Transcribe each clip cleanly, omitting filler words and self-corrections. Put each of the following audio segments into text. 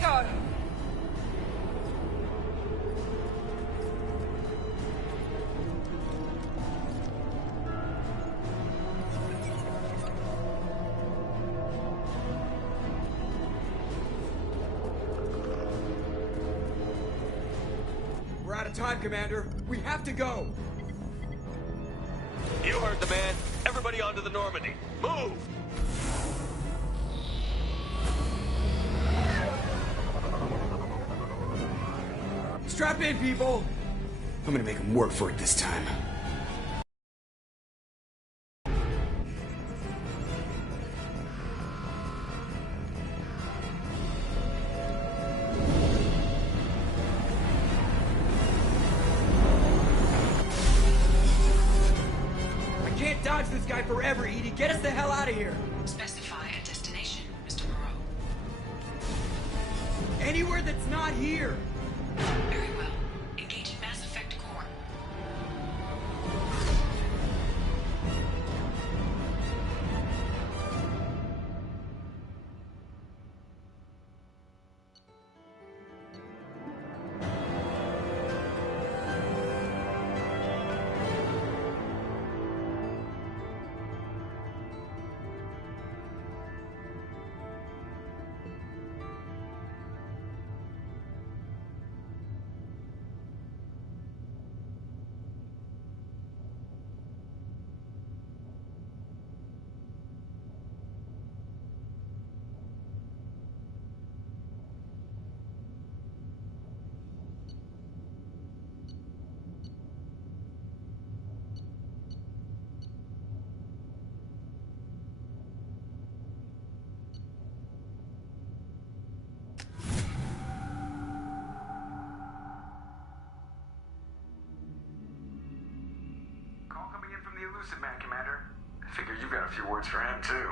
go! We're out of time, Commander. We have to go. You heard the man. Everybody onto the Normandy. Move! Strap in, people! I'm gonna make them work for it this time. I can't dodge this guy forever, Edie. Get us the hell out of here. Specify a destination, Mr. Moreau. Anywhere that's not here. Very well. Engage in Mass Effect core. Elusive Man, Commander. I figure you've got a few words for him, too.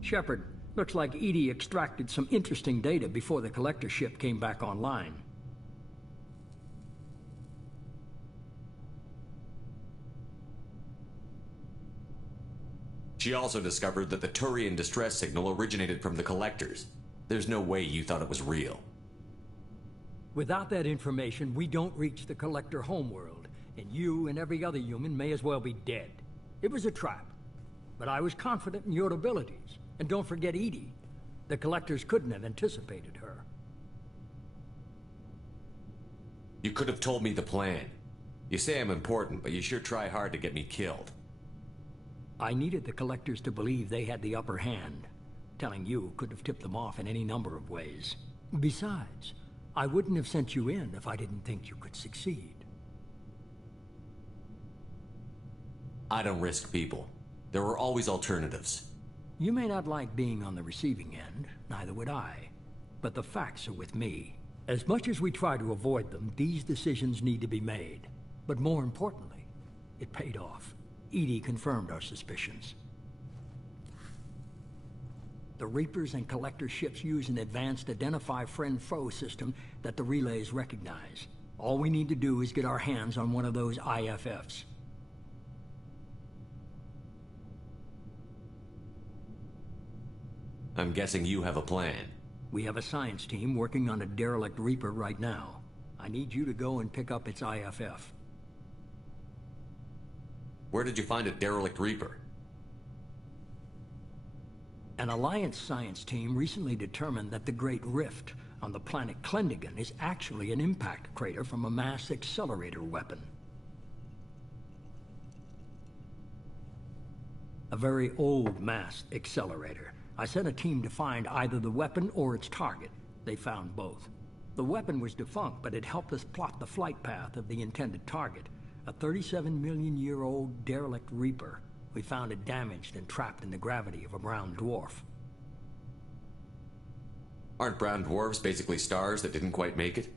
Shepard, looks like EDI extracted some interesting data before the collector ship came back online. She also discovered that the Turian distress signal originated from the collectors. There's no way you thought it was real. Without that information, we don't reach the collector homeworld, and you and every other human may as well be dead. It was a trap, but I was confident in your abilities. And don't forget EDI. The collectors couldn't have anticipated her. You could have told me the plan. You say I'm important, but you sure try hard to get me killed. I needed the collectors to believe they had the upper hand. Telling you could have tipped them off in any number of ways. Besides, I wouldn't have sent you in if I didn't think you could succeed. I don't risk people. There were always alternatives. You may not like being on the receiving end, neither would I. But the facts are with me. As much as we try to avoid them, these decisions need to be made. But more importantly, it paid off. EDI confirmed our suspicions. The Reapers and Collector ships use an advanced Identify Friend-Foe system that the relays recognize. All we need to do is get our hands on one of those IFFs. I'm guessing you have a plan. We have a science team working on a derelict Reaper right now. I need you to go and pick up its IFF. Where did you find a derelict Reaper? An Alliance science team recently determined that the Great Rift on the planet Klendigan is actually an impact crater from a mass accelerator weapon. A very old mass accelerator. I sent a team to find either the weapon or its target. They found both. The weapon was defunct, but it helped us plot the flight path of the intended target. A 37-million-year-old derelict Reaper. We found it damaged and trapped in the gravity of a brown dwarf. Aren't brown dwarfs basically stars that didn't quite make it?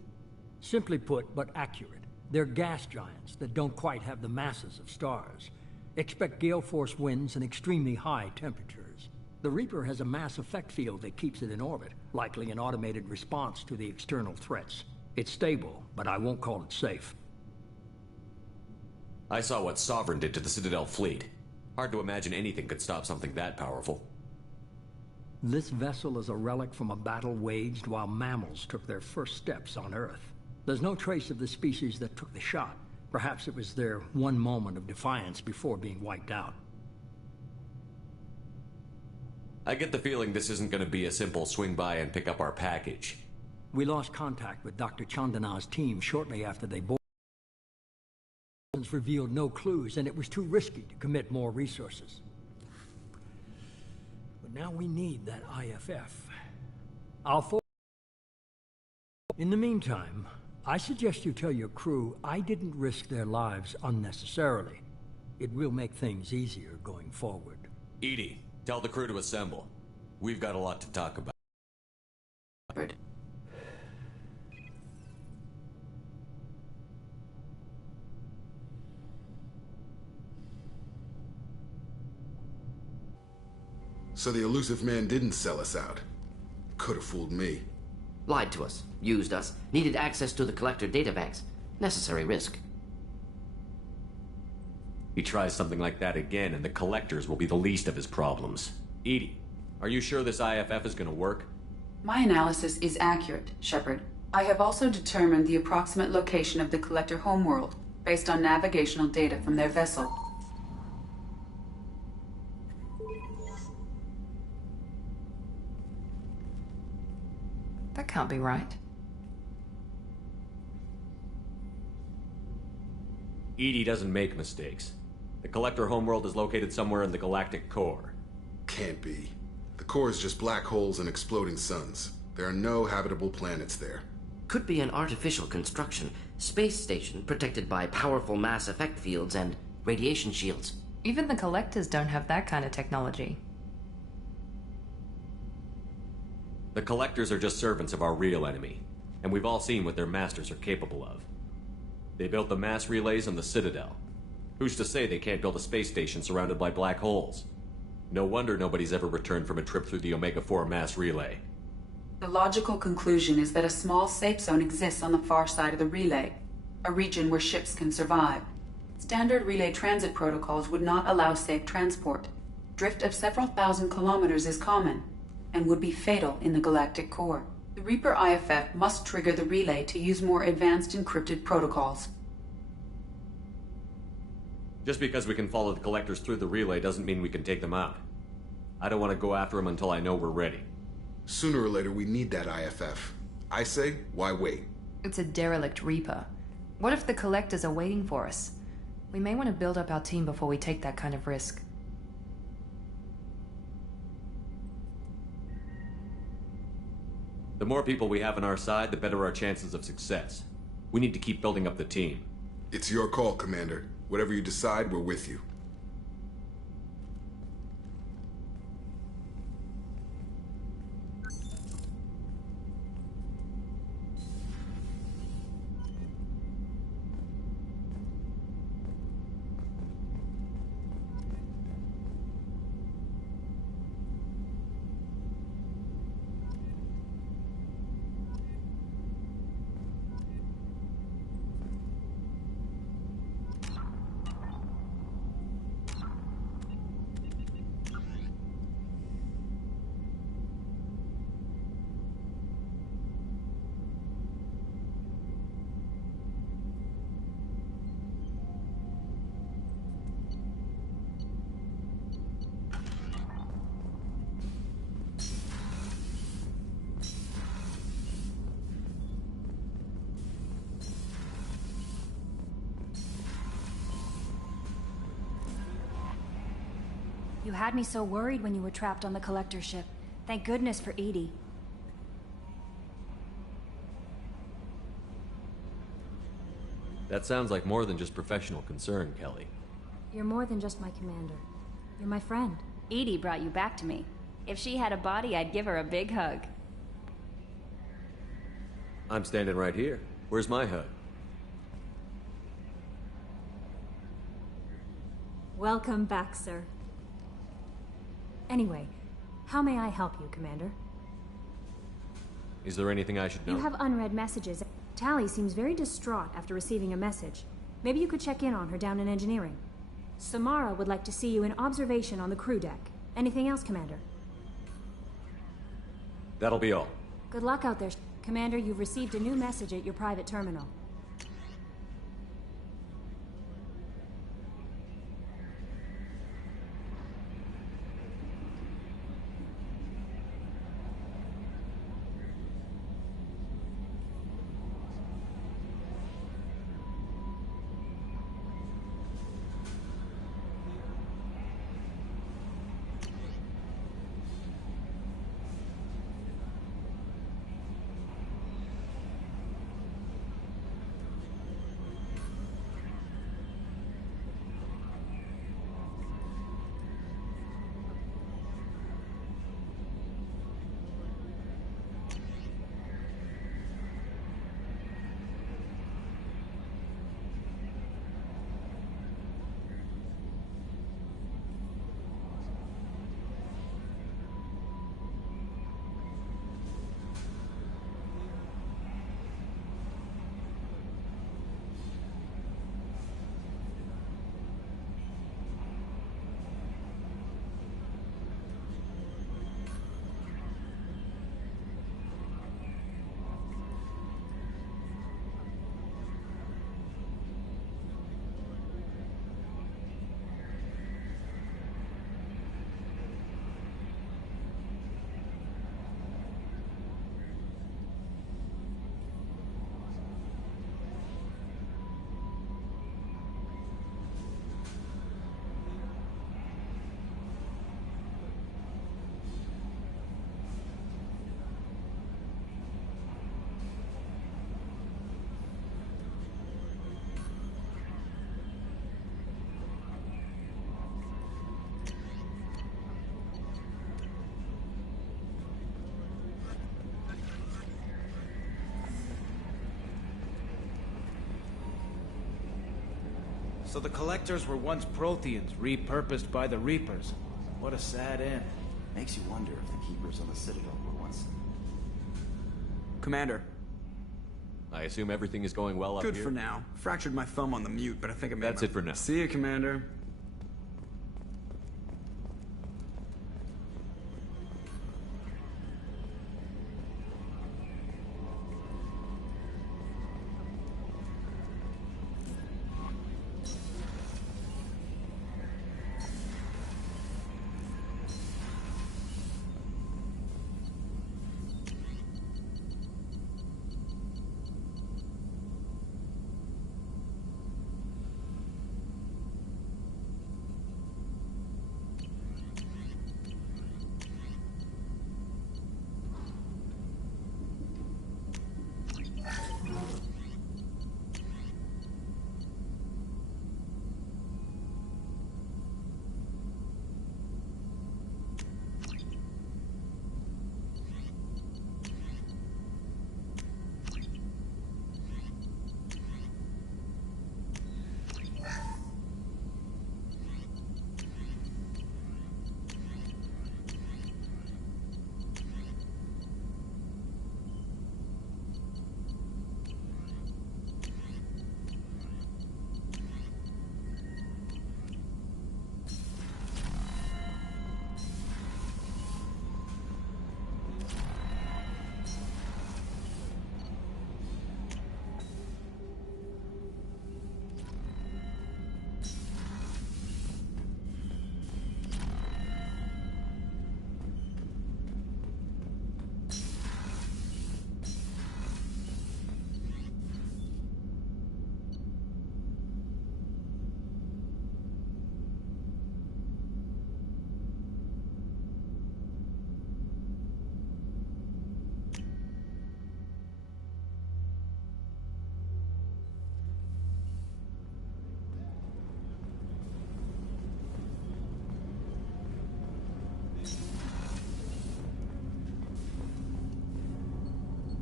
Simply put, but accurate. They're gas giants that don't quite have the masses of stars. Expect gale force winds and extremely high temperatures. The Reaper has a mass effect field that keeps it in orbit, likely an automated response to the external threats. It's stable, but I won't call it safe. I saw what Sovereign did to the Citadel fleet. Hard to imagine anything could stop something that powerful. This vessel is a relic from a battle waged while mammals took their first steps on Earth. There's no trace of the species that took the shot. Perhaps it was their one moment of defiance before being wiped out. I get the feeling this isn't going to be a simple swing by and pick up our package. We lost contact with Dr. Chandana's team shortly after they boarded. Revealed no clues, and it was too risky to commit more resources. But now we need that IFF. In the meantime, I suggest you tell your crew I didn't risk their lives unnecessarily. It will make things easier going forward. EDI, tell the crew to assemble. We've got a lot to talk about. So the elusive man didn't sell us out. Could have fooled me. Lied to us, used us, needed access to the collector databanks. Necessary risk. He tries something like that again, and the collectors will be the least of his problems. EDI, are you sure this IFF is going to work? My analysis is accurate, Shepard. I have also determined the approximate location of the collector homeworld, based on navigational data from their vessel. That can't be right. EDI doesn't make mistakes. The collector homeworld is located somewhere in the galactic core. Can't be. The core is just black holes and exploding suns. There are no habitable planets there. Could be an artificial construction. Space station protected by powerful mass effect fields and radiation shields. Even the collectors don't have that kind of technology. The collectors are just servants of our real enemy, and we've all seen what their masters are capable of. They built the mass relays on the Citadel. Who's to say they can't build a space station surrounded by black holes? No wonder nobody's ever returned from a trip through the Omega-4 mass relay. The logical conclusion is that a small safe zone exists on the far side of the relay, a region where ships can survive. Standard relay transit protocols would not allow safe transport. Drift of several thousand kilometers is common, and would be fatal in the galactic core. The Reaper IFF must trigger the relay to use more advanced encrypted protocols. Just because we can follow the collectors through the relay doesn't mean we can take them out. I don't want to go after them until I know we're ready. Sooner or later, we need that IFF. I say, why wait? It's a derelict Reaper. What if the collectors are waiting for us? We may want to build up our team before we take that kind of risk. The more people we have on our side, the better our chances of success. We need to keep building up the team. It's your call, Commander. Whatever you decide, we're with you. You had me so worried when you were trapped on the collector ship. Thank goodness for EDI. That sounds like more than just professional concern, Kelly. You're more than just my commander. You're my friend. EDI brought you back to me. If she had a body, I'd give her a big hug. I'm standing right here. Where's my hug? Welcome back, sir. Anyway, how may I help you, Commander? Is there anything I should know? You have unread messages. Tally seems very distraught after receiving a message. Maybe you could check in on her down in engineering. Samara would like to see you in observation on the crew deck. Anything else, Commander? That'll be all. Good luck out there. Commander, you've received a new message at your private terminal. So the Collectors were once Protheans, repurposed by the Reapers. What a sad end. Makes you wonder if the Keepers on the Citadel were once... Commander. I assume everything is going well up here? Good for now. Fractured my thumb on the mute, but I think I made That's it for now. See you, Commander.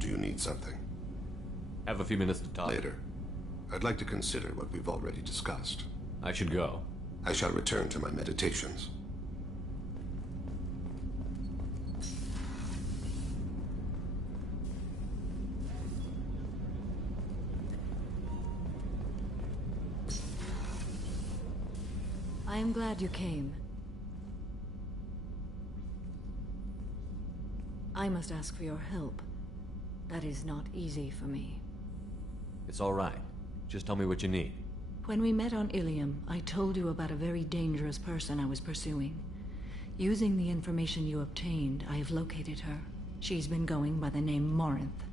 Do you need something? Have a few minutes to talk. Later. I'd like to consider what we've already discussed. I should go. I shall return to my meditations. I am glad you came. I must ask for your help. That is not easy for me. It's all right. Just tell me what you need. When we met on Ilium, I told you about a very dangerous person I was pursuing. Using the information you obtained, I have located her. She's been going by the name Morinth.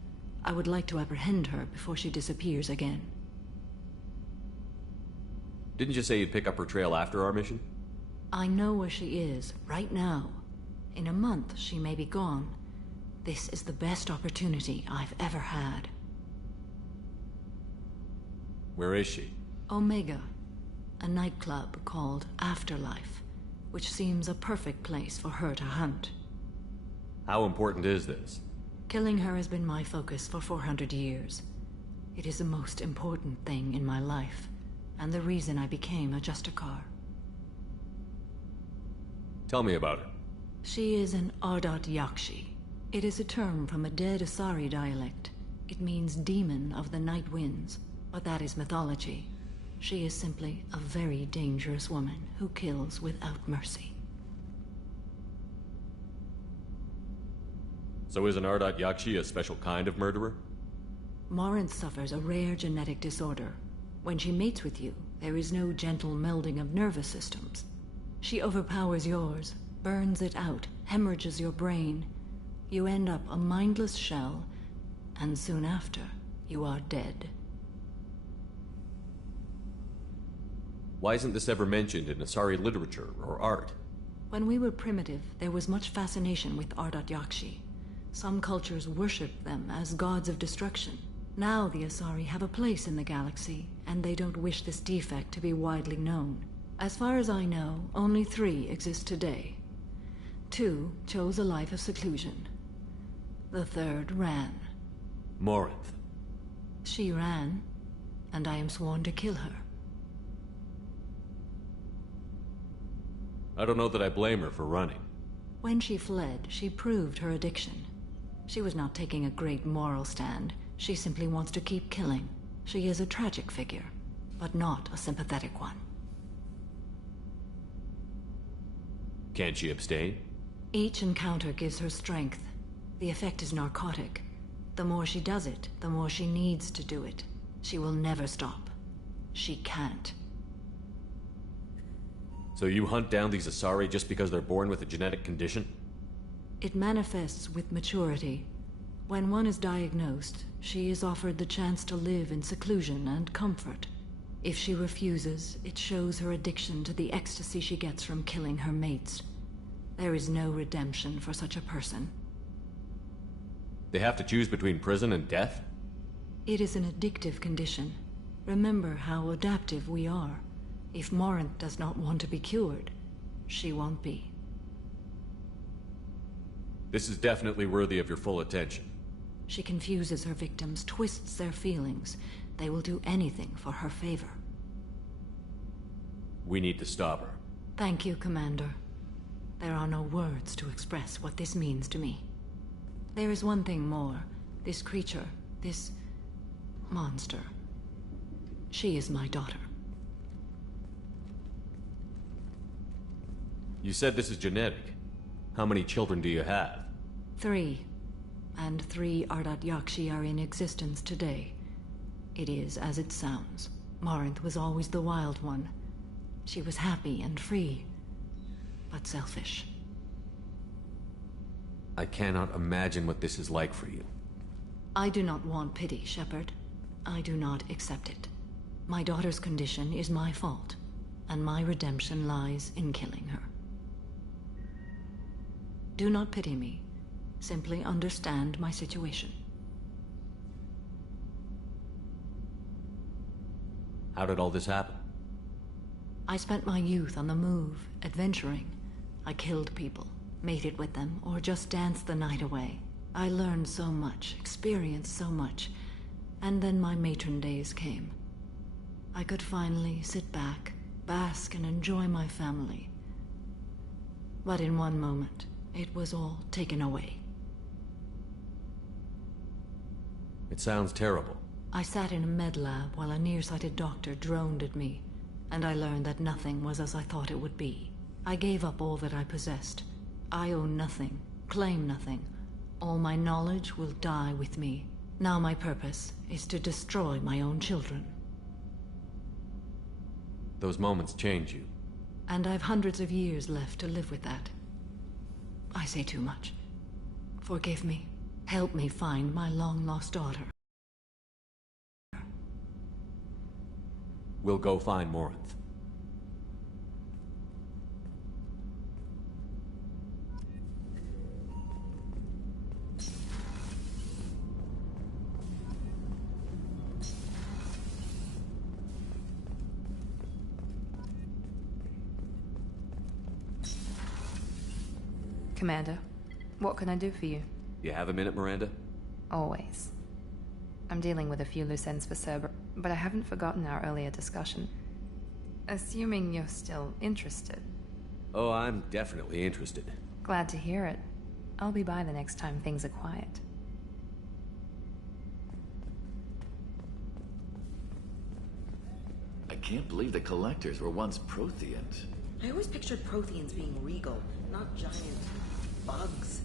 I would like to apprehend her before she disappears again. Didn't you say you'd pick up her trail after our mission? I know where she is, right now. In a month, she may be gone. This is the best opportunity I've ever had. Where is she? Omega, a nightclub called Afterlife, which seems a perfect place for her to hunt. How important is this? Killing her has been my focus for 400 years. It is the most important thing in my life, and the reason I became a Justicar. Tell me about her. She is an Ardat Yakshi. It is a term from a dead Asari dialect. It means demon of the night winds, but that is mythology. She is simply a very dangerous woman who kills without mercy. So is an Ardat Yakshi a special kind of murderer? Morinth suffers a rare genetic disorder. When she mates with you, there is no gentle melding of nervous systems. She overpowers yours, burns it out, hemorrhages your brain. You end up a mindless shell, and soon after, you are dead. Why isn't this ever mentioned in Asari literature or art? When we were primitive, there was much fascination with Ardat Yakshi. Some cultures worshipped them as gods of destruction. Now the Asari have a place in the galaxy, and they don't wish this defect to be widely known. As far as I know, only 3 exist today. 2 chose a life of seclusion. The 3rd ran. Morinth. She ran, and I am sworn to kill her. I don't know that I blame her for running. When she fled, she proved her addiction. She was not taking a great moral stand. She simply wants to keep killing. She is a tragic figure, but not a sympathetic one. Can't she abstain? Each encounter gives her strength. The effect is narcotic. The more she does it, the more she needs to do it. She will never stop. She can't. So you hunt down these Asari just because they're born with a genetic condition? It manifests with maturity. When one is diagnosed, she is offered the chance to live in seclusion and comfort. If she refuses, it shows her addiction to the ecstasy she gets from killing her mates. There is no redemption for such a person. They have to choose between prison and death? It is an addictive condition. Remember how adaptive we are. If Morinth does not want to be cured, she won't be. This is definitely worthy of your full attention. She confuses her victims, twists their feelings. They will do anything for her favor. We need to stop her. Thank you, Commander. There are no words to express what this means to me. There is one thing more. This creature, this monster. She is my daughter. You said this is genetic. How many children do you have? 3. And 3 Ardat Yakshi are in existence today. It is as it sounds. Morinth was always the wild one. She was happy and free, but selfish. I cannot imagine what this is like for you. I do not want pity, Shepard. I do not accept it. My daughter's condition is my fault, and my redemption lies in killing her. Do not pity me. Simply understand my situation. How did all this happen? I spent my youth on the move, adventuring. I killed people, mated with them, or just danced the night away. I learned so much, experienced so much, and then my matron days came. I could finally sit back, bask, and enjoy my family. But in one moment, it was all taken away. It sounds terrible. I sat in a med lab while a nearsighted doctor droned at me. and I learned that nothing was as I thought it would be. I gave up all that I possessed. I own nothing, claim nothing. All my knowledge will die with me. Now my purpose is to destroy my own children. Those moments change you. And I've hundreds of years left to live with that. I say too much. Forgive me. Help me find my long-lost daughter. We'll go find Morinth. Commander, what can I do for you? You have a minute, Miranda? Always. I'm dealing with a few loose ends for Cerber, but I haven't forgotten our earlier discussion. Assuming you're still interested. Oh, I'm definitely interested. Glad to hear it. I'll be by the next time things are quiet. I can't believe the Collectors were once Protheans. I always pictured Protheans being regal, not giant bugs.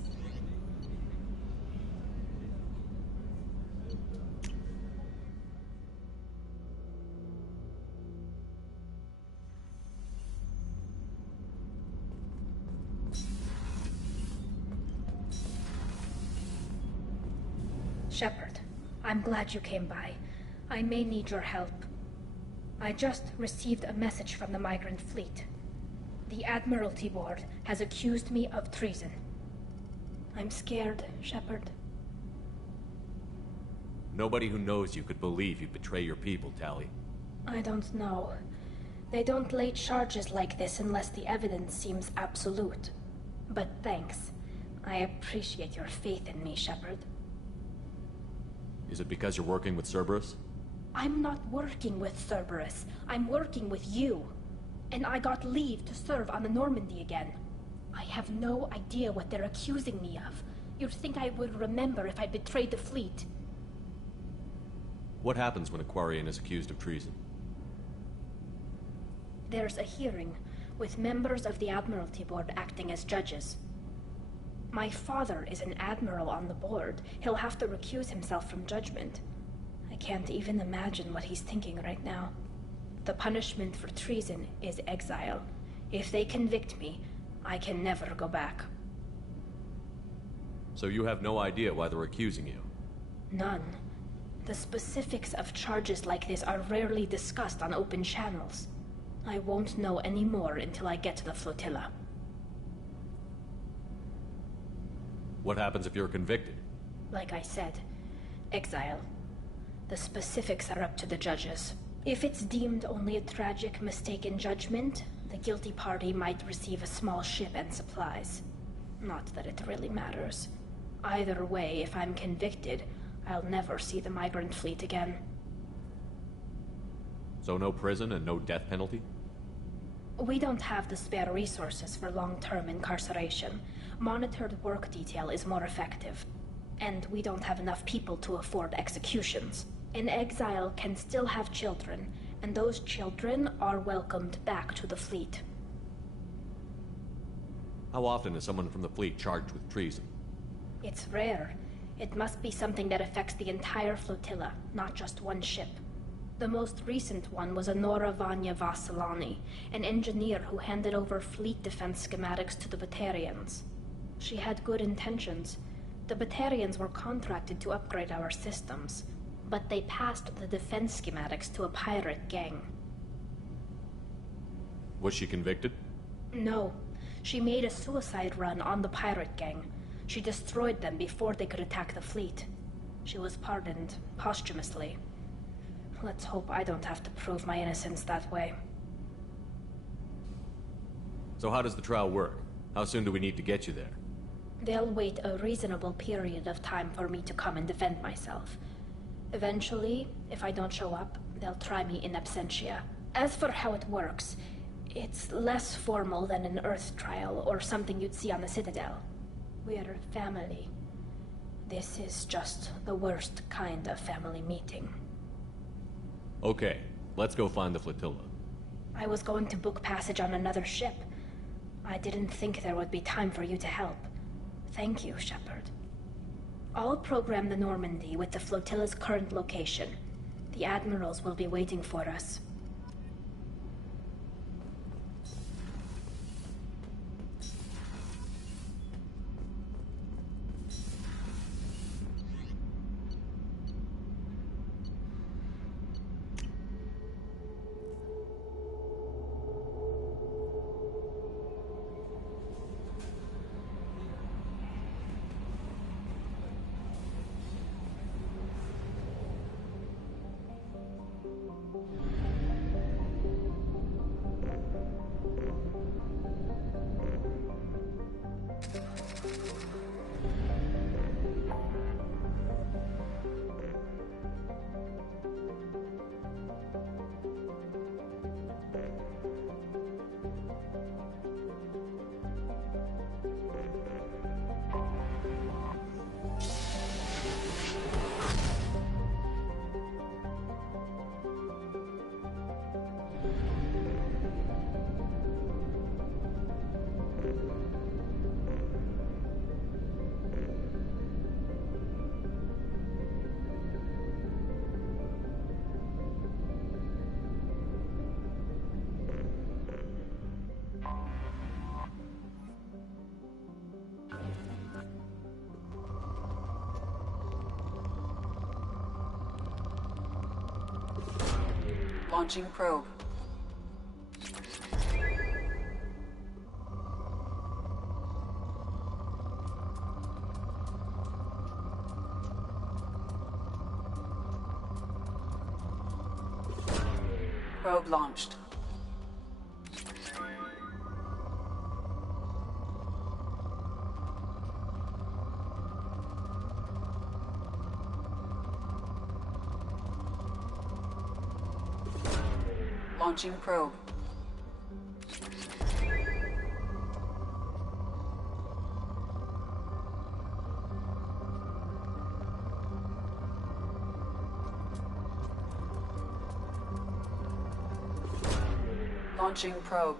Shepard, I'm glad you came by. I may need your help. I just received a message from the migrant fleet. The Admiralty Board has accused me of treason. I'm scared, Shepard. Nobody who knows you could believe you'd betray your people, Tali. I don't know. They don't lay charges like this unless the evidence seems absolute. But thanks. I appreciate your faith in me, Shepard. Is it because you're working with Cerberus? I'm not working with Cerberus. I'm working with you. And I got leave to serve on the Normandy again. I have no idea what they're accusing me of. You'd think I would remember if I betrayed the fleet. What happens when a Quarian is accused of treason? There's a hearing, with members of the Admiralty Board acting as judges. My father is an admiral on the board. He'll have to recuse himself from judgment. I can't even imagine what he's thinking right now. The punishment for treason is exile. If they convict me, I can never go back. So you have no idea why they're accusing you? None. The specifics of charges like this are rarely discussed on open channels. I won't know any more until I get to the flotilla. What happens if you're convicted? Like I said, exile. The specifics are up to the judges. If it's deemed only a tragic mistake in judgment, the guilty party might receive a small ship and supplies. Not that it really matters. Either way, if I'm convicted, I'll never see the migrant fleet again. So no prison and no death penalty? We don't have the spare resources for long-term incarceration. Monitored work detail is more effective. And we don't have enough people to afford executions. An exile can still have children, and those children are welcomed back to the fleet. How often is someone from the fleet charged with treason? It's rare. It must be something that affects the entire flotilla, not just one ship. The most recent one was Honora Vanya Vassilani, an engineer who handed over fleet defense schematics to the Batarians. She had good intentions. The Batarians were contracted to upgrade our systems, but they passed the defense schematics to a pirate gang. Was she convicted? No. She made a suicide run on the pirate gang. She destroyed them before they could attack the fleet. She was pardoned posthumously. Let's hope I don't have to prove my innocence that way. So how does the trial work? How soon do we need to get you there? They'll wait a reasonable period of time for me to come and defend myself. Eventually, if I don't show up, they'll try me in absentia. As for how it works, it's less formal than an Earth trial or something you'd see on the Citadel. We're family. This is just the worst kind of family meeting. Okay, let's go find the flotilla. I was going to book passage on another ship. I didn't think there would be time for you to help. Thank you, Shepard. I'll program the Normandy with the flotilla's current location. The admirals will be waiting for us. Launching probe. Probe launched. Launching probe. Launching probe.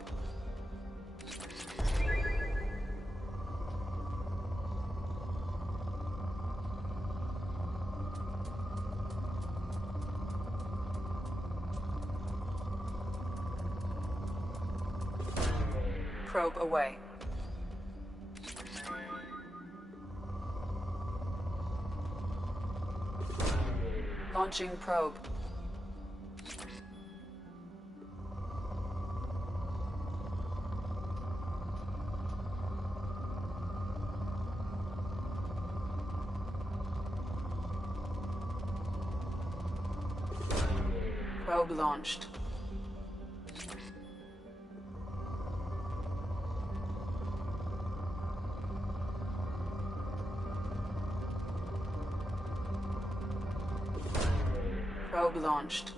Probe away. Launching probe. Probe launched. Probe launched.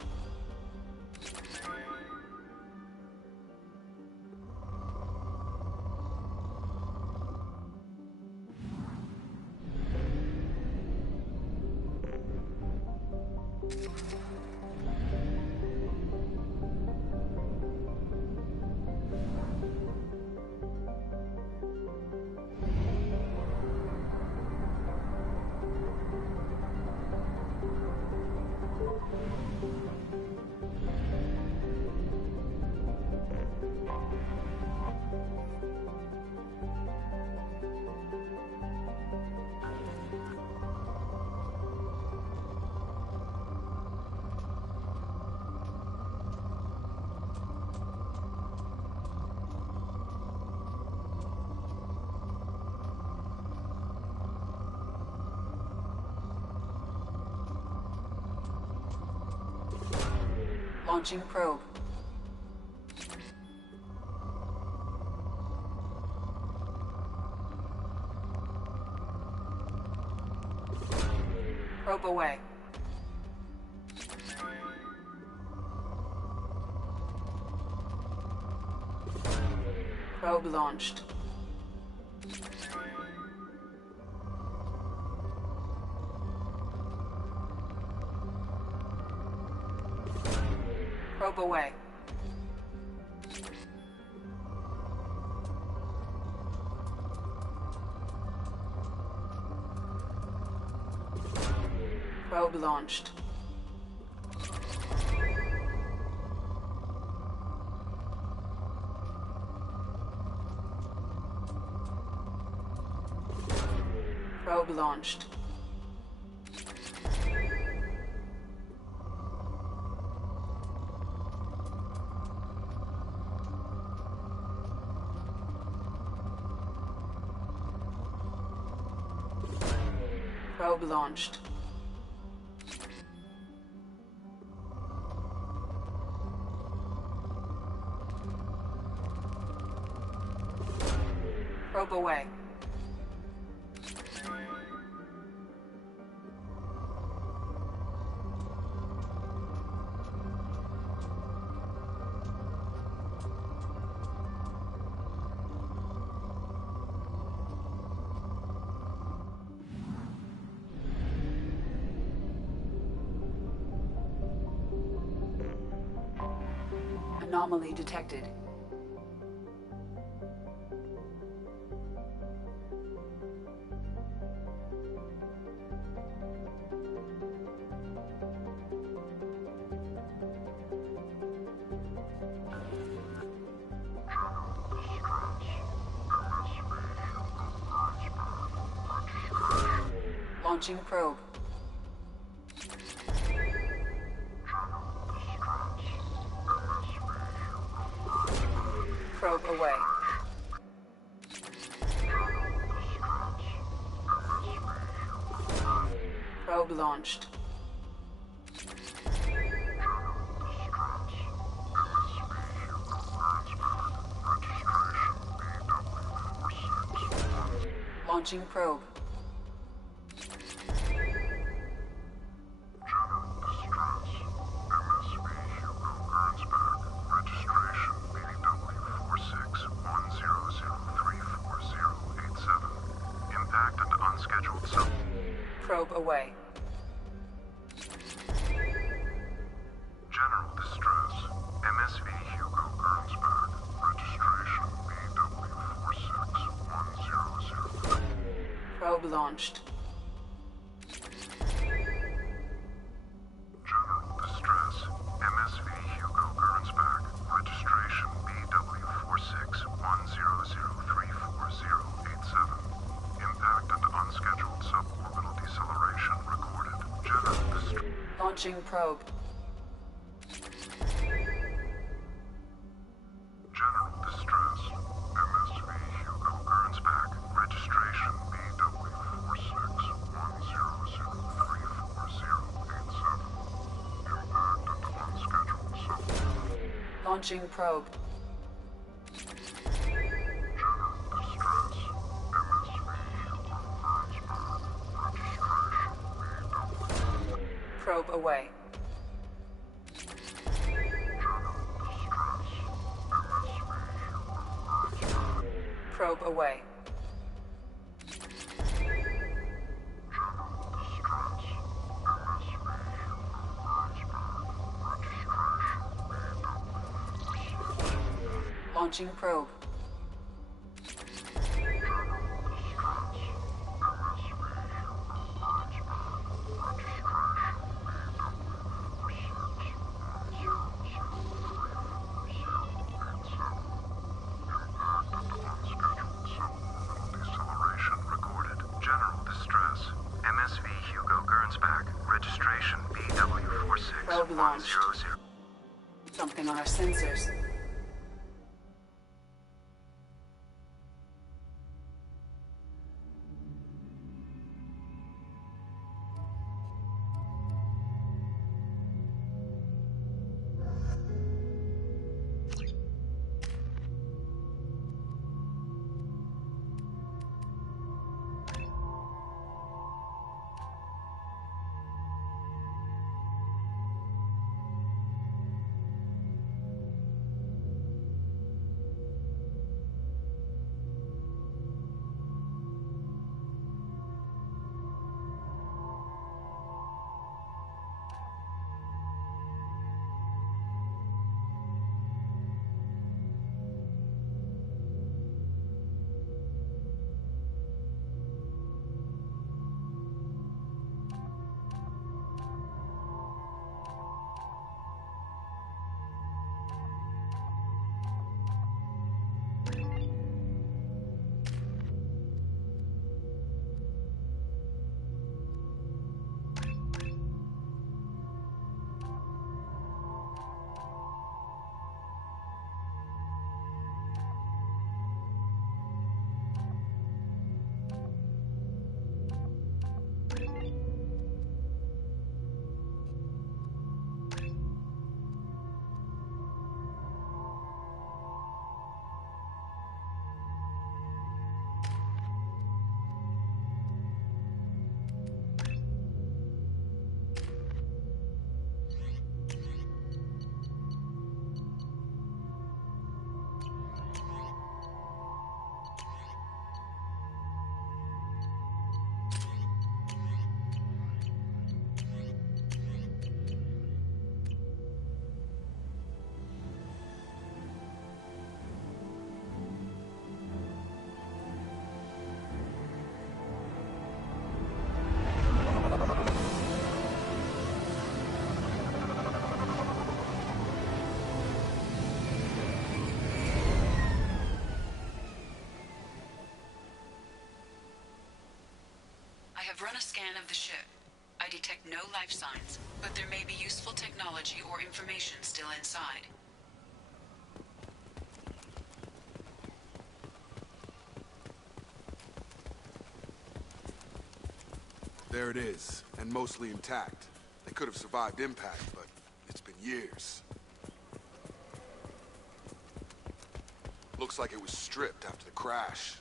Launching probe. Probe away. Probe launched. Probe away. Probe launched. Probe launched. Probe launched. Probe away. Anomaly detected. Launching probe. Probe away. Probe launched. Launching probe. Probe away. General distress. MSV Hugo Gernsback. Registration BW46100. Probe launched. General distress. MSV Hugo Gernsback. Registration BW46100340870. Impact and unscheduled suborbital deceleration recorded. General distress. Launching probe. General distress. MSV Hugo Gernsback. Registration BW46100340870. Impact and unscheduled suborbital. Launching probe. General distress. MSV Hugo Gernsback. Registration BW. Probe away. Probe away. Launching probe. Deceleration recorded. General distress. MSV Hugo Gernsback. Registration Probe launched. BW46100. Something on our sensors. I've run a scan of the ship. I detect no life signs, but there may be useful technology or information still inside. There it is, and mostly intact. They could have survived impact, but it's been years. Looks like it was stripped after the crash.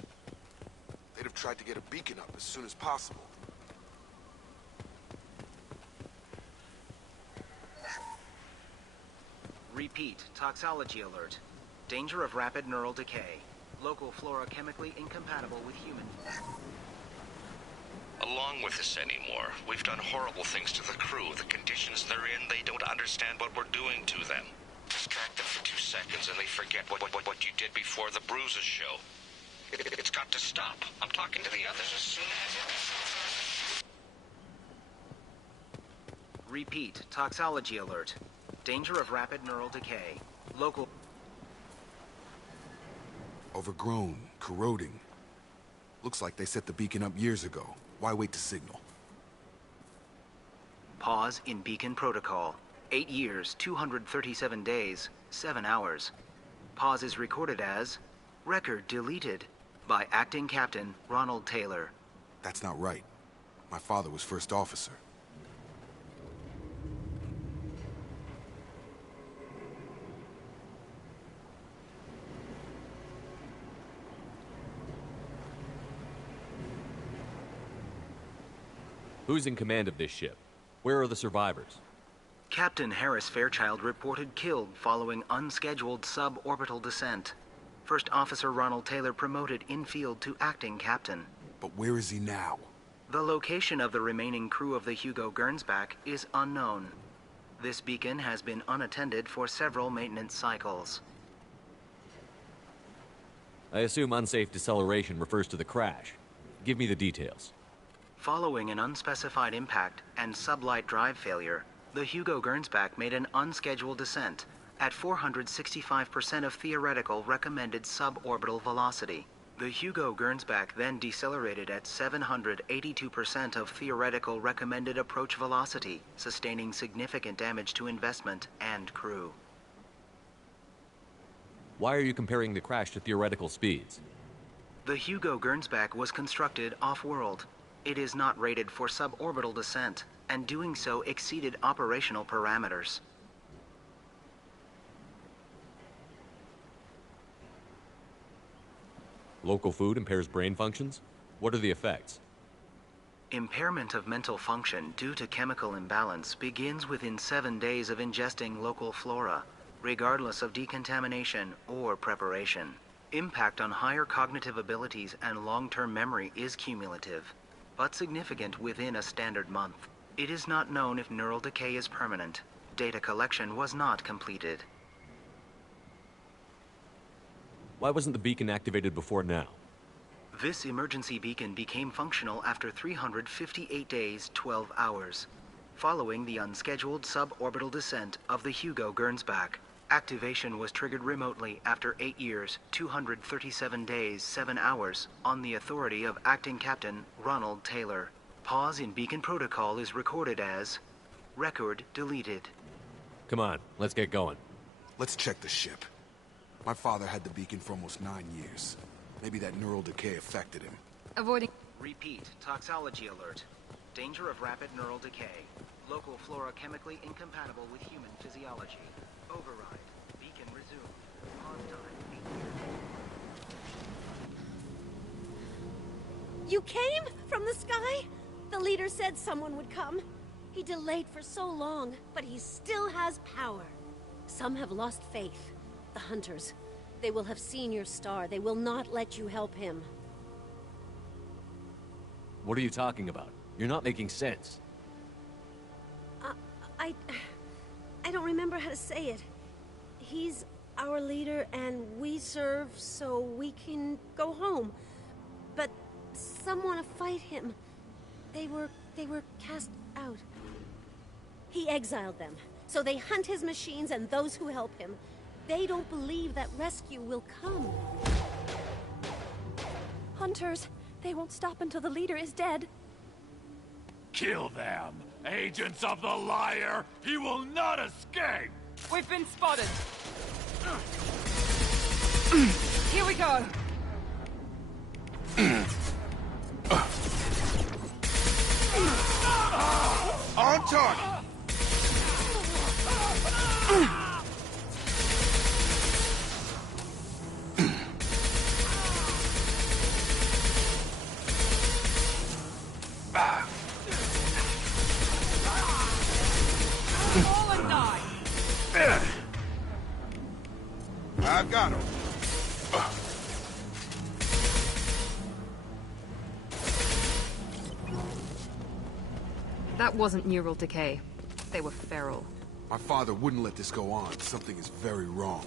They'd have tried to get a beacon up as soon as possible. Repeat, toxology alert. Danger of rapid neural decay. Local flora chemically incompatible with human. Along with this anymore. We've done horrible things to the crew. The conditions they're in, they don't understand what we're doing to them. Distract them for 2 seconds and they forget what you did before the bruises show. It's got to stop. I'm talking to the others as soon as... Repeat, toxology alert. Danger of rapid neural decay. Local... Overgrown, corroding. Looks like they set the beacon up years ago. Why wait to signal? Pause in beacon protocol. 8 years, 237 days, 7 hours. Pause is recorded as... Record deleted by Acting Captain Ronald Taylor. That's not right. My father was first officer. Who's in command of this ship? Where are the survivors? Captain Harris Fairchild reported killed following unscheduled suborbital descent. First Officer Ronald Taylor promoted in-field to acting captain. But where is he now? The location of the remaining crew of the Hugo Gernsback is unknown. This beacon has been unattended for several maintenance cycles. I assume unsafe deceleration refers to the crash. Give me the details. Following an unspecified impact and sublight drive failure, the Hugo Gernsback made an unscheduled descent at 465% of theoretical recommended suborbital velocity. The Hugo Gernsback then decelerated at 782% of theoretical recommended approach velocity, sustaining significant damage to investment and crew. Why are you comparing the crash to theoretical speeds? The Hugo Gernsback was constructed off-world. It is not rated for suborbital descent, and doing so exceeded operational parameters. Local food impairs brain functions? What are the effects? Impairment of mental function due to chemical imbalance begins within 7 days of ingesting local flora, regardless of decontamination or preparation. Impact on higher cognitive abilities and long-term memory is cumulative, but significant within a standard month. It is not known if neural decay is permanent. Data collection was not completed. Why wasn't the beacon activated before now? This emergency beacon became functional after 358 days, 12 hours, following the unscheduled suborbital descent of the Hugo Gernsback. Activation was triggered remotely after 8 years, 237 days, 7 hours, on the authority of Acting Captain Ronald Taylor. Pause in beacon protocol is recorded as record deleted. Come on, let's get going. Let's check the ship. My father had the beacon for almost 9 years. Maybe that neural decay affected him. Avoiding... Repeat, toxology alert. Danger of rapid neural decay. Local flora chemically incompatible with human physiology. Override. Beacon resumed. Pause time 8 years. You came? From the sky? The leader said someone would come. He delayed for so long, but he still has power. Some have lost faith. The hunters. They will have seen your star. They will not let you help him. What are you talking about? You're not making sense. I don't remember how to say it. He's our leader and we serve so we can go home. But some want to fight him. They were cast out. He exiled them, so they hunt his machines and those who help him. They don't believe that rescue will come. Hunters, they won't stop until the leader is dead. Kill them! Agents of the liar! He will not escape! We've been spotted! Here we go! On target! Fall and die! I've got him. That wasn't neural decay. They were feral. My father wouldn't let this go on. Something is very wrong.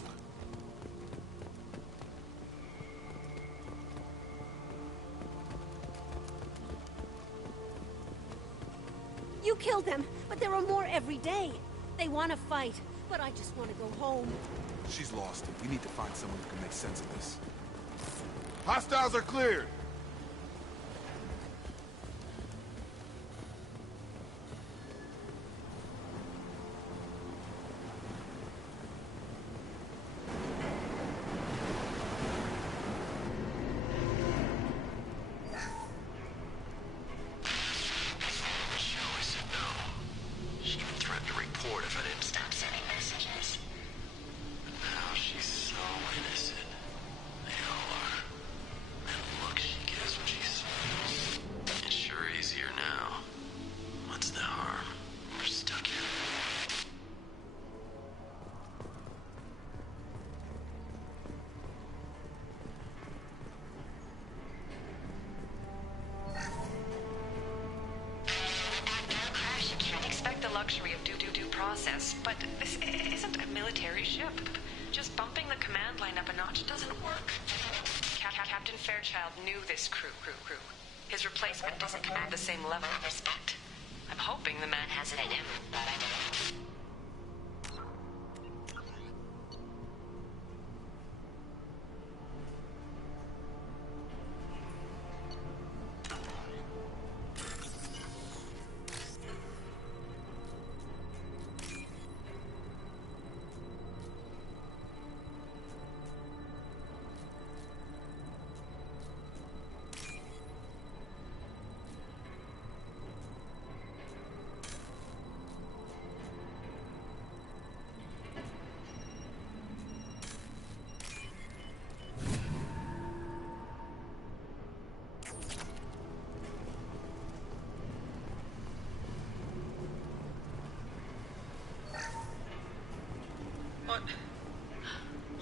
You killed them, but there are more every day. They want to fight, but I just want to go home. She's lost it. We need to find someone who can make sense of this. Hostiles are cleared! Luxury of due process, but this isn't a military ship. Just bumping the command line up a notch doesn't work. Captain Fairchild knew this crew. His replacement doesn't command the same level of respect. I'm hoping the man has it in him.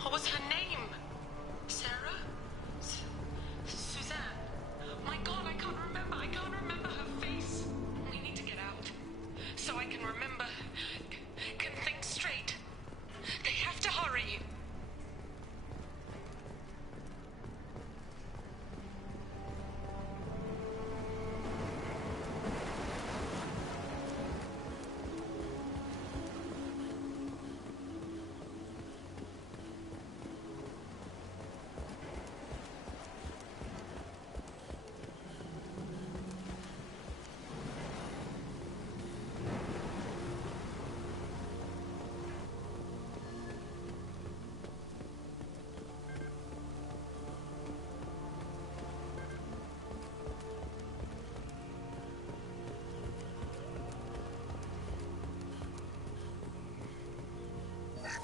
What was her name? Sarah? Suzanne? My God, I can't remember her face. We need to get out. So I can remember. Can think straight. They have to hurry.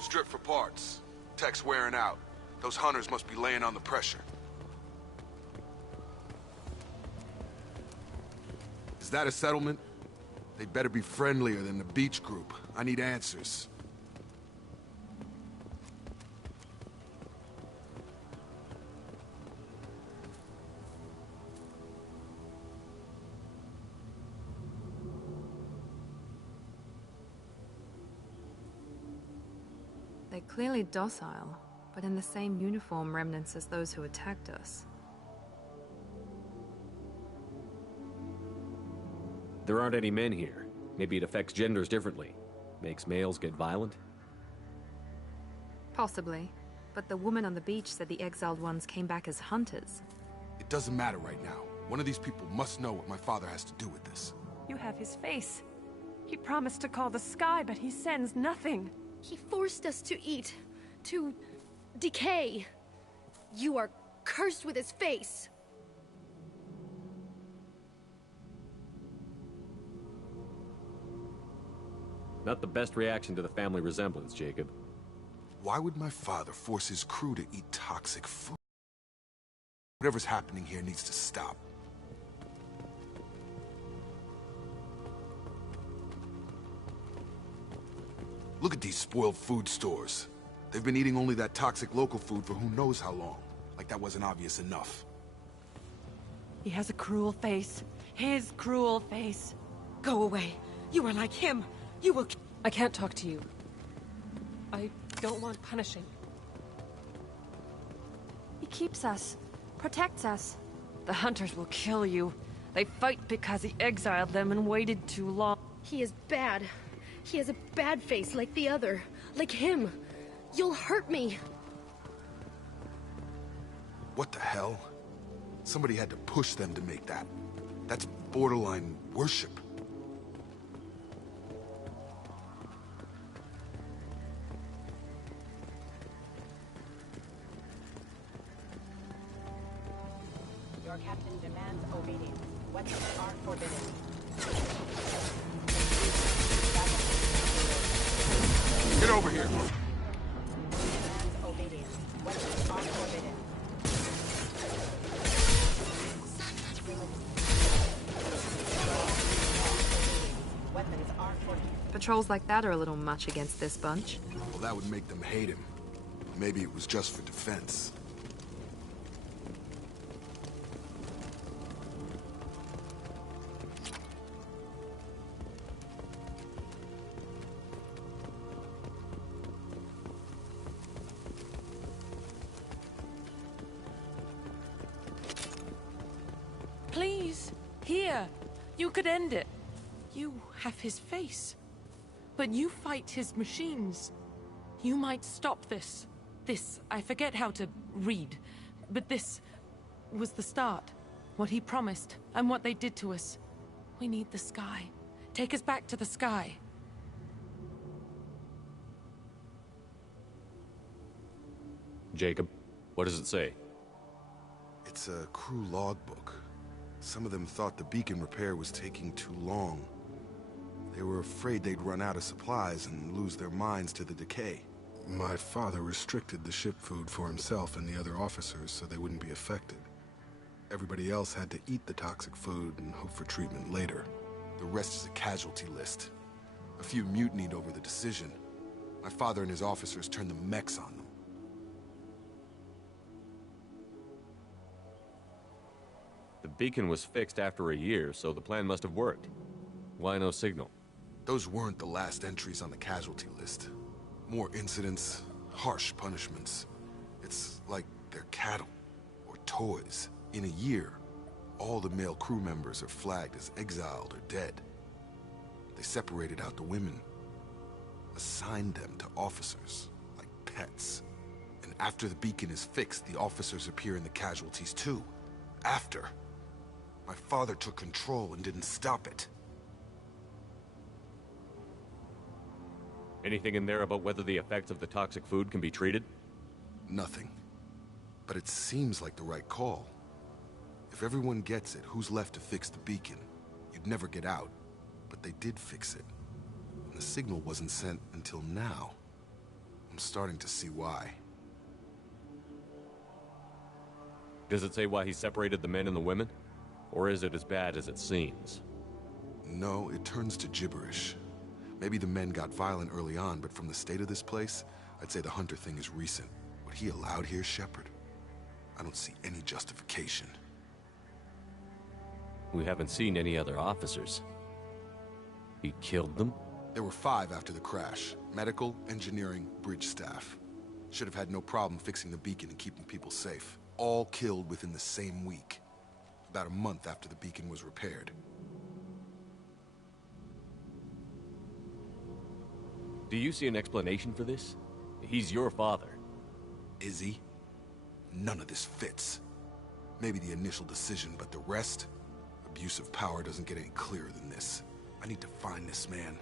Strip for parts. Tech's wearing out. Those hunters must be laying on the pressure. Is that a settlement? They'd better be friendlier than the beach group. I need answers. They're clearly docile, but in the same uniform remnants as those who attacked us. There aren't any men here. Maybe it affects genders differently. Makes males get violent? Possibly. But the woman on the beach said the exiled ones came back as hunters. It doesn't matter right now. One of these people must know what my father has to do with this. You have his face. He promised to call the sky, but he sends nothing. He forced us to eat, to decay. You are cursed with his face. Not the best reaction to the family resemblance, Jacob. Why would my father force his crew to eat toxic food? Whatever's happening here needs to stop. Look at these spoiled food stores. They've been eating only that toxic local food for who knows how long. Like that wasn't obvious enough. He has a cruel face. His cruel face. Go away. You are like him. You will... I can't talk to you. I don't want punishing. He keeps us. Protects us. The hunters will kill you. They fight because he exiled them and waited too long. He is bad. He has a bad face like the other. Like him. You'll hurt me. What the hell? Somebody had to push them to make that. That's borderline worship. Your captain demands obedience. Weapons are forbidden. Get over here. Demands obedience. Weapons are forbidden. Weapons are forbidden. Patrols like that are a little much against this bunch. Well, that would make them hate him. Maybe it was just for defense. Please, here. You could end it. You have his face. But you fight his machines. You might stop this. This, I forget how to read. But this was the start. What he promised, and what they did to us. We need the sky. Take us back to the sky. Jacob, what does it say? It's a crew logbook. Some of them thought the beacon repair was taking too long. They were afraid they'd run out of supplies and lose their minds to the decay. My father restricted the ship food for himself and the other officers so they wouldn't be affected. Everybody else had to eat the toxic food and hope for treatment later. The rest is a casualty list. A few mutinied over the decision. My father and his officers turned the mechs on them. The beacon was fixed after a year, so the plan must have worked. Why no signal? Those weren't the last entries on the casualty list. More incidents, harsh punishments. It's like they're cattle, or toys. In a year, all the male crew members are flagged as exiled or dead. They separated out the women, assigned them to officers, like pets. And after the beacon is fixed, the officers appear in the casualties too. After. My father took control and didn't stop it. Anything in there about whether the effects of the toxic food can be treated? Nothing. But it seems like the right call. If everyone gets it, who's left to fix the beacon? You'd never get out. But they did fix it. And the signal wasn't sent until now. I'm starting to see why. Does it say why he separated the men and the women? Or is it as bad as it seems? No, it turns to gibberish. Maybe the men got violent early on, but from the state of this place, I'd say the Hunter thing is recent. What he allowed here, Shepard? I don't see any justification. We haven't seen any other officers. He killed them? There were 5 after the crash. Medical, engineering, bridge staff. Should have had no problem fixing the beacon and keeping people safe. All killed within the same week. About a month after the beacon was repaired. Do you see an explanation for this? He's your father. Is he? None of this fits. Maybe the initial decision, but the rest? Abuse of power doesn't get any clearer than this. I need to find this man.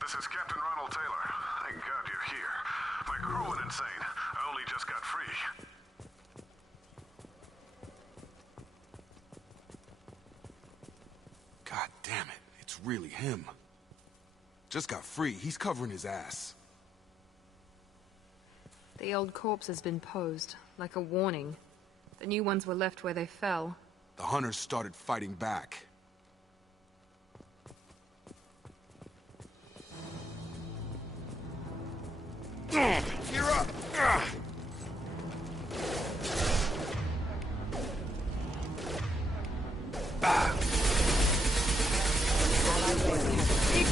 This is Captain Ronald Taylor. Thank God you're here. My crew went insane. I only just got free. God damn it, it's really him. Just got free, he's covering his ass. The old corpse has been posed, like a warning. The new ones were left where they fell. The hunters started fighting back. You're up!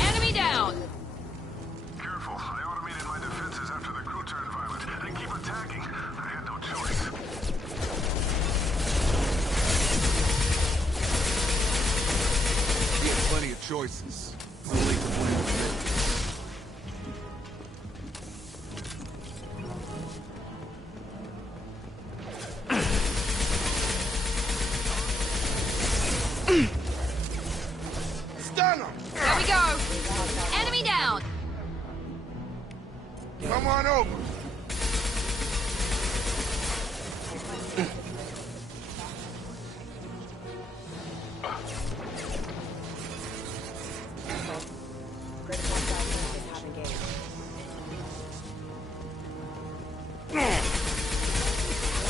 Enemy down! Careful, I automated my defenses after the crew turned violent. They keep attacking. I had no choice. He had plenty of choices. Only to blame him. Stun him! There we go! Enemy down! Come on over.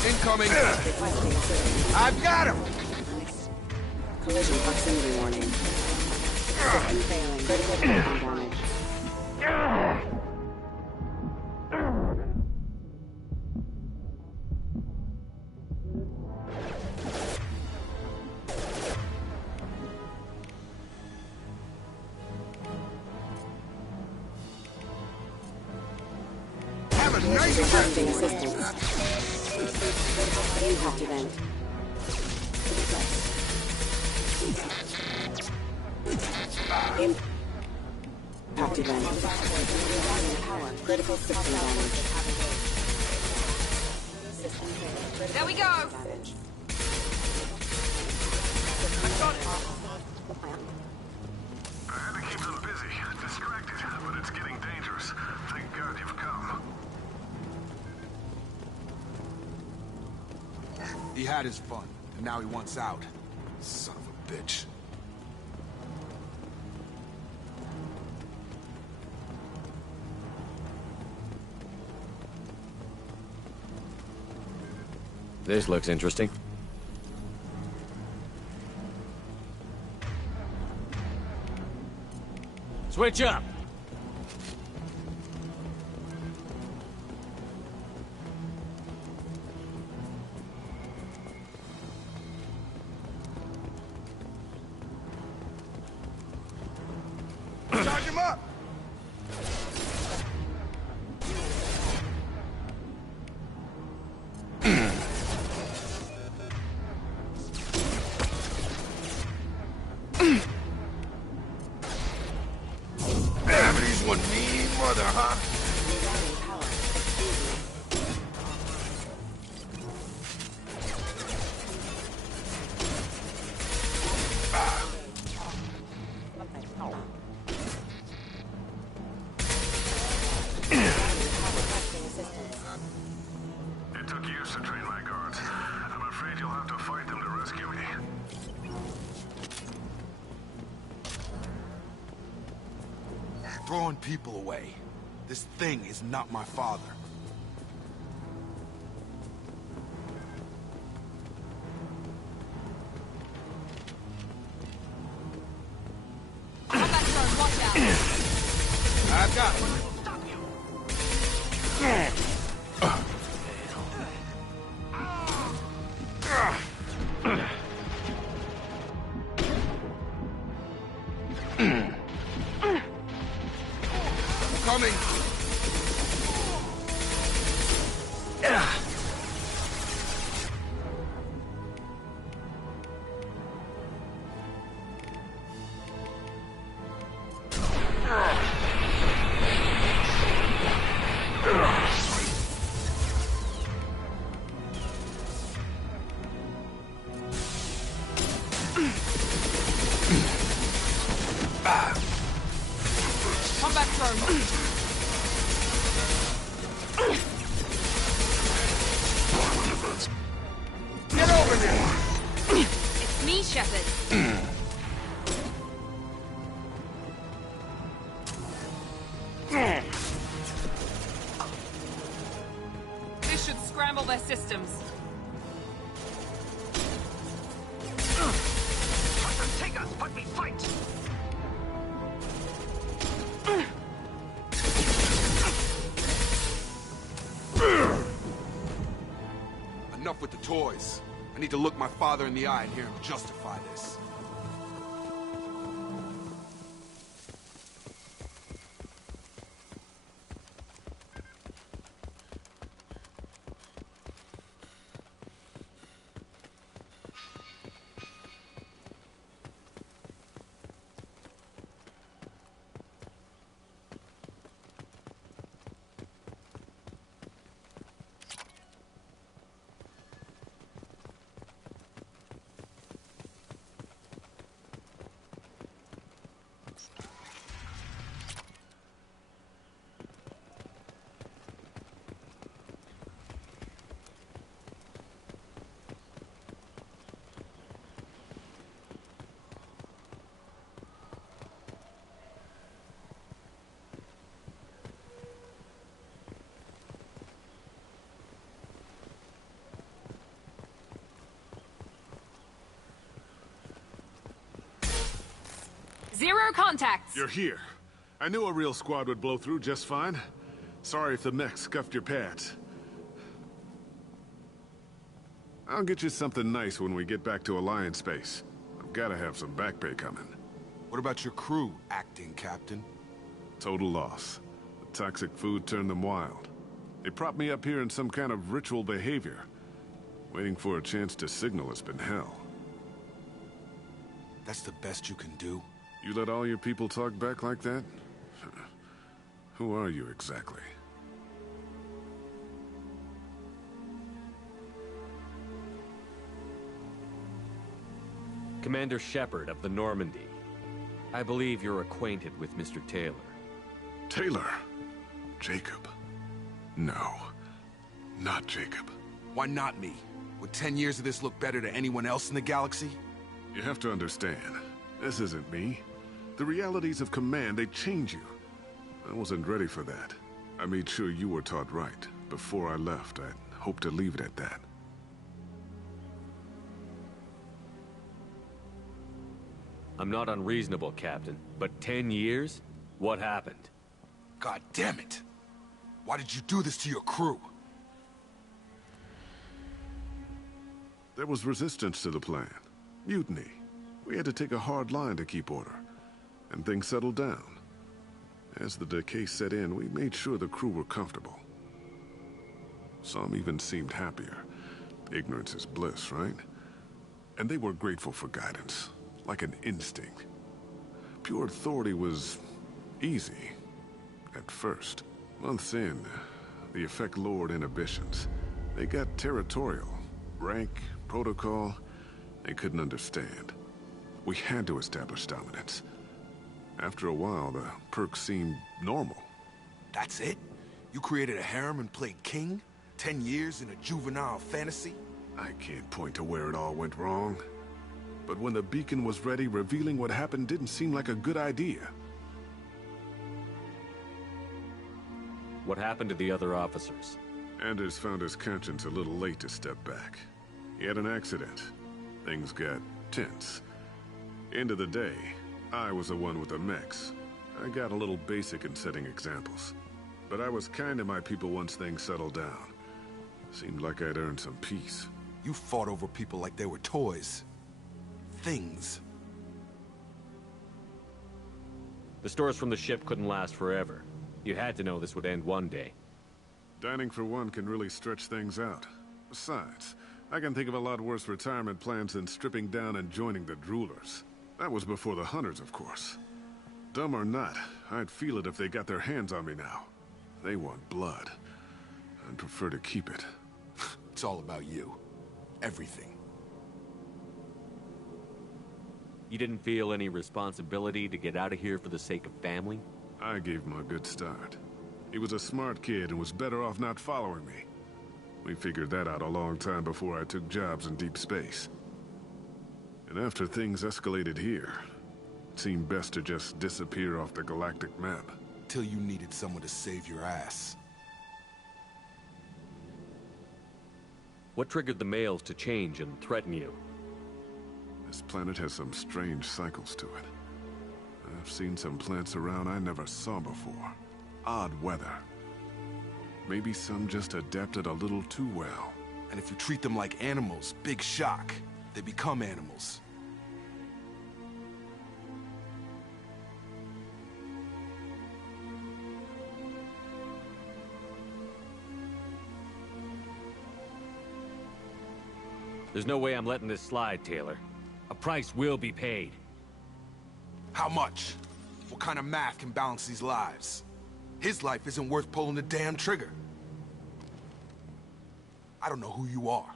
Incoming! I've got him! Collision proximity warning. System failing. Critical system damage. Have a nice Requesting assistance. Impact event. Impact event. Critical system damage. There we go! Damage. I had to keep them busy, distracted, but it's getting dangerous. Thank God you've come. He had his fun, and now he wants out. Son of a bitch. This looks interesting. Switch up! Charge him up! Gravity's one mean mother, huh? It took years to train my guards. I'm afraid you'll have to fight them to rescue me. Throwing people away. This thing is not my father. Have that drone, watch out! I've got him. Coming! Combat drone. Get over there! It's me, Shepard. This should scramble their systems. Take us, but we fight! Enough with the toys. I need to look my father in the eye and hear him justify this. Zero contacts. You're here. I knew a real squad would blow through just fine. Sorry if the mech scuffed your pads. I'll get you something nice when we get back to Alliance space. I've gotta have some back pay coming. What about your crew, acting captain? Total loss. The toxic food turned them wild. They propped me up here in some kind of ritual behavior. Waiting for a chance to signal has been hell. That's the best you can do? You let all your people talk back like that? Who are you exactly? Commander Shepard of the Normandy. I believe you're acquainted with Mr. Taylor. Taylor? Jacob? No. Not Jacob. Why not me? Would 10 years of this look better to anyone else in the galaxy? You have to understand, this isn't me. The realities of command, they change you. I wasn't ready for that. I made sure you were taught right. Before I left, I hoped to leave it at that. I'm not unreasonable, Captain, but 10 years? What happened? God damn it! Why did you do this to your crew? There was resistance to the plan. Mutiny. We had to take a hard line to keep order. And things settled down. As the decay set in, we made sure the crew were comfortable. Some even seemed happier. Ignorance is bliss, right? And they were grateful for guidance, like an instinct. Pure authority was easy, at first. Months in, the effect lowered inhibitions. They got territorial. Rank, protocol, they couldn't understand. We had to establish dominance. After a while, the perks seemed normal. That's it? You created a harem and played king? 10 years in a juvenile fantasy? I can't point to where it all went wrong. But when the beacon was ready, revealing what happened didn't seem like a good idea. What happened to the other officers? Anders found his conscience a little late to step back. He had an accident. Things got tense. End of the day, I was the one with the mechs. I got a little basic in setting examples. But I was kind to my people once things settled down. Seemed like I'd earned some peace. You fought over people like they were toys. Things. The stores from the ship couldn't last forever. You had to know this would end one day. Dining for one can really stretch things out. Besides, I can think of a lot worse retirement plans than stripping down and joining the Droolers. That was before the Hunters, of course. Dumb or not, I'd feel it if they got their hands on me now. They want blood. I'd prefer to keep it. It's all about you. Everything. You didn't feel any responsibility to get out of here for the sake of family? I gave him a good start. He was a smart kid and was better off not following me. We figured that out a long time before I took jobs in deep space. And after things escalated here, it seemed best to just disappear off the galactic map. Till you needed someone to save your ass. What triggered the males to change and threaten you? This planet has some strange cycles to it. I've seen some plants around I never saw before. Odd weather. Maybe some just adapted a little too well. And if you treat them like animals, big shock. They become animals. There's no way I'm letting this slide, Taylor. A price will be paid. How much? What kind of math can balance these lives? His life isn't worth pulling the damn trigger. I don't know who you are,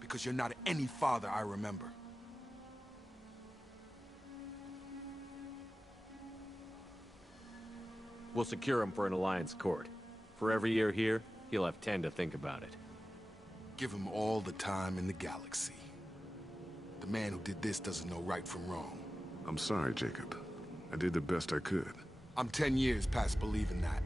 because you're not any father I remember. We'll secure him for an Alliance court. For every year here, he'll have 10 to think about it. Give him all the time in the galaxy. The man who did this doesn't know right from wrong. I'm sorry, Jacob. I did the best I could. I'm 10 years past believing that.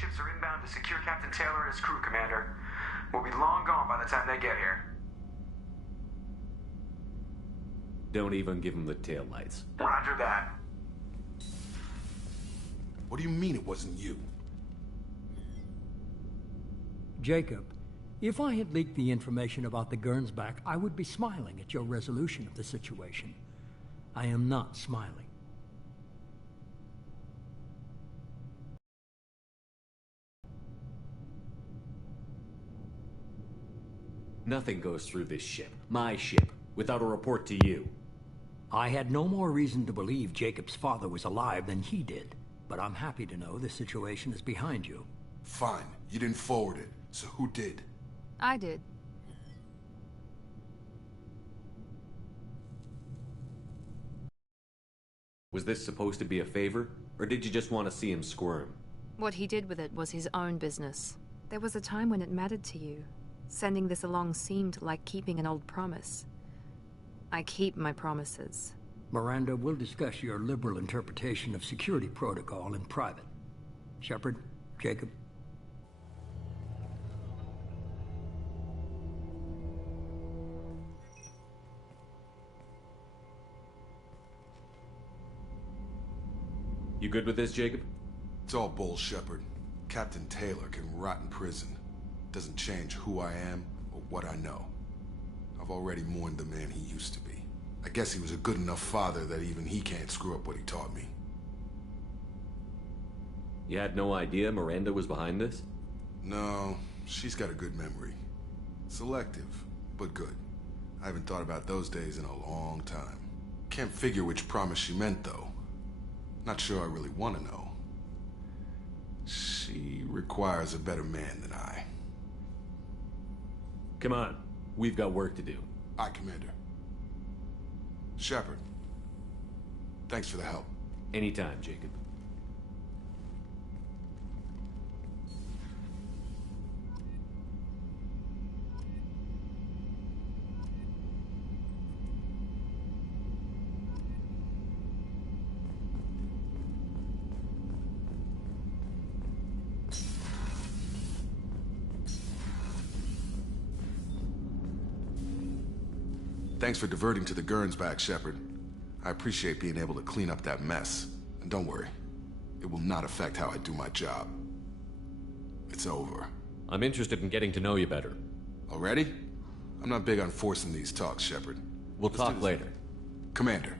Ships are inbound to secure Captain Taylor and his crew, Commander. We'll be long gone by the time they get here. Don't even give him the taillights. Roger that. What do you mean it wasn't you? Jacob, if I had leaked the information about the Gernsback, I would be smiling at your resolution of the situation. I am not smiling. Nothing goes through this ship, my ship, without a report to you. I had no more reason to believe Jacob's father was alive than he did, but I'm happy to know the situation is behind you. Fine, you didn't forward it, so who did? I did. Was this supposed to be a favor, or did you just want to see him squirm? What he did with it was his own business. There was a time when it mattered to you. Sending this along seemed like keeping an old promise. I keep my promises. Miranda, we'll discuss your liberal interpretation of security protocol in private. Shepard, Jacob. You good with this, Jacob? It's all bull, Shepard. Captain Taylor can rot in prison. Doesn't change who I am or what I know. I've already mourned the man he used to be. I guess he was a good enough father that even he can't screw up what he taught me. You had no idea Miranda was behind this? No, she's got a good memory. Selective, but good. I haven't thought about those days in a long time. Can't figure which promise she meant, though. Not sure I really want to know. She requires a better man than I. Come on, we've got work to do. Aye, Commander. Shepard, thanks for the help. Anytime, Jacob. Thanks for diverting to the Gurns back, Shepard. I appreciate being able to clean up that mess. And don't worry, it will not affect how I do my job. It's over. I'm interested in getting to know you better. Already? I'm not big on forcing these talks, Shepard. We'll talk later. Commander.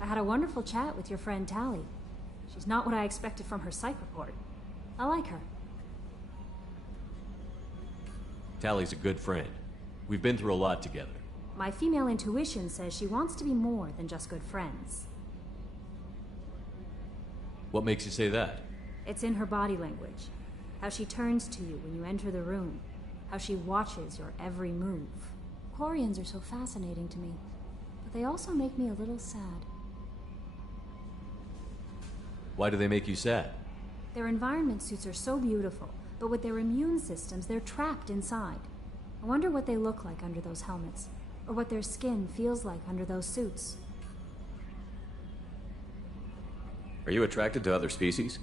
I had a wonderful chat with your friend Tally. She's not what I expected from her psych report. I like her. Tally's a good friend. We've been through a lot together. My female intuition says she wants to be more than just good friends. What makes you say that? It's in her body language. How she turns to you when you enter the room. How she watches your every move. Quarians are so fascinating to me, but they also make me a little sad. Why do they make you sad? Their environment suits are so beautiful, but with their immune systems, they're trapped inside. I wonder what they look like under those helmets, or what their skin feels like under those suits. Are you attracted to other species?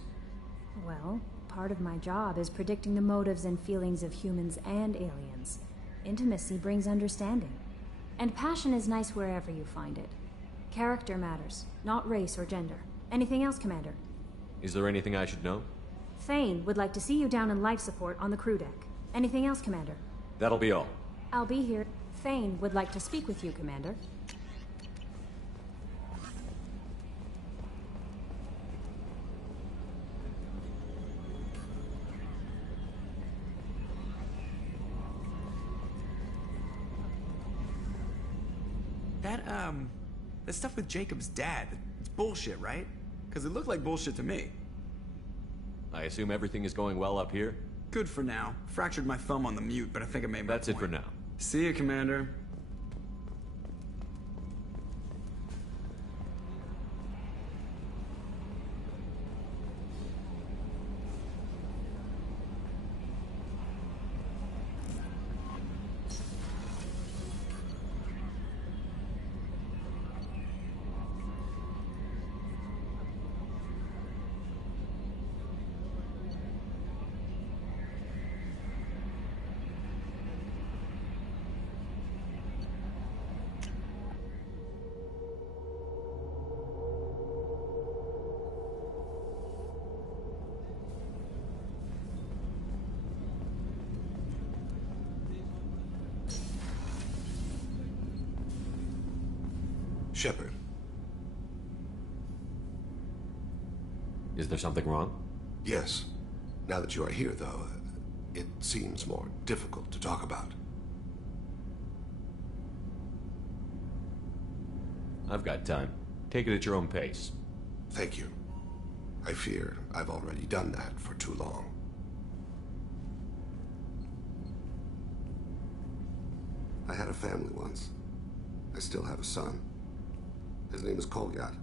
Well, part of my job is predicting the motives and feelings of humans and aliens. Intimacy brings understanding. And passion is nice wherever you find it. Character matters, not race or gender. Anything else, Commander? Is there anything I should know? Thane would like to see you down in life support on the crew deck. Anything else, Commander? That'll be all. I'll be here. Thane would like to speak with you, Commander. That stuff with Jacob's dad, it's bullshit, right? Because it looked like bullshit to me. I assume everything is going well up here? Good for now. Fractured my thumb on the mute, but I think I made my That's point. it for now. See you, Commander. Shepard. Is there something wrong? Yes. Now that you are here, though, it seems more difficult to talk about. I've got time. Take it at your own pace. Thank you. I fear I've already done that for too long. I had a family once. I still have a son. His name is Kolyat.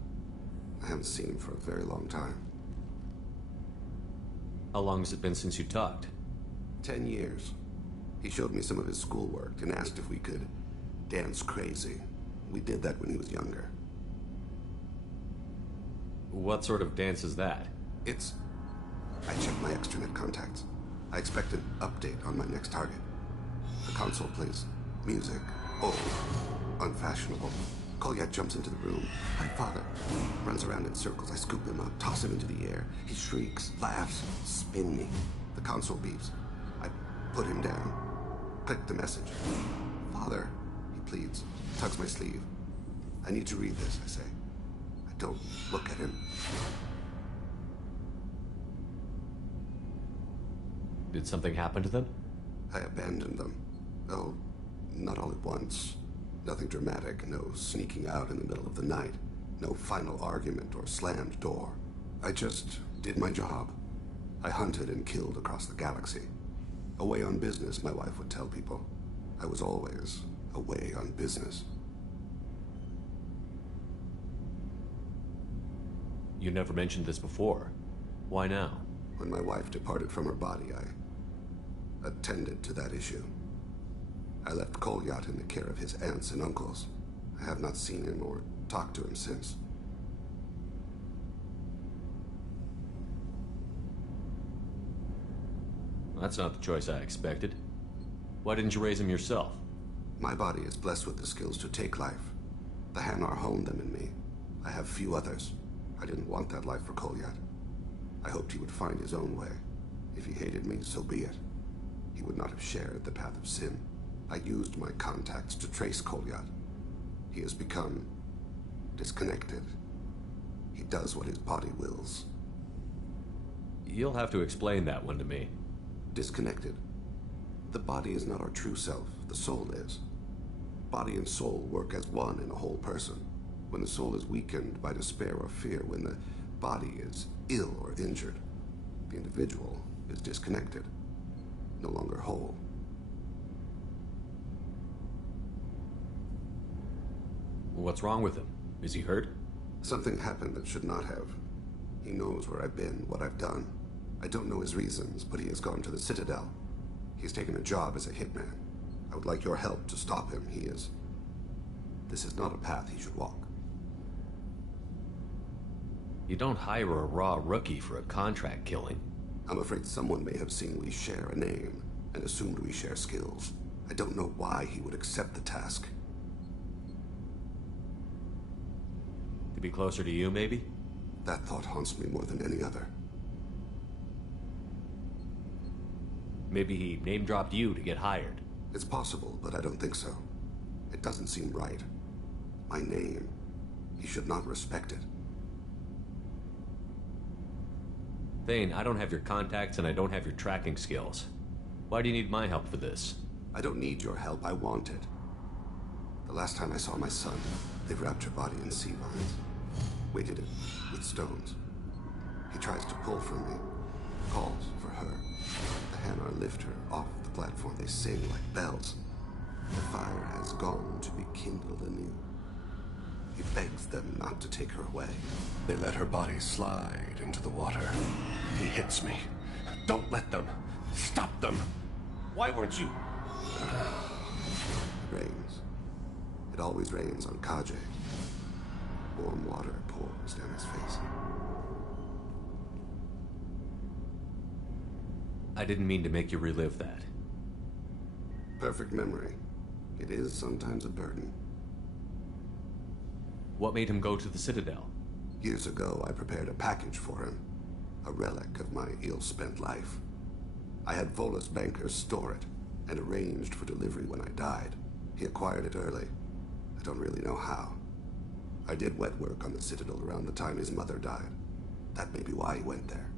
I haven't seen him for a very long time. How long has it been since you talked? 10 years. He showed me some of his schoolwork and asked if we could dance crazy. We did that when he was younger. What sort of dance is that? I checked my extranet contacts. I expect an update on my next target. The console plays music. Old. Unfashionable. Kolyat jumps into the room. My father runs around in circles. I scoop him up, toss him into the air. He shrieks, laughs, spin me. The console beeps. I put him down. Click the message. Father, he pleads, tugs my sleeve. I need to read this, I say. I don't look at him. Did something happen to them? I abandoned them. Oh, not all at once. Nothing dramatic, no sneaking out in the middle of the night, no final argument or slammed door. I just did my job. I hunted and killed across the galaxy. Away on business, my wife would tell people. I was always away on business. You never mentioned this before. Why now? When my wife departed from her body, I attended to that issue. I left Kolyat in the care of his aunts and uncles. I have not seen him or talked to him since. That's not the choice I expected. Why didn't you raise him yourself? My body is blessed with the skills to take life. The Hanar honed them in me. I have few others. I didn't want that life for Kolyat. I hoped he would find his own way. If he hated me, so be it. He would not have shared the path of sin. I used my contacts to trace Kolyat. He has become disconnected. He does what his body wills. You'll have to explain that one to me. Disconnected. The body is not our true self. The soul is. Body and soul work as one in a whole person. When the soul is weakened by despair or fear, when the body is ill or injured, the individual is disconnected, no longer whole. What's wrong with him? Is he hurt? Something happened that should not have. He knows where I've been, what I've done. I don't know his reasons, but he has gone to the Citadel. He's taken a job as a hitman. I would like your help to stop him. This is not a path he should walk. You don't hire a raw rookie for a contract killing. I'm afraid someone may have seen we share a name and assumed we share skills. I don't know why he would accept the task. To be closer to you, maybe? That thought haunts me more than any other. Maybe he name-dropped you to get hired. It's possible, but I don't think so. It doesn't seem right. My name. He should not respect it. Thane, I don't have your contacts and I don't have your tracking skills. Why do you need my help for this? I don't need your help. I want it. The last time I saw my son, they wrapped her body in sea vines. Weighted it with stones. He tries to pull from me. Calls for her. The Hanar lift her off the platform. They sing like bells. The fire has gone to be kindled anew. He begs them not to take her away. They let her body slide into the water. He hits me. Don't let them. Stop them. Why weren't you? It rains. It always rains on Kaje. Warm water pours down his face. I didn't mean to make you relive that. Perfect memory. It is sometimes a burden. What made him go to the Citadel? Years ago, I prepared a package for him. A relic of my ill-spent life. I had Volus bankers store it, and arranged for delivery when I died. He acquired it early. I don't really know how. I did wet work on the Citadel around the time his mother died. That may be why he went there.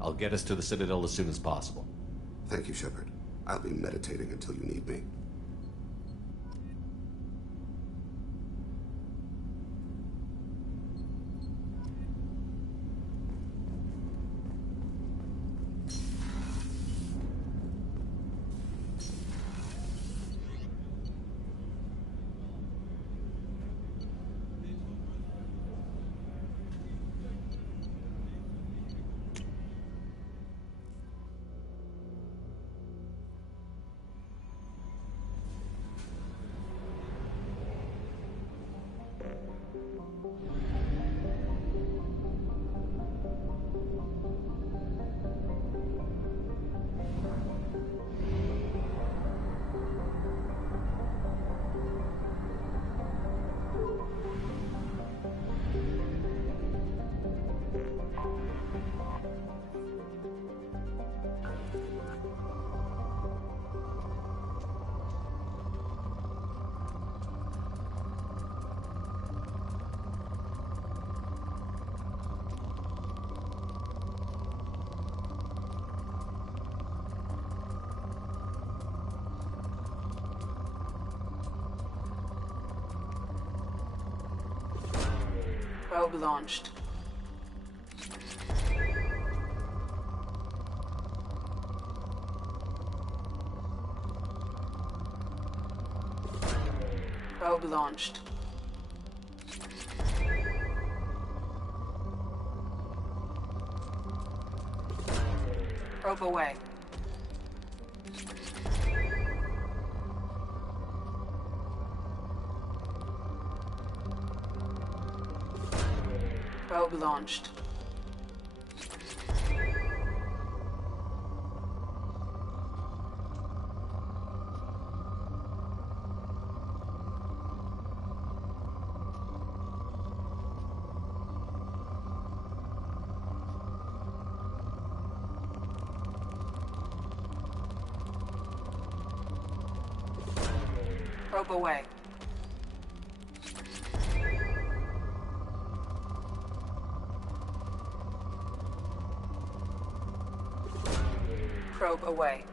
I'll get us to the Citadel as soon as possible. Thank you, Shepard. I'll be meditating until you need me. Probe launched. Probe launched. Probe away. Probe launched. Probe away. Probe away.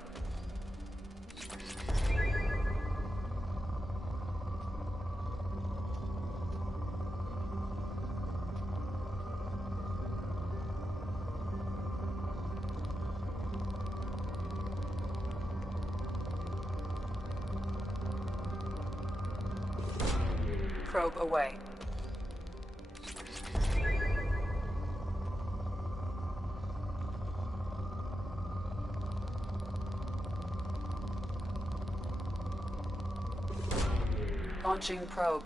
Probe away. Launching probe.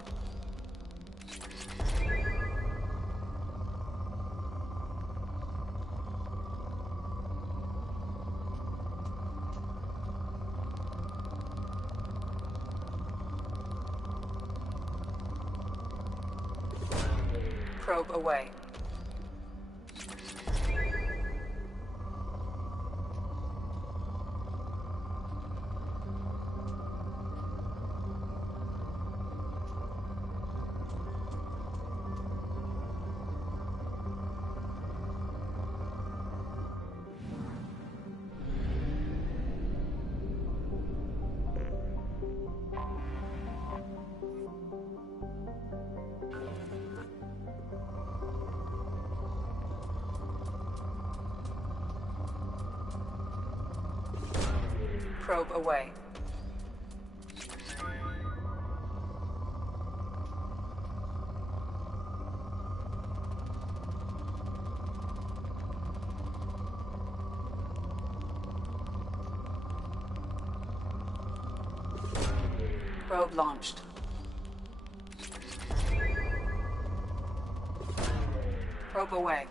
Probe away. Probe away. Probe launched. Probe away.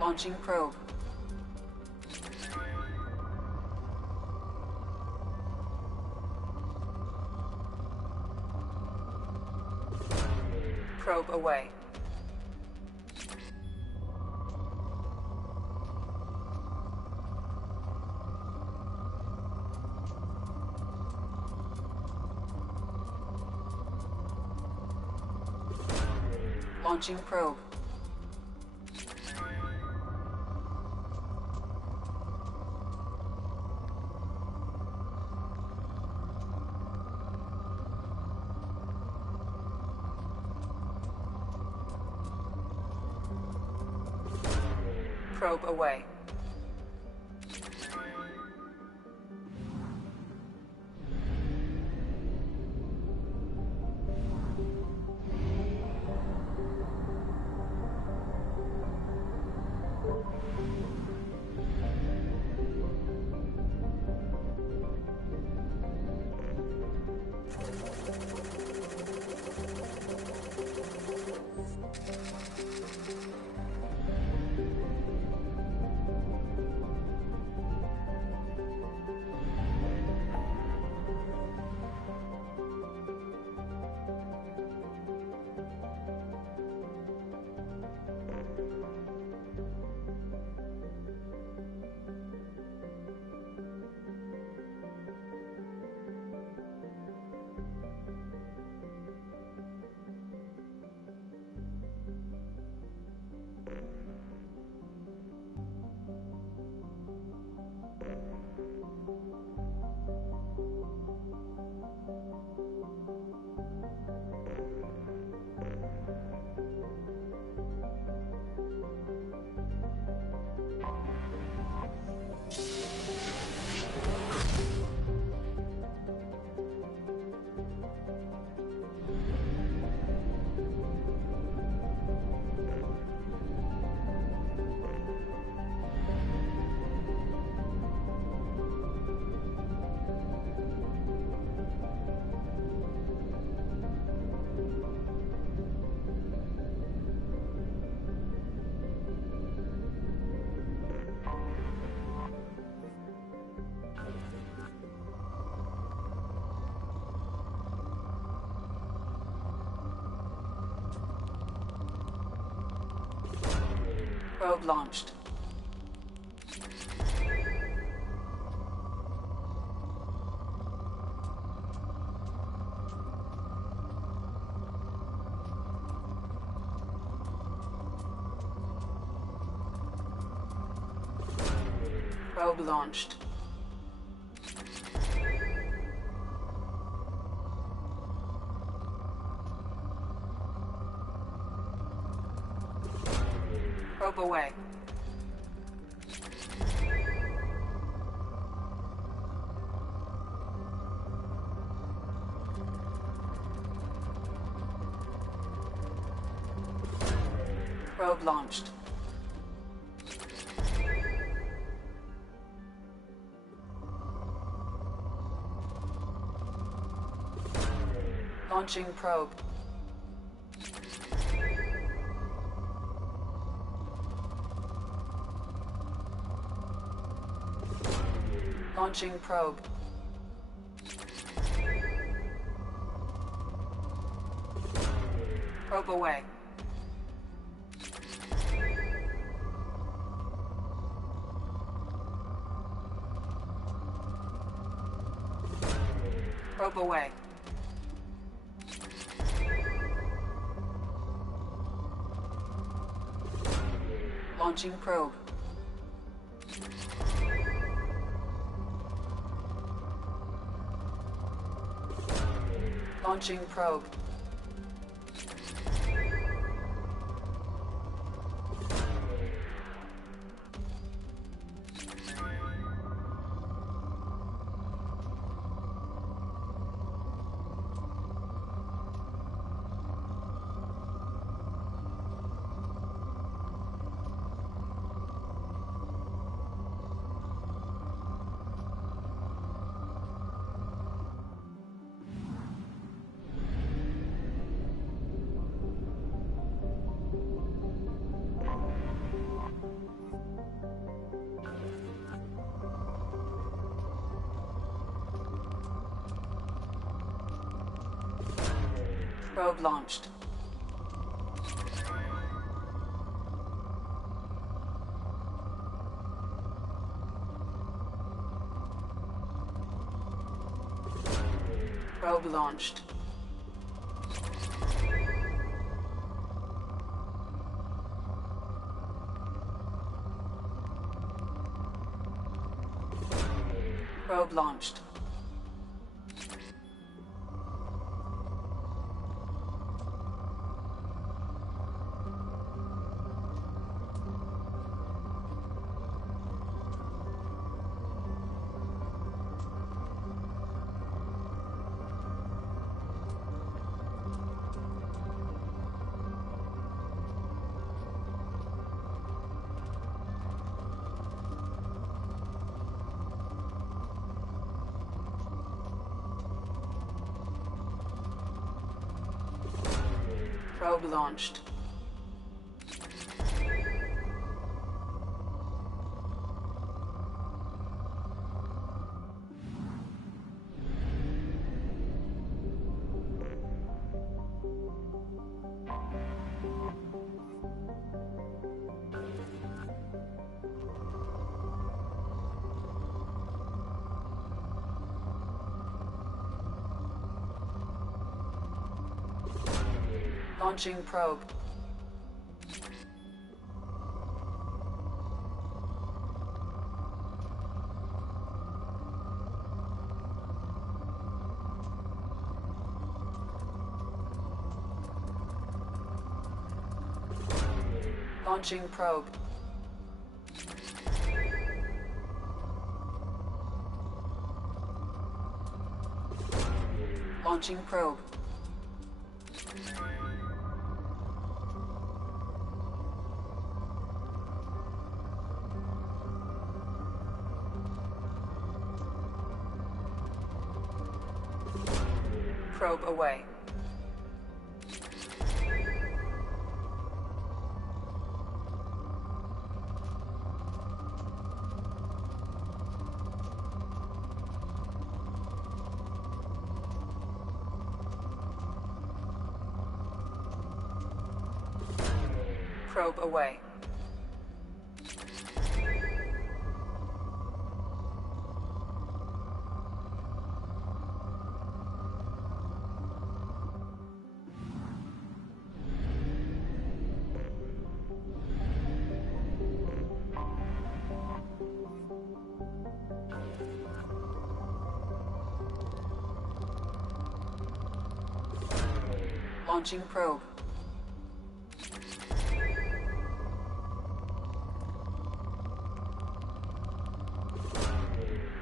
Launching probe. Probe away. Launching probe. Probe away. Probe launched. Probe launched. Probe away. Probe launched. Launching probe. Launching probe. Probe away. Probe away. Launching probe. Launching probe. Probe launched. Probe launched. Probe launched. Probe launched. Launching probe. Launching probe. Launching probe. Probe away. Probe away. Launching probe.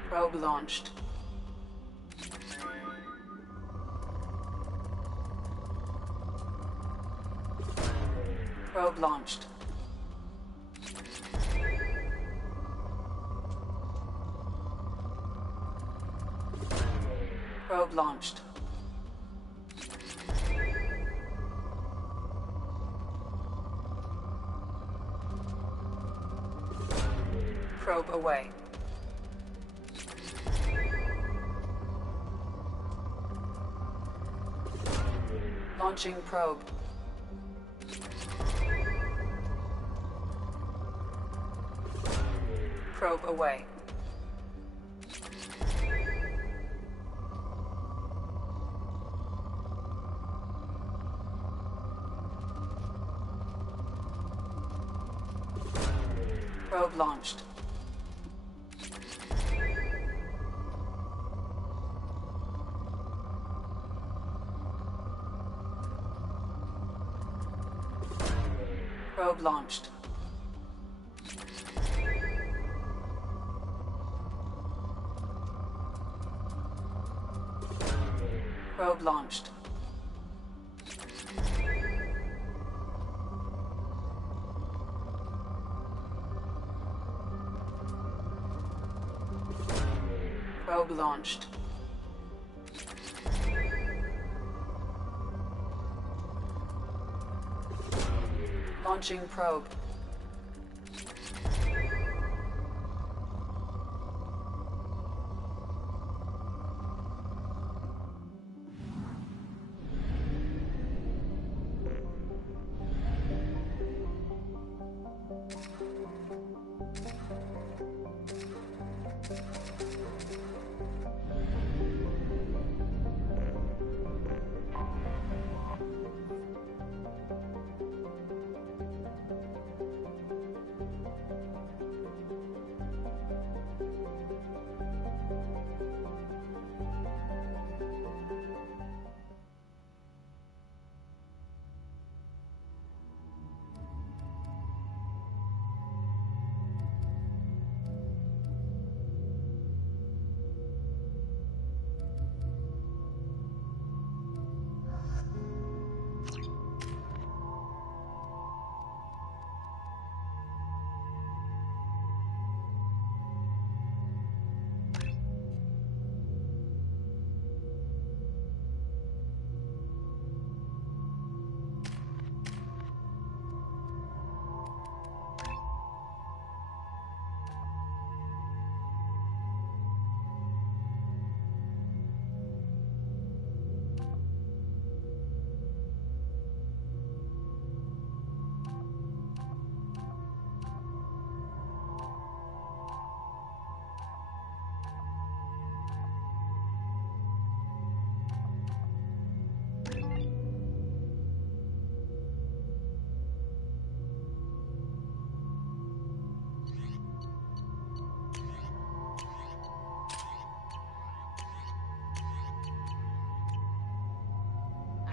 Probe launched. Probe launched. Probe launched. Probe away. Launching probe. Probe away. Probe launched. Probe launched. Probe launched. Probe launched. Launching probe.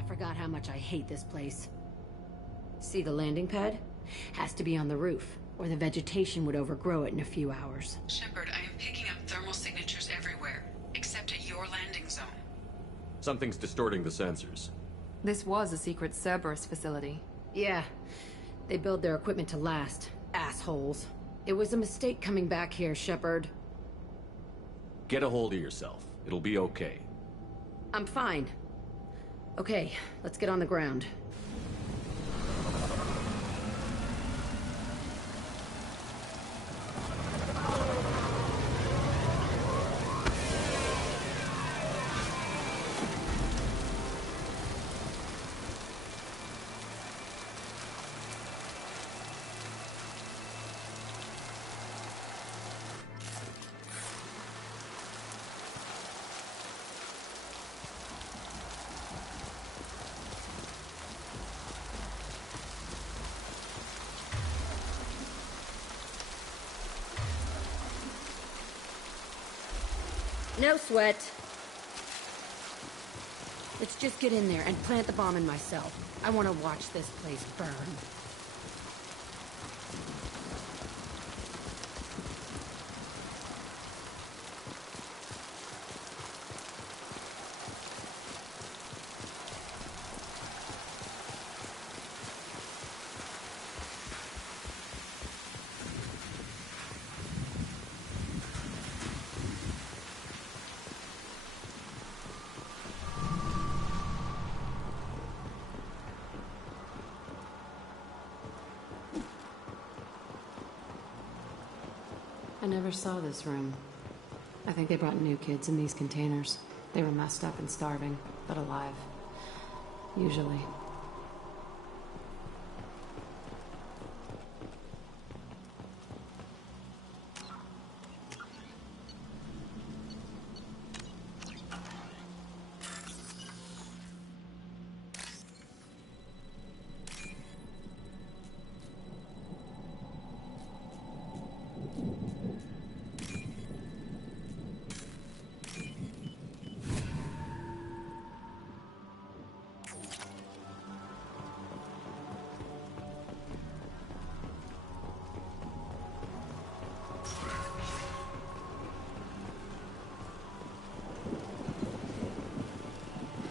Forgot how much I hate this place. See the landing pad? Has to be on the roof, or the vegetation would overgrow it in a few hours. Shepard, I am picking up thermal signatures everywhere, except at your landing zone. Something's distorting the sensors. This was a secret Cerberus facility. Yeah. They build their equipment to last. Assholes. It was a mistake coming back here, Shepard. Get a hold of yourself. It'll be okay. I'm fine. Okay, let's get on the ground. No sweat. Let's just get in there and plant the bomb in myself. I want to watch this place burn. I never saw this room. I think they brought new kids in these containers. They were messed up and starving, but alive. Usually.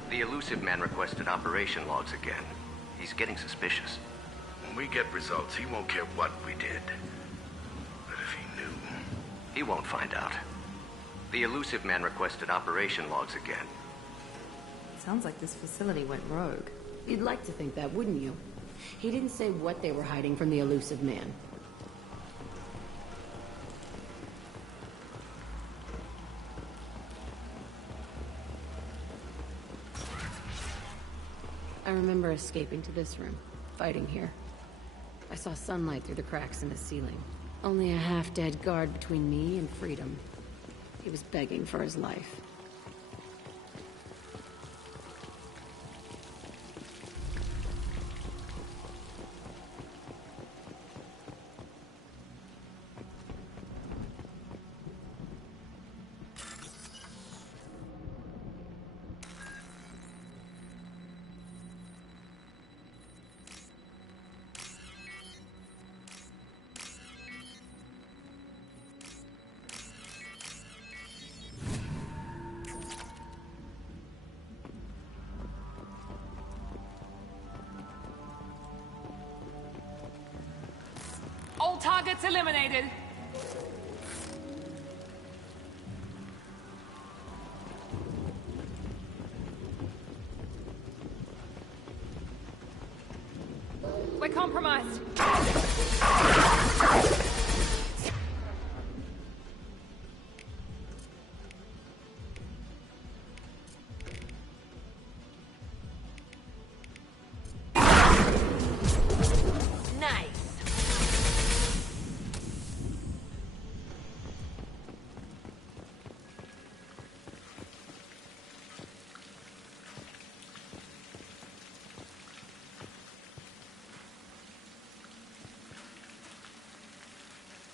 The elusive man requested operation logs again. He's getting suspicious. When we get results, he won't care what we did. But if he knew... He won't find out. The elusive man requested operation logs again. Sounds like this facility went rogue. You'd like to think that, wouldn't you? He didn't say what they were hiding from the elusive man. I remember escaping to this room, fighting here. I saw sunlight through the cracks in the ceiling. Only a half-dead guard between me and freedom. He was begging for his life. All targets eliminated. We're compromised.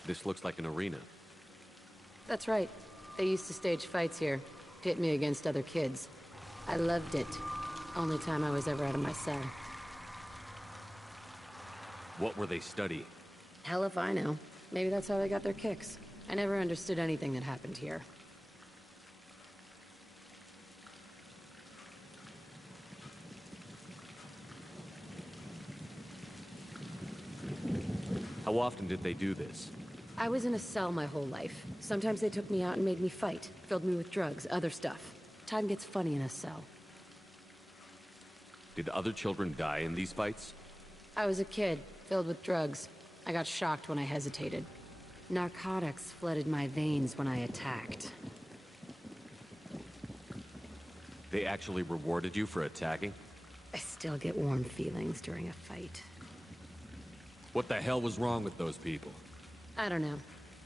This looks like an arena. That's right. They used to stage fights here. Pit me against other kids. I loved it. Only time I was ever out of my cell. What were they studying? Hell if I know. Maybe that's how they got their kicks. I never understood anything that happened here. How often did they do this? I was in a cell my whole life. Sometimes they took me out and made me fight. Filled me with drugs, other stuff. Time gets funny in a cell. Did other children die in these fights? I was a kid, filled with drugs. I got shocked when I hesitated. Narcotics flooded my veins when I attacked. They actually rewarded you for attacking? I still get warm feelings during a fight. What the hell was wrong with those people? I don't know.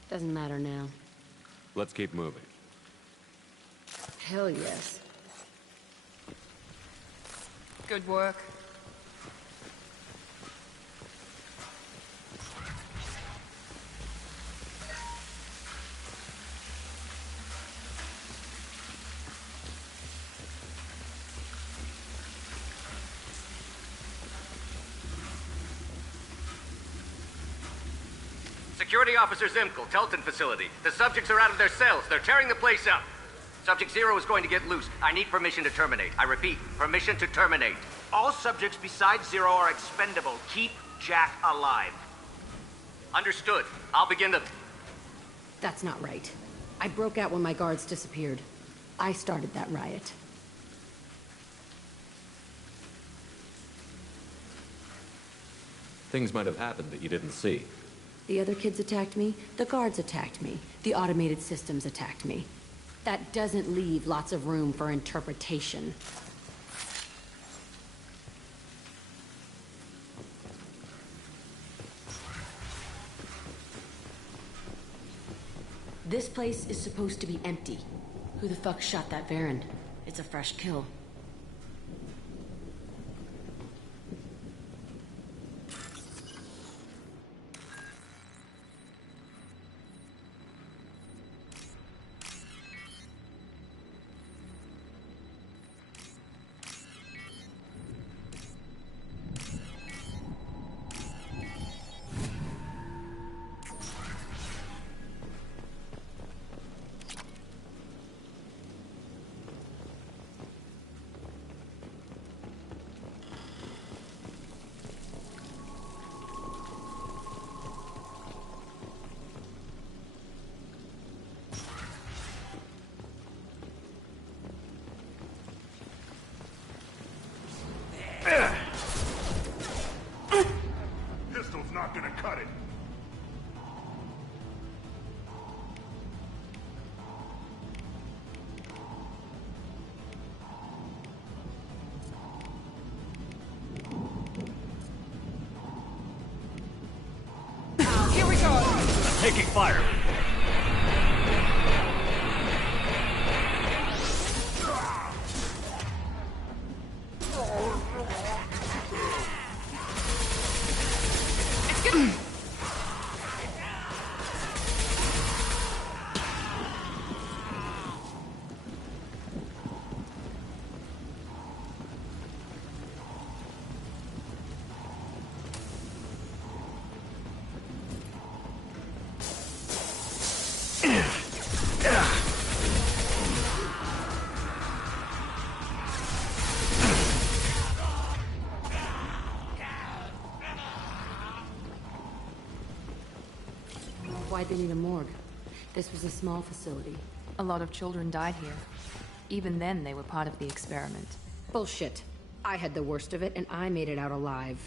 Doesn't matter now. Let's keep moving. Hell yes. Good work. Security Officer Zimkel, Telton facility. The subjects are out of their cells. They're tearing the place up. Subject Zero is going to get loose. I need permission to terminate. I repeat, permission to terminate. All subjects besides Zero are expendable. Keep Jack alive. Understood. I'll begin the... That's not right. I broke out when my guards disappeared. I started that riot. Things might have happened that you didn't see. The other kids attacked me, the guards attacked me, the automated systems attacked me. That doesn't leave lots of room for interpretation. This place is supposed to be empty. Who the fuck shot that Varren? It's a fresh kill. Pistol's not gonna cut it. Here we go! Taking fire! Why'd they need a morgue? This was a small facility. A lot of children died here. Even then, they were part of the experiment. Bullshit. I had the worst of it, and I made it out alive.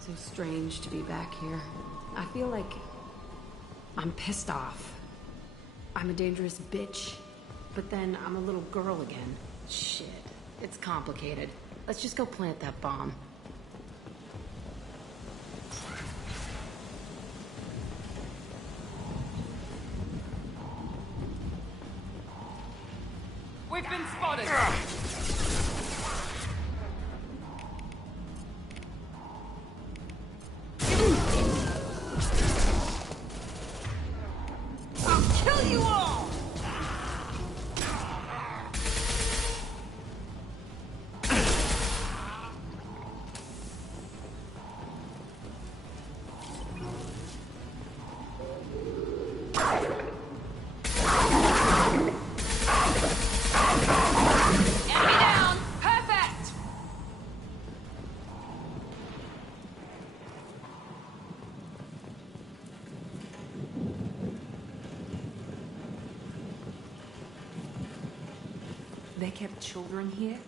So strange to be back here. I feel like I'm pissed off. I'm a dangerous bitch, but then I'm a little girl again. Shit, it's complicated. Let's just go plant that bomb. We've been spotted! They kept children here?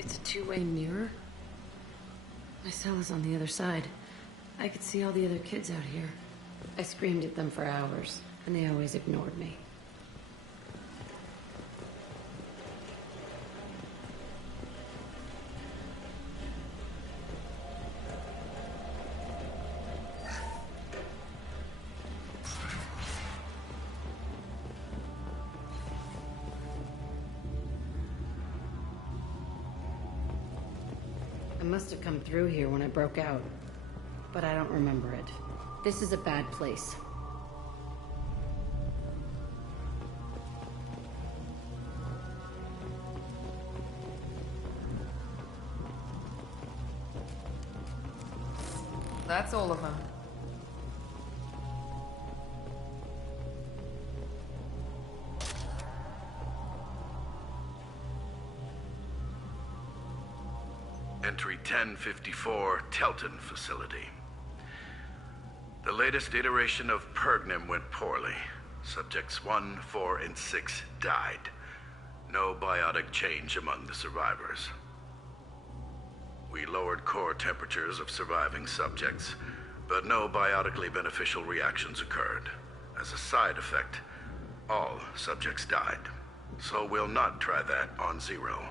It's a two-way mirror? My cell is on the other side. I could see all the other kids out here. I screamed at them for hours, and they always ignored me. I must have come through here when I broke out, but I don't remember it. This is a bad place. That's all of them. Entry 1054, Telton Facility. The latest iteration of Pergnim went poorly. Subjects 1, 4, and 6 died. No biotic change among the survivors. We lowered core temperatures of surviving subjects, but no biotically beneficial reactions occurred. As a side effect, all subjects died. So we'll not try that on Zero.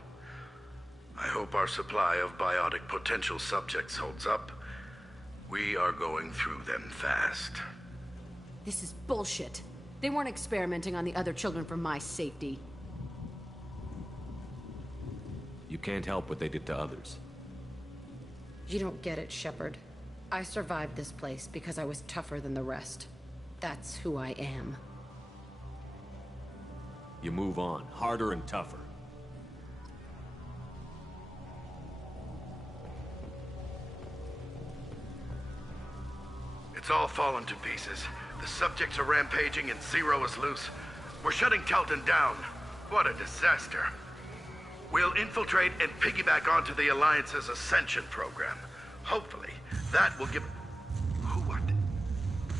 I hope our supply of biotic potential subjects holds up. We are going through them fast. This is bullshit. They weren't experimenting on the other children for my safety. You can't help what they did to others. You don't get it, Shepard. I survived this place because I was tougher than the rest. That's who I am. You move on, harder and tougher. It's all fallen to pieces. The subjects are rampaging and Zero is loose. We're shutting Telton down. What a disaster. We'll infiltrate and piggyback onto the Alliance's Ascension program. Hopefully, that will give... What?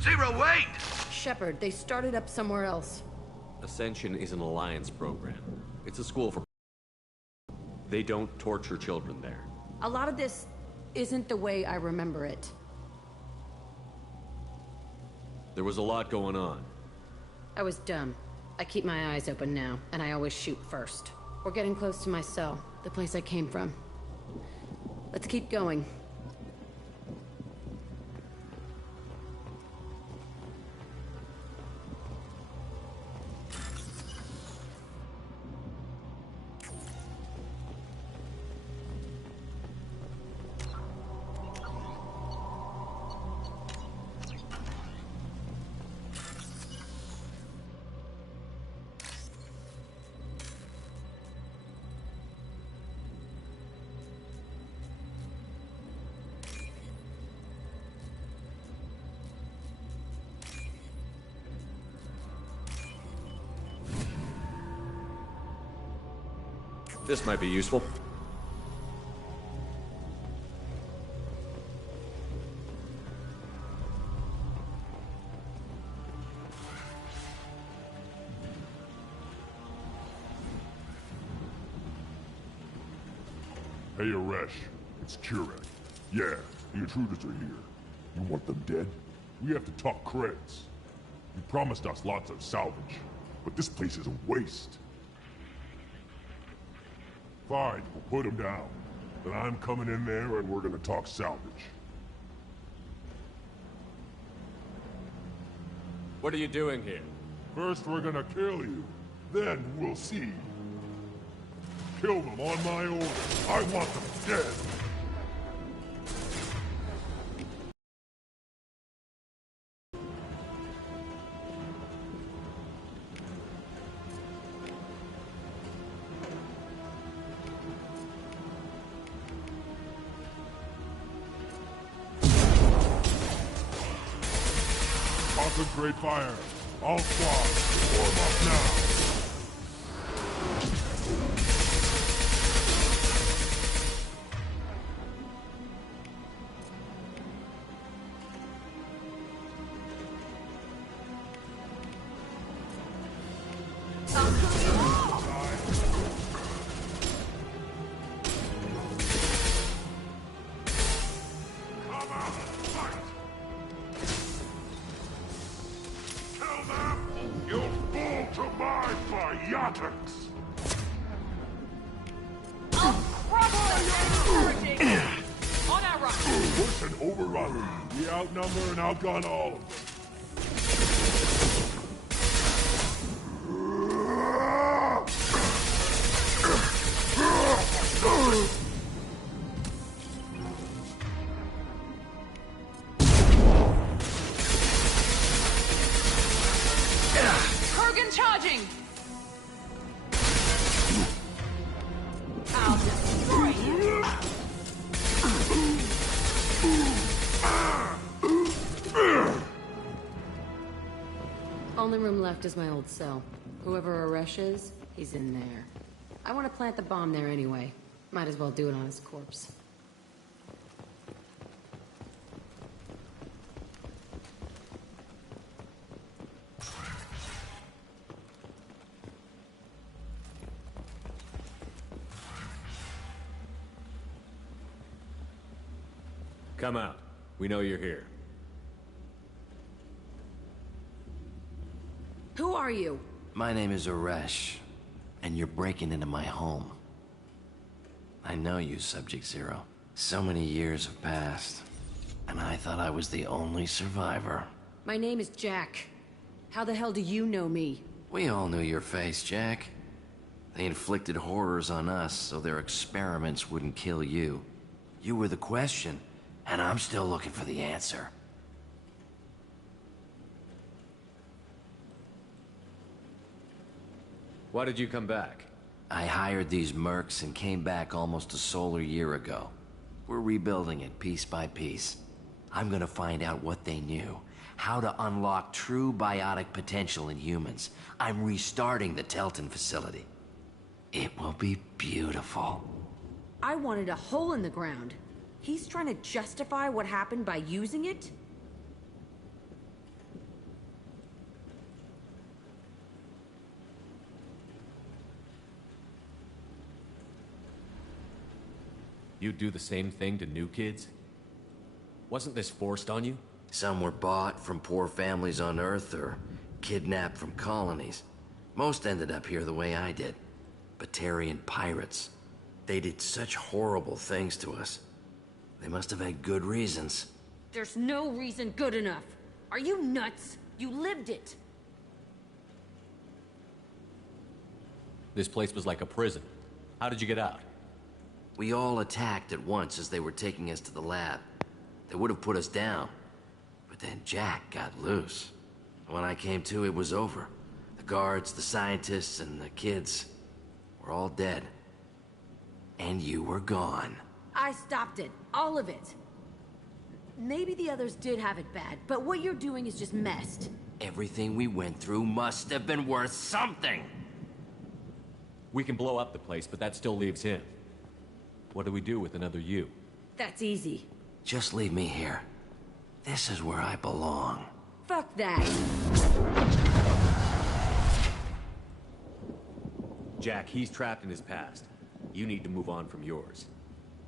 Zero, wait! Shepard, they started up somewhere else. Ascension is an Alliance program. It's a school for... They don't torture children there. A lot of this isn't the way I remember it. There was a lot going on. I was dumb. I keep my eyes open now, and I always shoot first. We're getting close to my cell, the place I came from. Let's keep going. This might be useful. Hey, Aresh. It's Kurek. Yeah, the intruders are here. You want them dead? We have to talk credits. You promised us lots of salvage, but this place is a waste. Fine, we'll put them down. Then I'm coming in there and we're gonna talk salvage. What are you doing here? First we're gonna kill you. Then we'll see. Kill them on my order. I want them dead. Concentrate fire. All squads, warm up now. Outnumber and outgun all. Kurgan charging! I'll destroy you! Only room left is my old cell. Whoever Aresh is, he's in there. I want to plant the bomb there anyway. Might as well do it on his corpse. Come out. We know you're here. Who are you? My name is Aresh, and you're breaking into my home. I know you, Subject Zero. So many years have passed, and I thought I was the only survivor. My name is Jack. How the hell do you know me? We all knew your face, Jack. They inflicted horrors on us so their experiments wouldn't kill you. You were the question, and I'm still looking for the answer. Why did you come back? I hired these mercs and came back almost a solar year ago. We're rebuilding it piece by piece. I'm gonna find out what they knew, how to unlock true biotic potential in humans. I'm restarting the Telton facility. It will be beautiful. I wanted a hole in the ground. He's trying to justify what happened by using it? You'd do the same thing to new kids? Wasn't this forced on you? Some were bought from poor families on Earth or kidnapped from colonies. Most ended up here the way I did. Batarian pirates. They did such horrible things to us. They must have had good reasons. There's no reason good enough. Are you nuts? You lived it. This place was like a prison. How did you get out? We all attacked at once as they were taking us to the lab. They would have put us down. But then Jack got loose. When I came to, it was over. The guards, the scientists, and the kids were all dead. And you were gone. I stopped it. All of it. Maybe the others did have it bad, but what you're doing is just messed. Everything we went through must have been worth something! We can blow up the place, but that still leaves him. What do we do with another you? That's easy. Just leave me here. This is where I belong. Fuck that. Jack, he's trapped in his past. You need to move on from yours.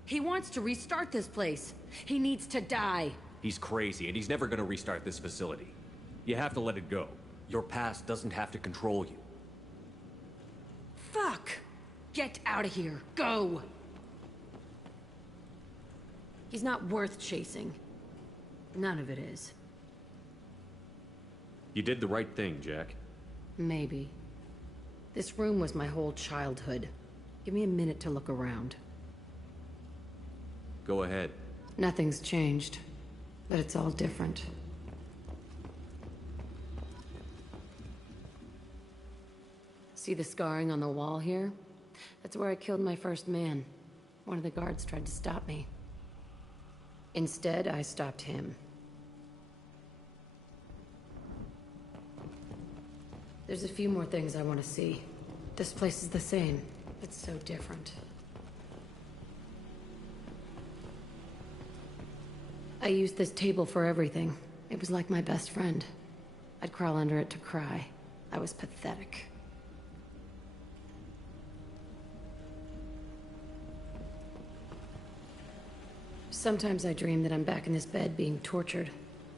He wants to restart this place. He needs to die. He's crazy, and he's never gonna restart this facility. You have to let it go. Your past doesn't have to control you. Fuck! Get out of here. Go! He's not worth chasing. None of it is. You did the right thing, Jack. Maybe. This room was my whole childhood. Give me a minute to look around. Go ahead. Nothing's changed, but it's all different. See the scarring on the wall here? That's where I killed my first man. One of the guards tried to stop me. Instead, I stopped him. There's a few more things I want to see. This place is the same. It's so different. I used this table for everything. It was like my best friend. I'd crawl under it to cry. I was pathetic. Sometimes I dream that I'm back in this bed being tortured.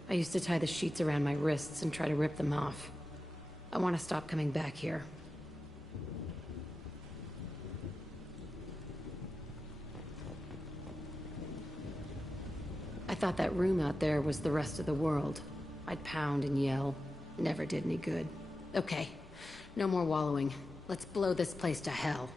I used to tie the sheets around my wrists and try to rip them off. I want to stop coming back here. I thought that room out there was the rest of the world. I'd pound and yell. Never did any good. Okay, no more wallowing. Let's blow this place to hell.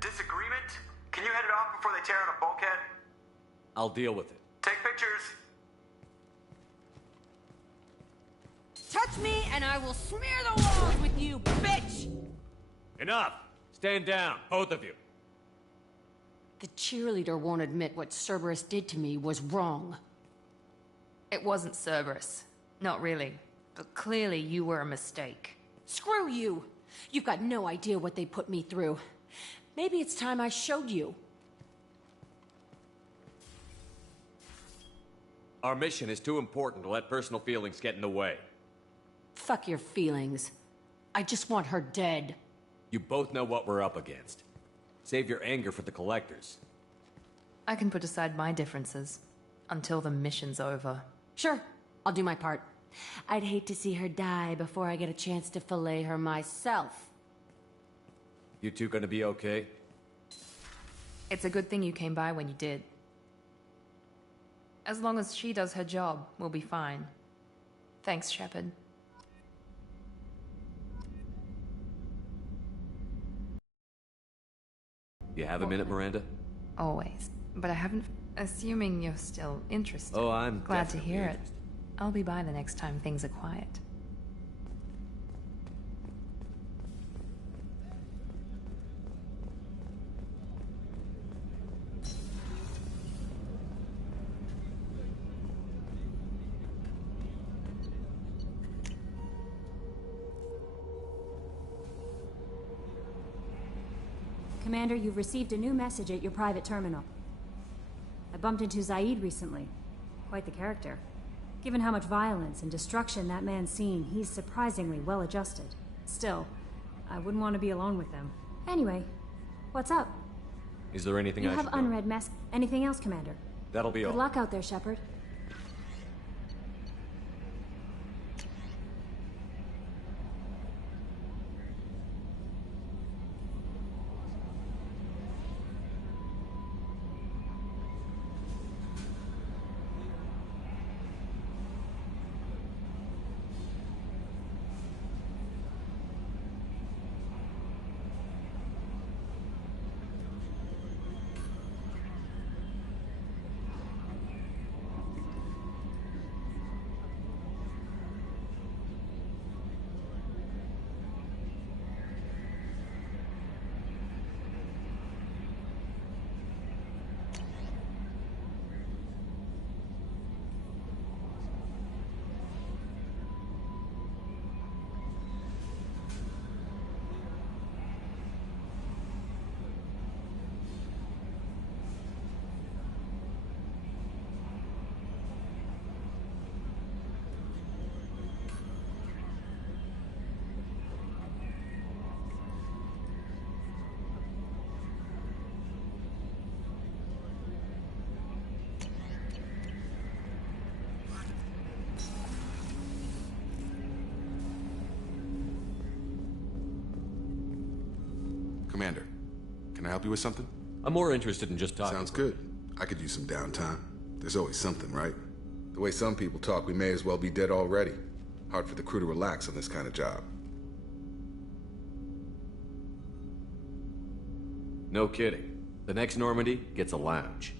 Disagreement? Can you head it off before they tear out a bulkhead? I'll deal with it. Take pictures. Touch me and I will smear the walls with you, bitch! Enough! Stand down, both of you. The cheerleader won't admit what Cerberus did to me was wrong. It wasn't Cerberus. Not really. But clearly you were a mistake. Screw you! You've got no idea what they put me through. Maybe it's time I showed you. Our mission is too important to let personal feelings get in the way. Fuck your feelings. I just want her dead. You both know what we're up against. Save your anger for the collectors. I can put aside my differences until the mission's over. Sure, I'll do my part. I'd hate to see her die before I get a chance to fillet her myself. You two gonna be okay? It's a good thing you came by when you did. As long as she does her job, we'll be fine. Thanks, Shepard. You have a minute, Miranda? Always. But I haven't... Assuming you're still interested. Oh, I'm glad to hear interested. it. I'll be by the next time things are quiet. Commander, you've received a new message at your private terminal. I bumped into Zaid recently. Quite the character. Given how much violence and destruction that man's seen, he's surprisingly well adjusted. Still, I wouldn't want to be alone with him. Anyway, what's up? Is there anything You I have should know? unread mess. Anything else, Commander? That'll be all. Good luck out there, Shepard. Commander, can I help you with something? I'm more interested in just talking. Sounds good. I could use some downtime. There's always something, right? The way some people talk, we may as well be dead already. Hard for the crew to relax on this kind of job. No kidding. The next Normandy gets a lounge.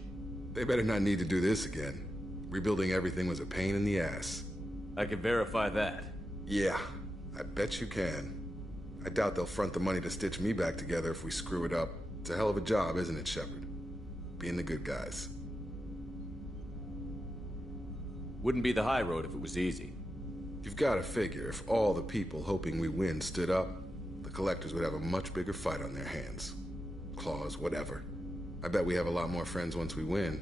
They better not need to do this again. Rebuilding everything was a pain in the ass. I can verify that. Yeah, I bet you can. I doubt they'll front the money to stitch me back together if we screw it up. It's a hell of a job, isn't it, Shepard? Being the good guys. Wouldn't be the high road if it was easy. You've got to figure, if all the people hoping we win stood up, the collectors would have a much bigger fight on their hands. Claws, whatever. I bet we have a lot more friends once we win.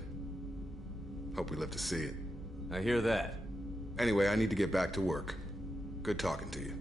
Hope we live to see it. I hear that. Anyway, I need to get back to work. Good talking to you.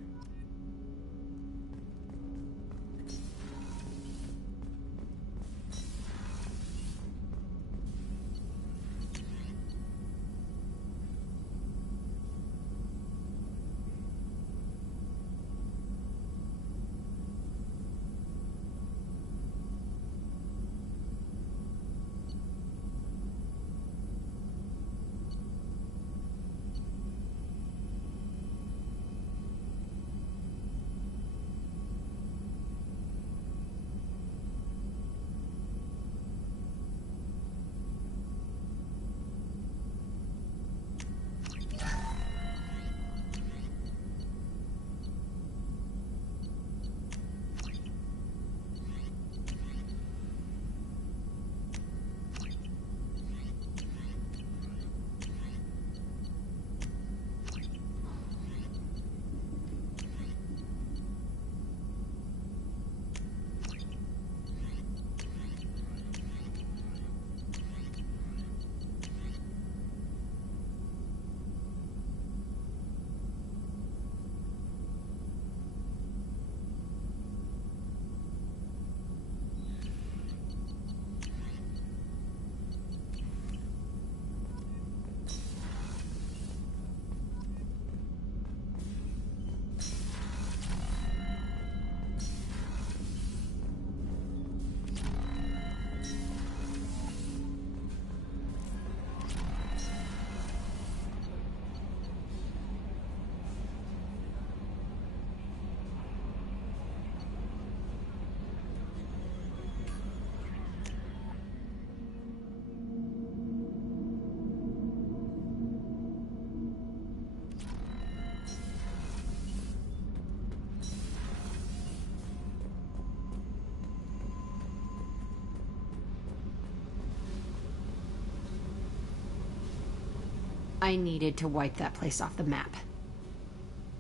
I needed to wipe that place off the map.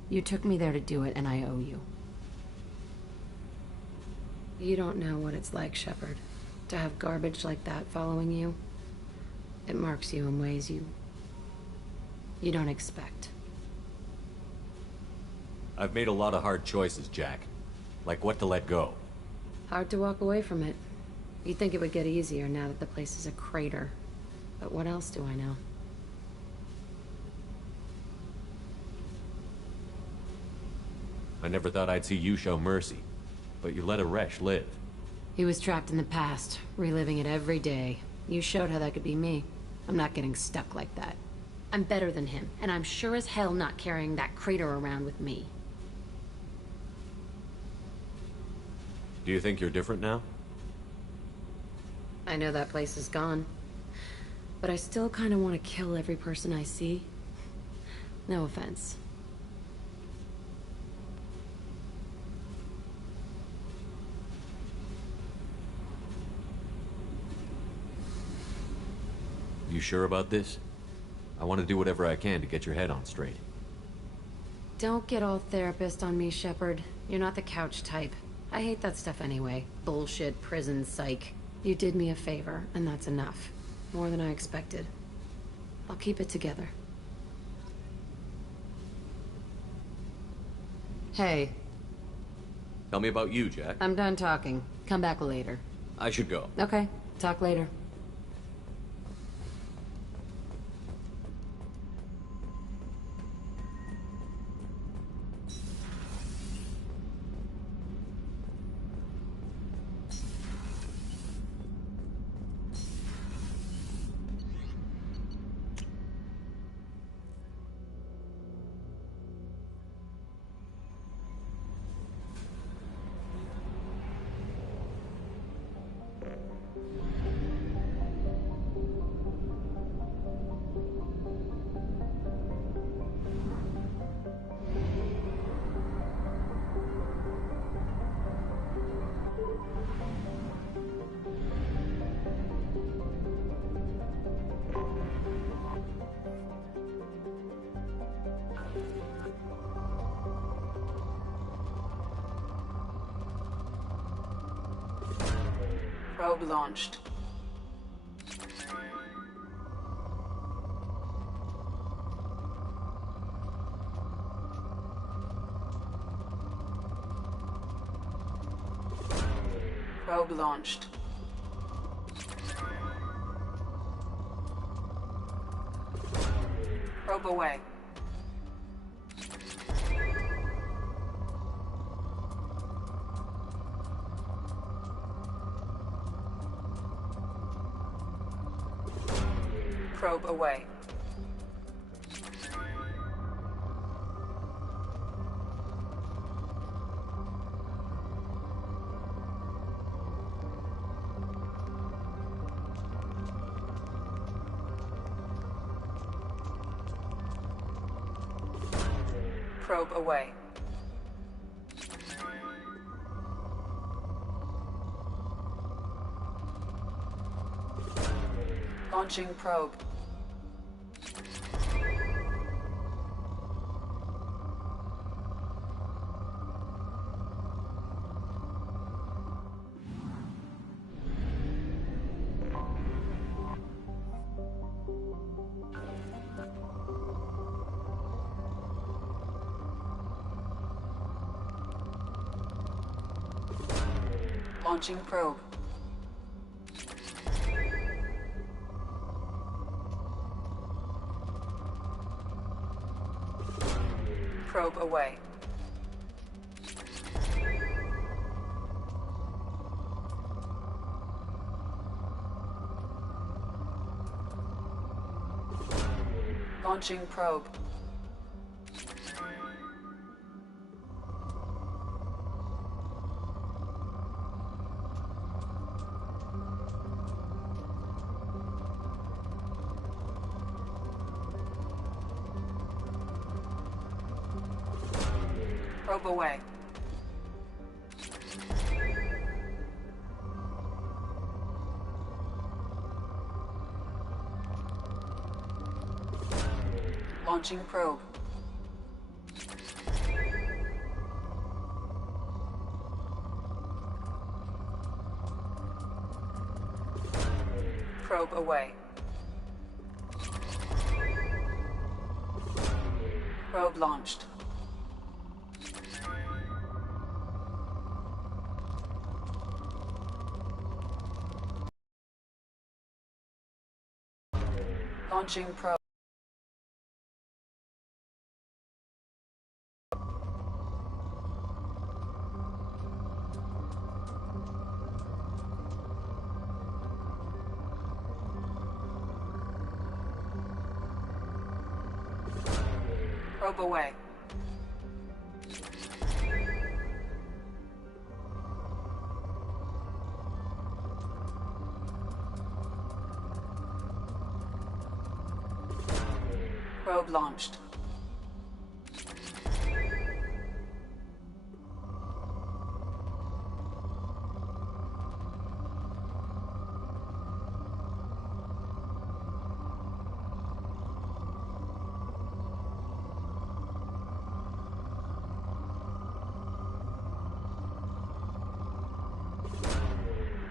You took me there to do it, and I owe you. You don't know what it's like, Shepard, to have garbage like that following you. It marks you in ways you don't expect. I've made a lot of hard choices, Jack. Like what to let go. Hard to walk away from it. You'd think it would get easier now that the place is a crater. But what else do I know? I never thought I'd see you show mercy, but you let Aresh live. He was trapped in the past, reliving it every day. You showed how that could be me. I'm not getting stuck like that. I'm better than him, and I'm sure as hell not carrying that crater around with me. Do you think you're different now? I know that place is gone, but I still kind of want to kill every person I see. No offense. You sure about this? I want to do whatever I can to get your head on straight. Don't get all therapist on me, Shepard. You're not the couch type. I hate that stuff anyway. Bullshit, prison, psych. You did me a favor, and that's enough. More than I expected. I'll keep it together. Hey. Tell me about you, Jack. I'm done talking. Come back later. I should go. Okay. Talk later. Probe launched. Probe launched. Probe away. Probe away. Probe away. Launching probe. Launching probe. Probe away. Launching probe. Probe away. Launching probe. Probe away. Probe launched. Launching probe. Probe away. Probe launched.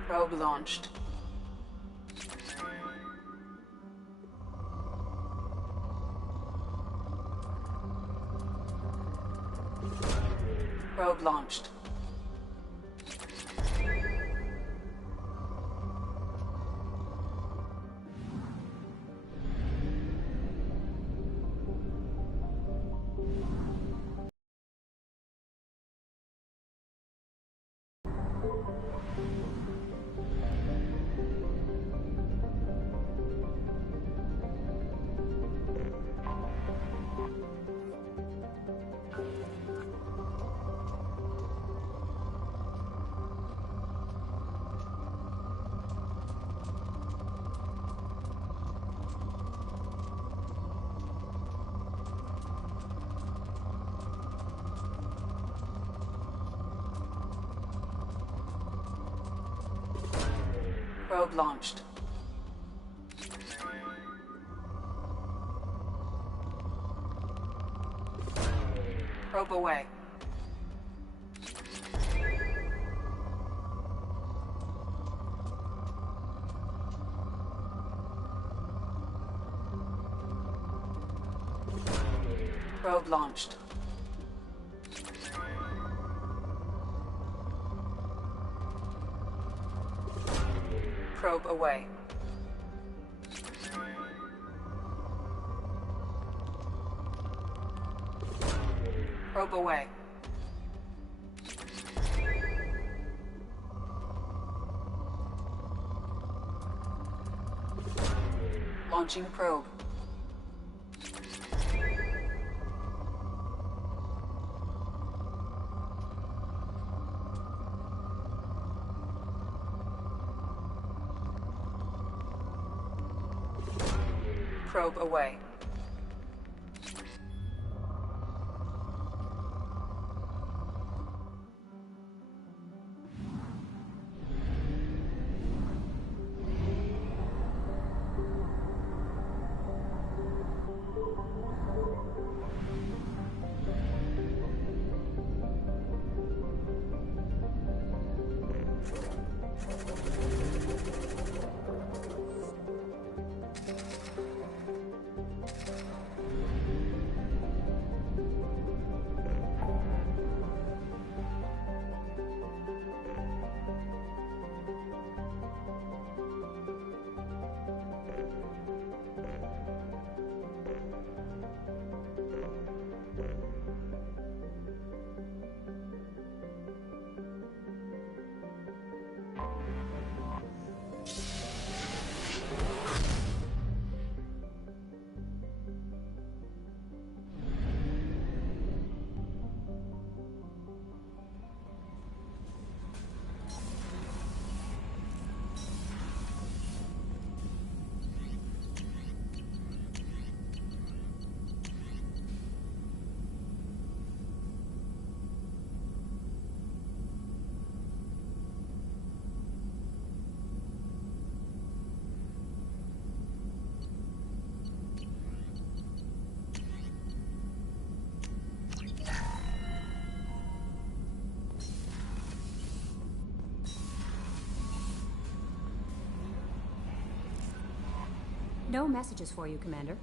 Probe launched. Probe launched. Probe launched. Probe away. Node launched. Probe away. Probe away. Launching probe. Probe away. No messages for you, Commander.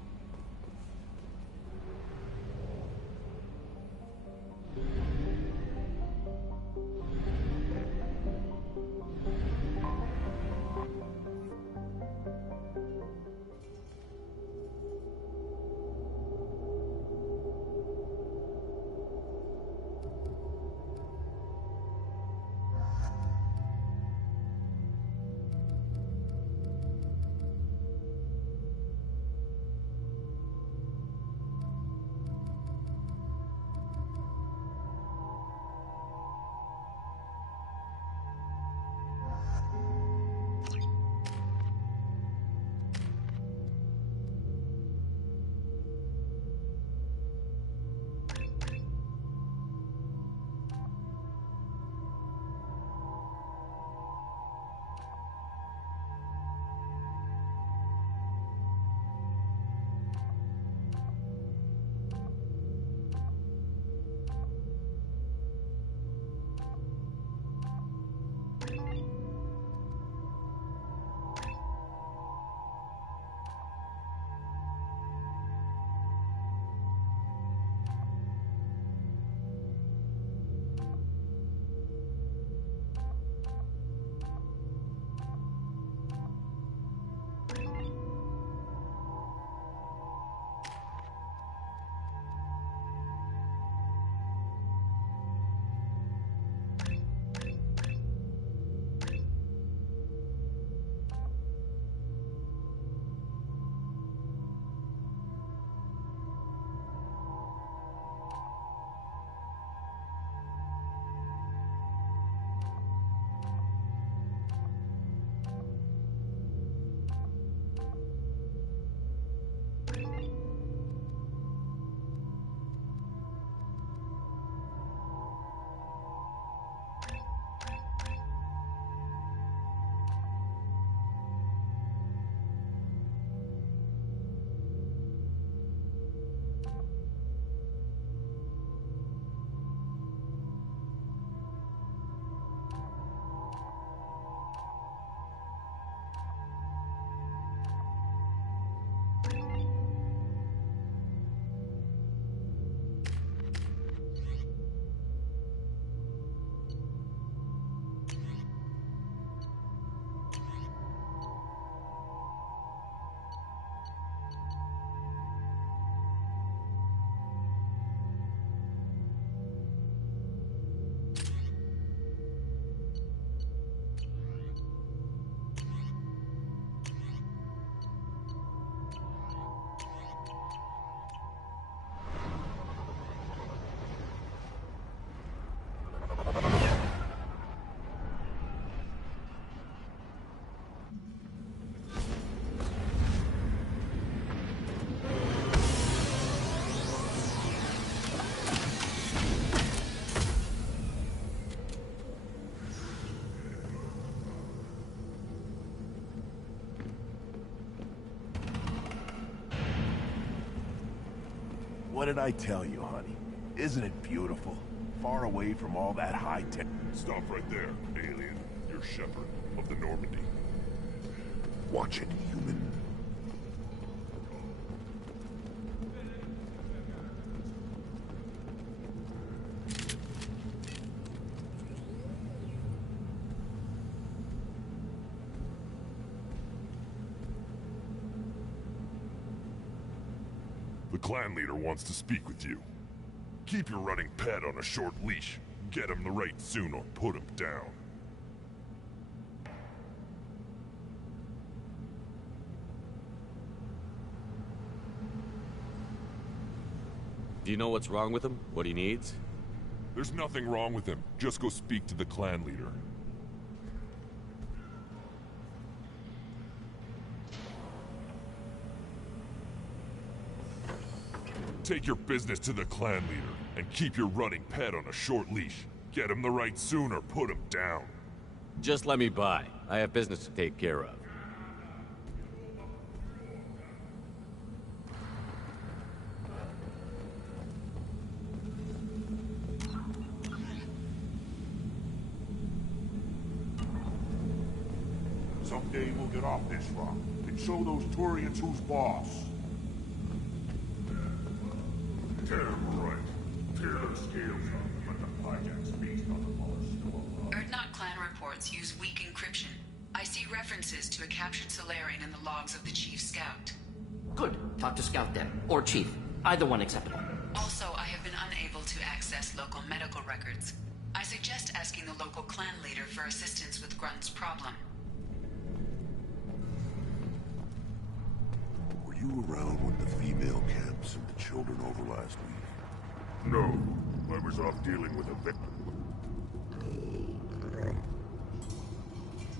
What did I tell you, honey? Isn't it beautiful? Far away from all that high-tech... Stop right there, alien. You're Shepherd of the Normandy. Watch it, human. The clan leader wants to speak with you. Keep your running pet on a short leash. Get him the right soon or put him down. Do you know what's wrong with him? What he needs? There's nothing wrong with him. Just go speak to the clan leader. Take your business to the clan leader, and keep your running pet on a short leash. Get him the right soon or put him down. Just let me by. I have business to take care of. Someday we'll get off this rock and show those Turians who's boss. Damn right. Tear their scales up, let the hijack's feast on the boss. Erdnot clan reports use weak encryption. I see references to a captured Solarian in the logs of the Chief Scout. Good. Talk to Scout then. Or Chief. Either one acceptable. Also, I have been unable to access local medical records. I suggest asking the local clan leader for assistance with Grunt's problem. Were you around when the female camp sent the children over last week? No. I was off dealing with a victim.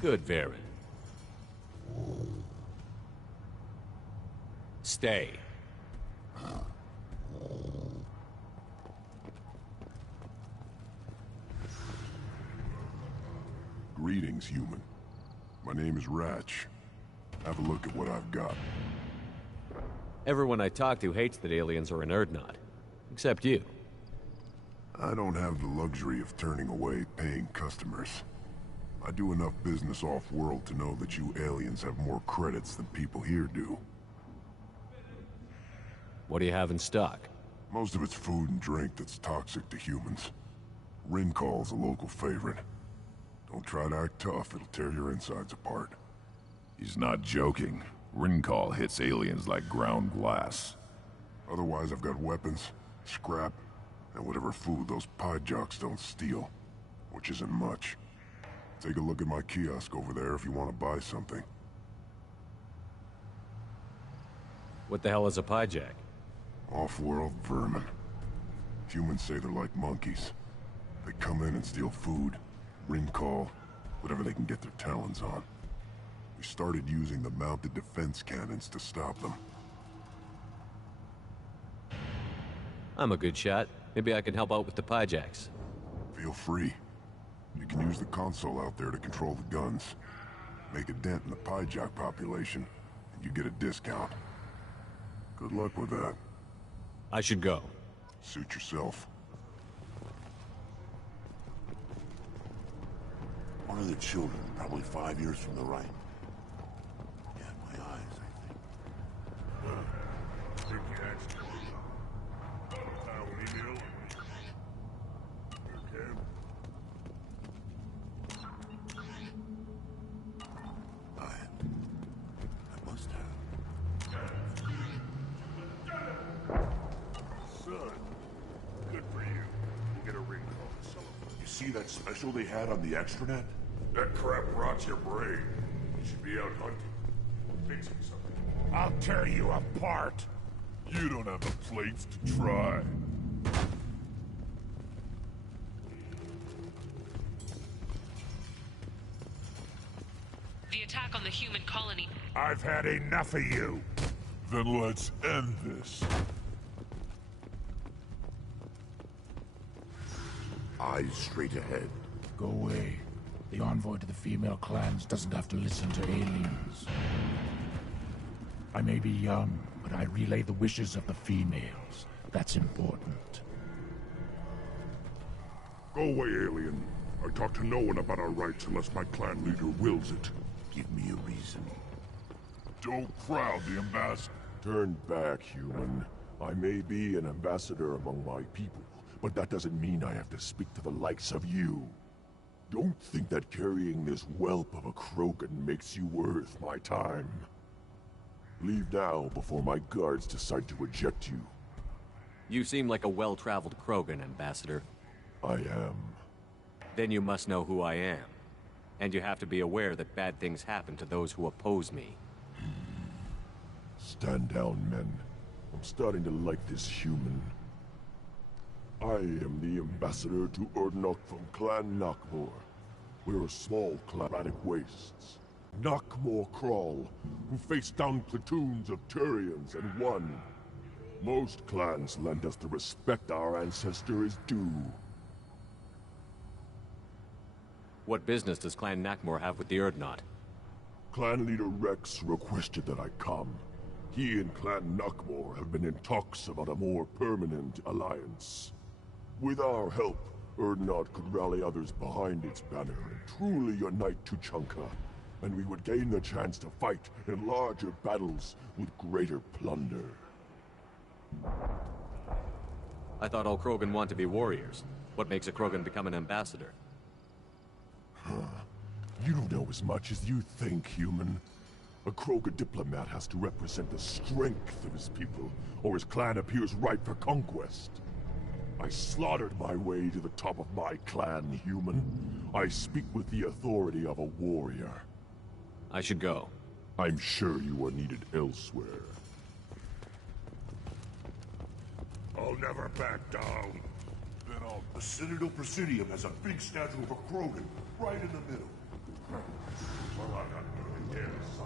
Good, Varen. Stay. Greetings, human. My name is Ratch. Have a look at what I've got. Everyone I talk to hates that aliens are an Erdnot. Except you. I don't have the luxury of turning away paying customers. I do enough business off-world to know that you aliens have more credits than people here do. What do you have in stock? Most of it's food and drink that's toxic to humans. Ringcall's a local favorite. Don't try to act tough, it'll tear your insides apart. He's not joking. Ringcall hits aliens like ground glass. Otherwise, I've got weapons, scrap, and whatever food those pie jocks don't steal. Which isn't much. Take a look at my kiosk over there if you want to buy something. What the hell is a piejack? Off-world vermin. Humans say they're like monkeys. They come in and steal food, ringcall, whatever they can get their talons on. We started using the mounted defense cannons to stop them. I'm a good shot. Maybe I can help out with the piejacks. Feel free. You can use the console out there to control the guns. Make a dent in the piejack population, and you get a discount. Good luck with that. I should go. Suit yourself. One of the children, probably 5 years from the right. Yeah, my eyes, I think. See that special they had on the extranet? That crap rots your brain. You should be out hunting. Fixing something. I'll tear you apart. You don't have the plates to try. The attack on the human colony. I've had enough of you. Then let's end this. Eyes straight ahead. Go away. The envoy to the female clans doesn't have to listen to aliens. I may be young, but I relay the wishes of the females. that's important. Go away, alien. I talk to no one about our rights unless my clan leader wills it. Give me a reason. Don't crowd the ambassador. Turn back, human. I may be an ambassador among my people, but that doesn't mean I have to speak to the likes of you. Don't think that carrying this whelp of a Krogan makes you worth my time. Leave now before my guards decide to eject you. You seem like a well-traveled Krogan, Ambassador. I am. Then you must know who I am. And you have to be aware that bad things happen to those who oppose me. Stand down, men. I'm starting to like this human. I am the ambassador to Urdnot from Clan Nakmor. We're a small clan of wastes. Nakmor Crawl, who faced down platoons of Turians and won. Most clans lend us the respect our ancestor is due. What business does Clan Nakmor have with the Urdnot? Clan leader Rex requested that I come. He and Clan Nakmor have been in talks about a more permanent alliance. With our help, Urdnot could rally others behind its banner and truly unite Tuchanka, and we would gain the chance to fight in larger battles with greater plunder. I thought all Krogan want to be warriors. What makes a Krogan become an ambassador? You don't know as much as you think, human. A Krogan diplomat has to represent the strength of his people, or his clan appears ripe for conquest. I slaughtered my way to the top of my clan, human. I speak with the authority of a warrior. I should go. I'm sure you are needed elsewhere. I'll never back down. Then the Citadel Presidium has a big statue of a Krogan right in the middle.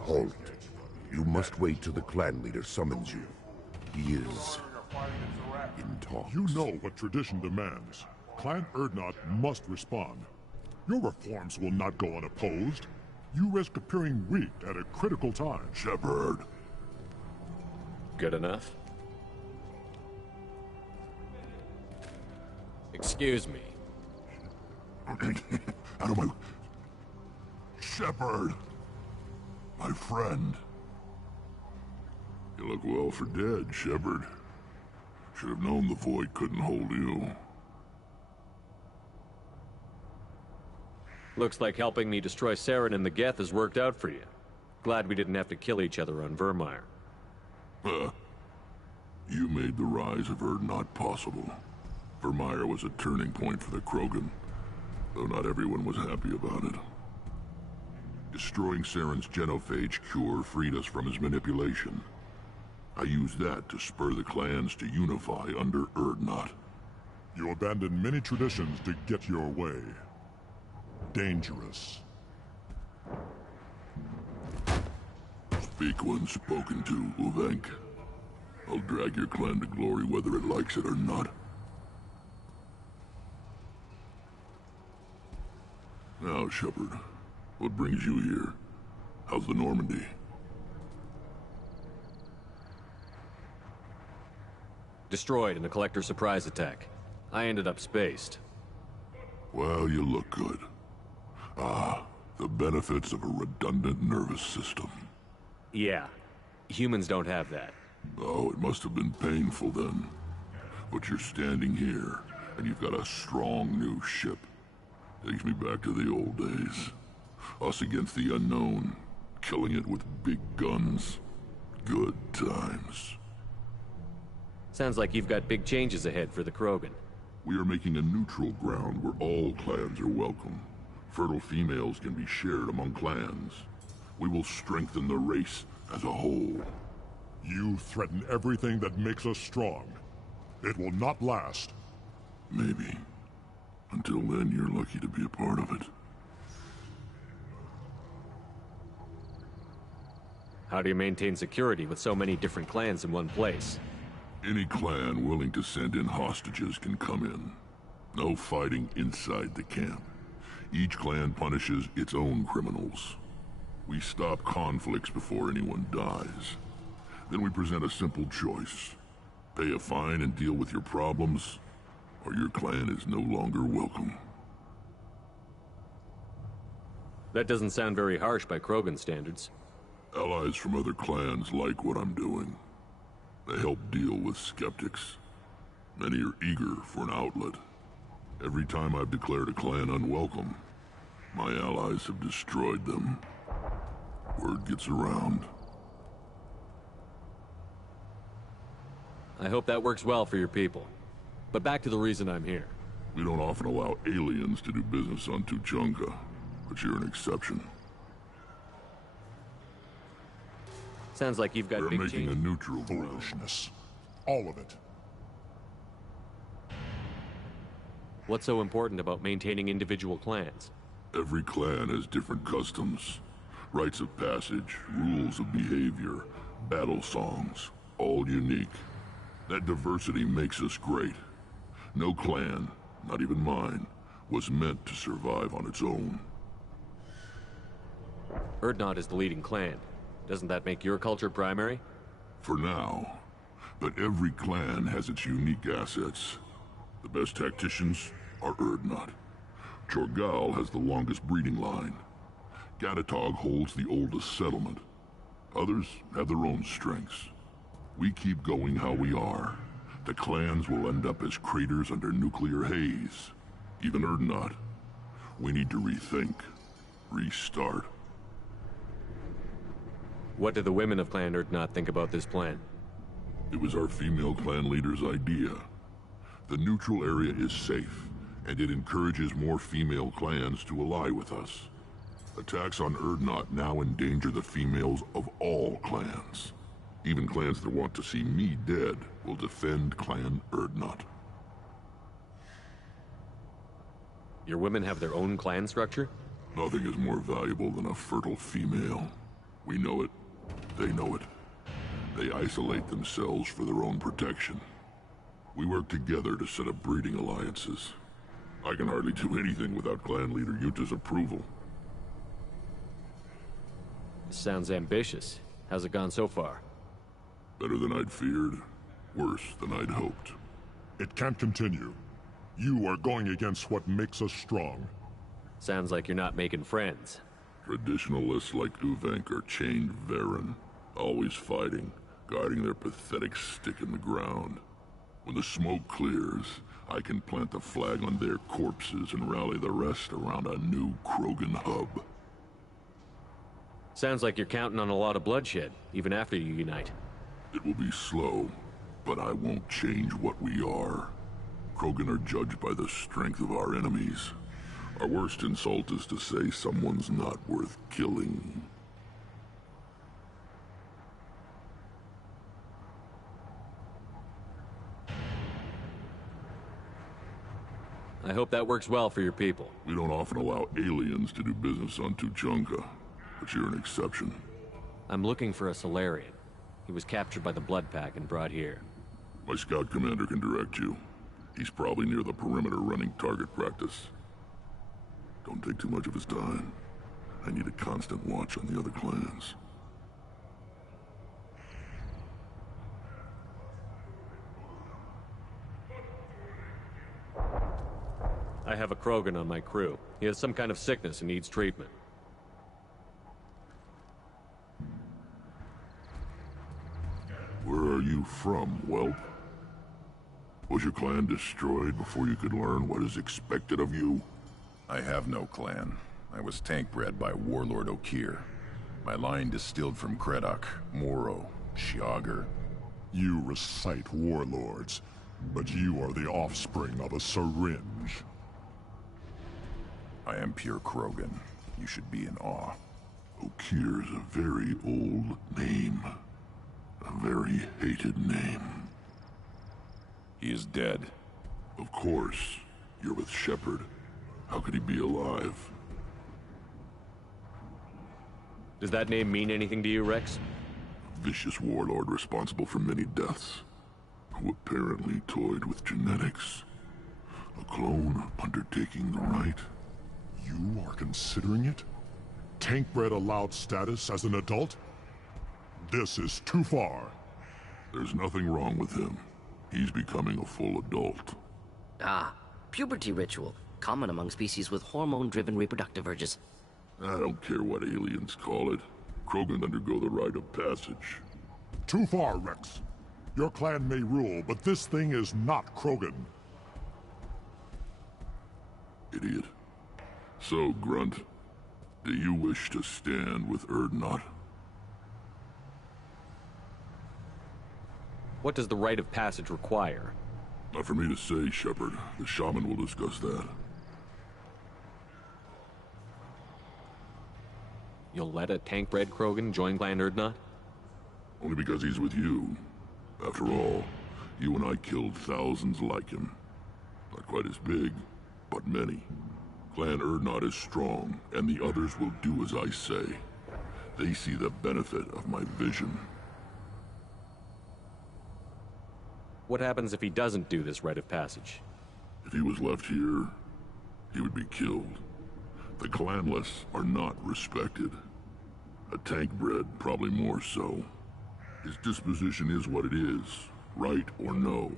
Halt. You must wait till the clan leader summons you. He is in talks. You know what tradition demands. Clan Urdnot must respond. Your reforms will not go unopposed. You risk appearing weak at a critical time. Shepard. Good enough? Excuse me. Out of my... Shepard! My friend. You look well for dead, Shepard. Should have known the Void couldn't hold you. Looks like helping me destroy Saren and the Geth has worked out for you. Glad we didn't have to kill each other on Vermeer. You made the rise of Urdnot possible. Vermeer was a turning point for the Krogan, though not everyone was happy about it. Destroying Saren's genophage cure freed us from his manipulation. I used that to spur the clans to unify under Urdnot. You abandoned many traditions to get your way. Dangerous. Speak when spoken to, Uvenk. I'll drag your clan to glory whether it likes it or not. Now, Shepard, what brings you here? How's the Normandy? Destroyed in a Collector surprise attack. I ended up spaced. Well, you look good. Ah, the benefits of a redundant nervous system. Yeah. Humans don't have that. Oh, it must have been painful then. But you're standing here, and you've got a strong new ship. Takes me back to the old days. Us against the unknown, killing it with big guns. Good times. Sounds like you've got big changes ahead for the Krogan. We are making a neutral ground where all clans are welcome. Fertile females can be shared among clans. We will strengthen the race as a whole. You threaten everything that makes us strong. It will not last. Maybe. Until then, you're lucky to be a part of it. How do you maintain security with so many different clans in one place? Any clan willing to send in hostages can come in. No fighting inside the camp. Each clan punishes its own criminals. We stop conflicts before anyone dies. Then we present a simple choice. Pay a fine and deal with your problems, or your clan is no longer welcome. That doesn't sound very harsh by Krogan standards. Allies from other clans like what I'm doing. They help deal with skeptics. Many are eager for an outlet. Every time I've declared a clan unwelcome, my allies have destroyed them. Word gets around. I hope that works well for your people. But back to the reason I'm here. We don't often allow aliens to do business on Tuchanka, but you're an exception. Sounds like you've got We're big making change. a neutral Foolishness. All of it. What's so important about maintaining individual clans? Every clan has different customs, rites of passage, rules of behavior, battle songs, all unique. That diversity makes us great. No clan, not even mine, was meant to survive on its own. Urdnot is the leading clan. Doesn't that make your culture primary? For now. But every clan has its unique assets. The best tacticians are Urdnot. Chorgal has the longest breeding line. Gatatog holds the oldest settlement. Others have their own strengths. We keep going how we are. The clans will end up as craters under nuclear haze. Even Urdnot. We need to rethink. Restart. What do the women of Clan Urdnot think about this plan? It was our female clan leader's idea. The neutral area is safe, and it encourages more female clans to ally with us. Attacks on Urdnot now endanger the females of all clans. Even clans that want to see me dead will defend Clan Urdnot. Your women have their own clan structure? Nothing is more valuable than a fertile female. We know it. They know it. They isolate themselves for their own protection. We work together to set up breeding alliances. I can hardly do anything without clan leader Yuta's approval. Sounds ambitious. How's it gone so far? Better than I'd feared. Worse than I'd hoped. It can't continue. You are going against what makes us strong. Sounds like you're not making friends. Traditionalists like Uvenk are chained Varen, always fighting, guarding their pathetic stick in the ground. When the smoke clears, I can plant the flag on their corpses and rally the rest around a new Krogan hub. Sounds like you're counting on a lot of bloodshed, even after you unite. It will be slow, but I won't change what we are. Krogan are judged by the strength of our enemies. Our worst insult is to say someone's not worth killing. I hope that works well for your people. We don't often allow aliens to do business on Tuchanka, but you're an exception. I'm looking for a Solarian. He was captured by the Blood Pack and brought here. My scout commander can direct you. He's probably near the perimeter running target practice. Don't take too much of his time. I need a constant watch on the other clans. I have a Krogan on my crew. He has some kind of sickness and needs treatment. Where are you from, whelp? Was your clan destroyed before you could learn what is expected of you? I have no clan. I was tank bred by Warlord Okir. My line distilled from Kredok, Moro, Shiagar. You recite warlords, but you are the offspring of a syringe. I am pure Krogan. You should be in awe. Okir's a very old name. A very hated name. He is dead. Of course. You're with Shepard. How could he be alive? Does that name mean anything to you, Rex? A vicious warlord responsible for many deaths, who apparently toyed with genetics. A clone undertaking the rite. You are considering it? Tank-bred allowed status as an adult? This is too far. There's nothing wrong with him. He's becoming a full adult. Ah, puberty ritual. Common among species with hormone-driven reproductive urges. I don't care what aliens call it. Krogan undergo the rite of passage. Too far, Rex. Your clan may rule, but this thing is not Krogan. Idiot. So, Grunt, do you wish to stand with Urdnot? What does the rite of passage require? Not for me to say, Shepard. The shaman will discuss that. You'll let a tank-bred Krogan join Clan Urdnot? Only because he's with you. After all, you and I killed thousands like him. Not quite as big, but many. Clan Urdnot is strong, and the others will do as I say. They see the benefit of my vision. What happens if he doesn't do this rite of passage? If he was left here, he would be killed. The clanless are not respected. A tank bred, probably more so. His disposition is what it is, right or no.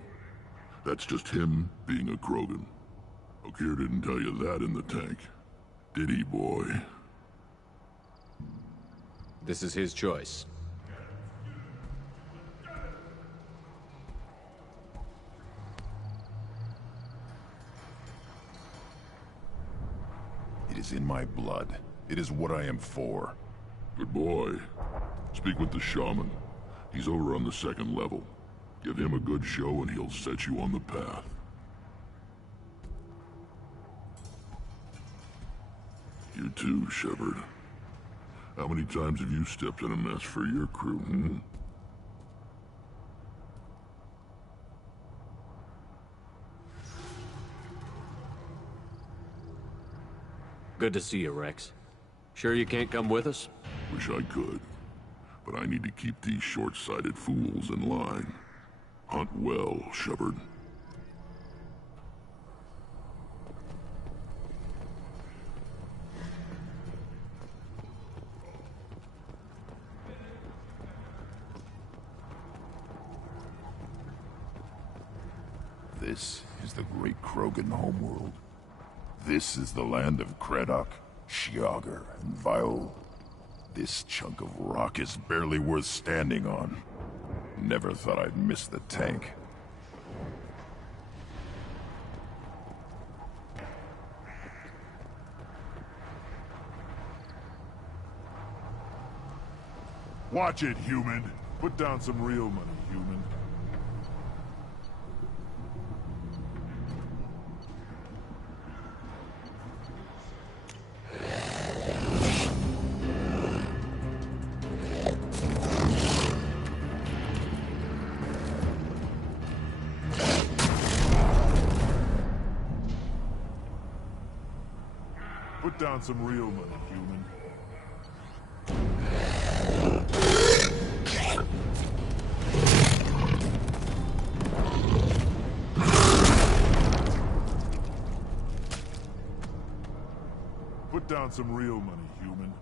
That's just him being a Krogan. Okeer didn't tell you that in the tank, did he, boy? This is his choice. It is in my blood. It is what I am for. Good boy. Speak with the shaman. He's over on the second level. Give him a good show and he'll set you on the path. You too, Shepard. How many times have you stepped in a mess for your crew, hmm? Good to see you, Rex. Sure you can't come with us? Wish I could. But I need to keep these short-sighted fools in line. Hunt well, Shepard. This is the great Krogan homeworld. This is the land of Creddock, Shiagar, and Viol. This chunk of rock is barely worth standing on. Never thought I'd miss the tank. Watch it, human. Put down some real money, human. Put down some real money, human. Put down some real money, human.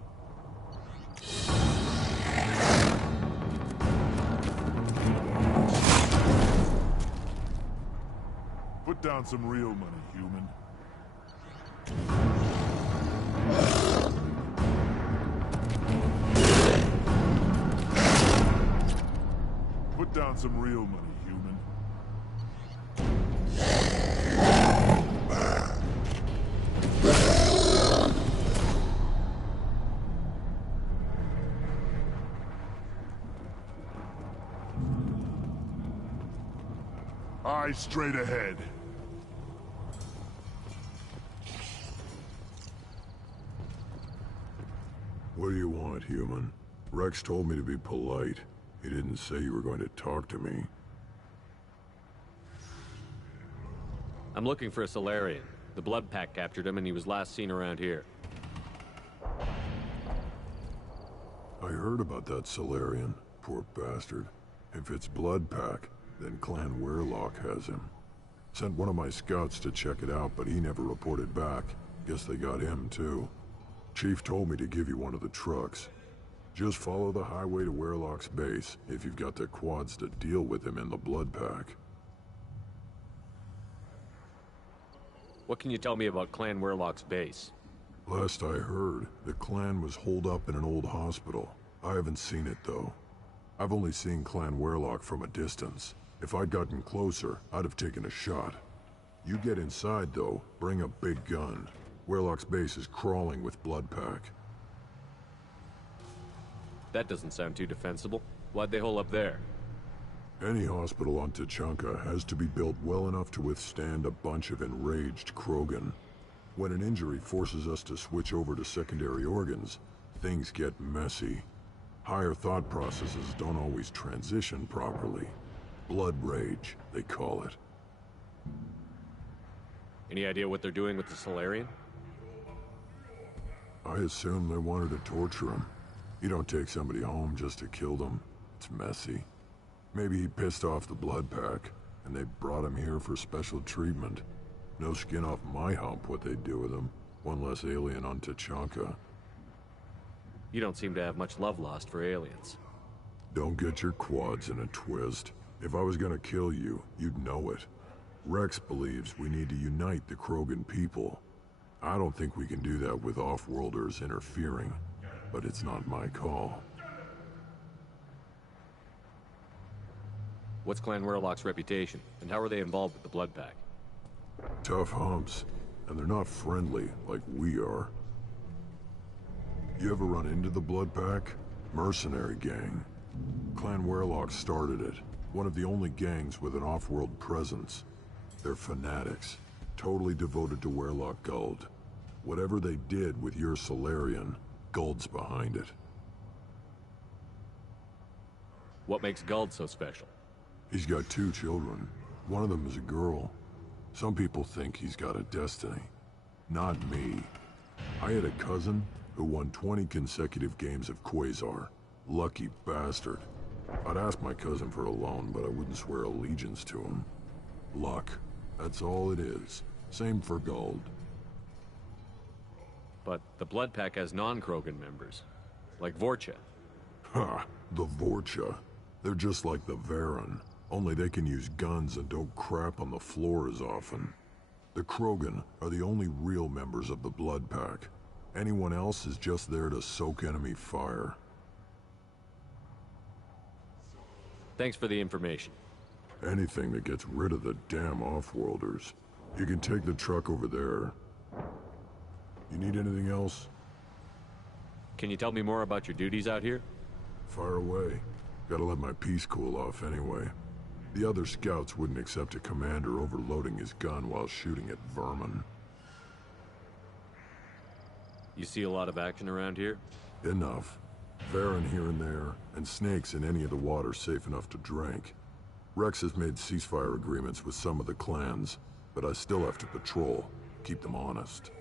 Put down some real money, human. Put down some real money, human. Eyes straight ahead. What do you want, human? Rex told me to be polite. He didn't say you were going to talk to me. I'm looking for a Solarian. The Blood Pack captured him and he was last seen around here. I heard about that Solarian. Poor bastard. If it's Blood Pack, then Clan Weirlock has him. Sent one of my scouts to check it out, but he never reported back. Guess they got him, too. Chief told me to give you one of the trucks. Just follow the highway to Weirlock's base, if you've got the quads to deal with him in the Blood Pack. What can you tell me about Clan Werlock's base? Last I heard, the clan was holed up in an old hospital. I haven't seen it, though. I've only seen Clan Werlock from a distance. If I'd gotten closer, I'd have taken a shot. You get inside, though, bring a big gun. Werlock's base is crawling with Bloodpack. That doesn't sound too defensible. Why'd they hole up there? Any hospital on Tuchanka has to be built well enough to withstand a bunch of enraged Krogan. When an injury forces us to switch over to secondary organs, things get messy. Higher thought processes don't always transition properly. Blood rage, they call it. Any idea what they're doing with the Solarian? I assume they wanted to torture him. You don't take somebody home just to kill them. It's messy. Maybe he pissed off the Blood Pack, and they brought him here for special treatment. No skin off my hump what they'd do with him. One less alien on Tuchanka. You don't seem to have much love lost for aliens. Don't get your quads in a twist. If I was gonna kill you, you'd know it. Rex believes we need to unite the Krogan people. I don't think we can do that with off-worlders interfering, but it's not my call. What's Clan Werlock's reputation, and how are they involved with the Blood Pack? Tough humps, and they're not friendly like we are. You ever run into the Blood Pack? Mercenary gang. Clan Werlock started it. One of the only gangs with an off-world presence. They're fanatics, totally devoted to Werlock Guld. Whatever they did with your Solarian, Guld's behind it. What makes Guld so special? He's got 2 children. One of them is a girl. Some people think he's got a destiny. Not me. I had a cousin who won 20 consecutive games of Quasar. Lucky bastard. I'd ask my cousin for a loan, but I wouldn't swear allegiance to him. Luck. That's all it is. Same for Guld. But the Blood Pack has non-Krogan members, like Vorcha. Ha! The Vorcha. They're just like the Varen, only they can use guns and don't crap on the floor as often. The Krogan are the only real members of the Blood Pack. Anyone else is just there to soak enemy fire. Thanks for the information. Anything that gets rid of the damn off-worlders. You can take the truck over there. You need anything else? Can you tell me more about your duties out here? Fire away. Gotta let my piece cool off anyway. The other scouts wouldn't accept a commander overloading his gun while shooting at vermin. You see a lot of action around here? Enough. Varen here and there, and snakes in any of the water safe enough to drink. Rex has made ceasefire agreements with some of the clans, but I still have to patrol, keep them honest.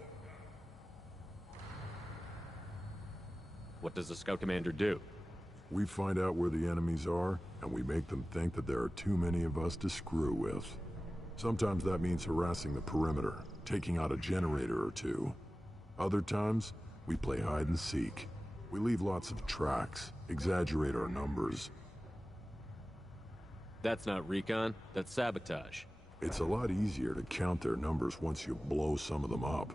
What does the scout commander do? We find out where the enemies are, and we make them think that there are too many of us to screw with. Sometimes that means harassing the perimeter, taking out a generator or 2. Other times, we play hide and seek. We leave lots of tracks, exaggerate our numbers. That's not recon, that's sabotage. It's a lot easier to count their numbers once you blow some of them up.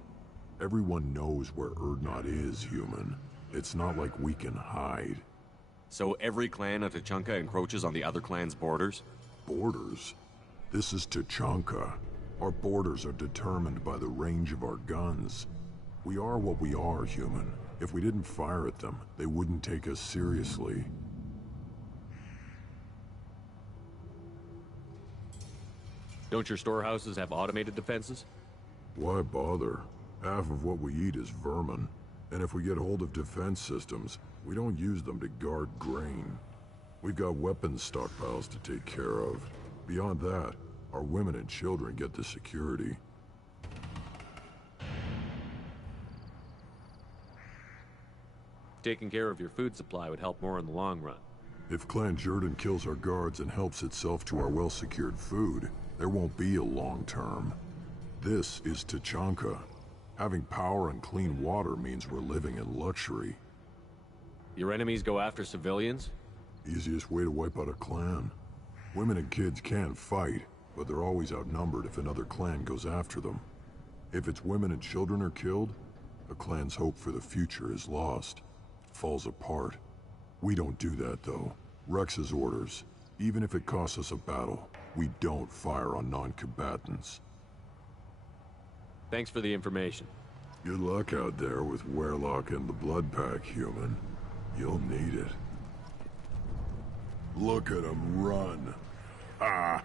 Everyone knows where Urdnot is, human. It's not like we can hide. So every clan of Tuchanka encroaches on the other clan's borders? Borders? This is Tuchanka. Our borders are determined by the range of our guns. We are what we are, human. If we didn't fire at them, they wouldn't take us seriously. Don't your storehouses have automated defenses? Why bother? Half of what we eat is vermin. And if we get hold of defense systems, we don't use them to guard grain. We've got weapons stockpiles to take care of. Beyond that, our women and children get the security. Taking care of your food supply would help more in the long run. If Clan Jordan kills our guards and helps itself to our well-secured food, there won't be a long term. This is Tuchanka. Having power and clean water means we're living in luxury. Your enemies go after civilians? Easiest way to wipe out a clan. Women and kids can fight, but they're always outnumbered if another clan goes after them. If its women and children are killed, the clan's hope for the future is lost. Falls apart. We don't do that, though. Rex's orders. Even if it costs us a battle, we don't fire on non-combatants. Thanks for the information. Good luck out there with Wehrlock and the Blood Pack, human. You'll need it. Look at him run. Ah!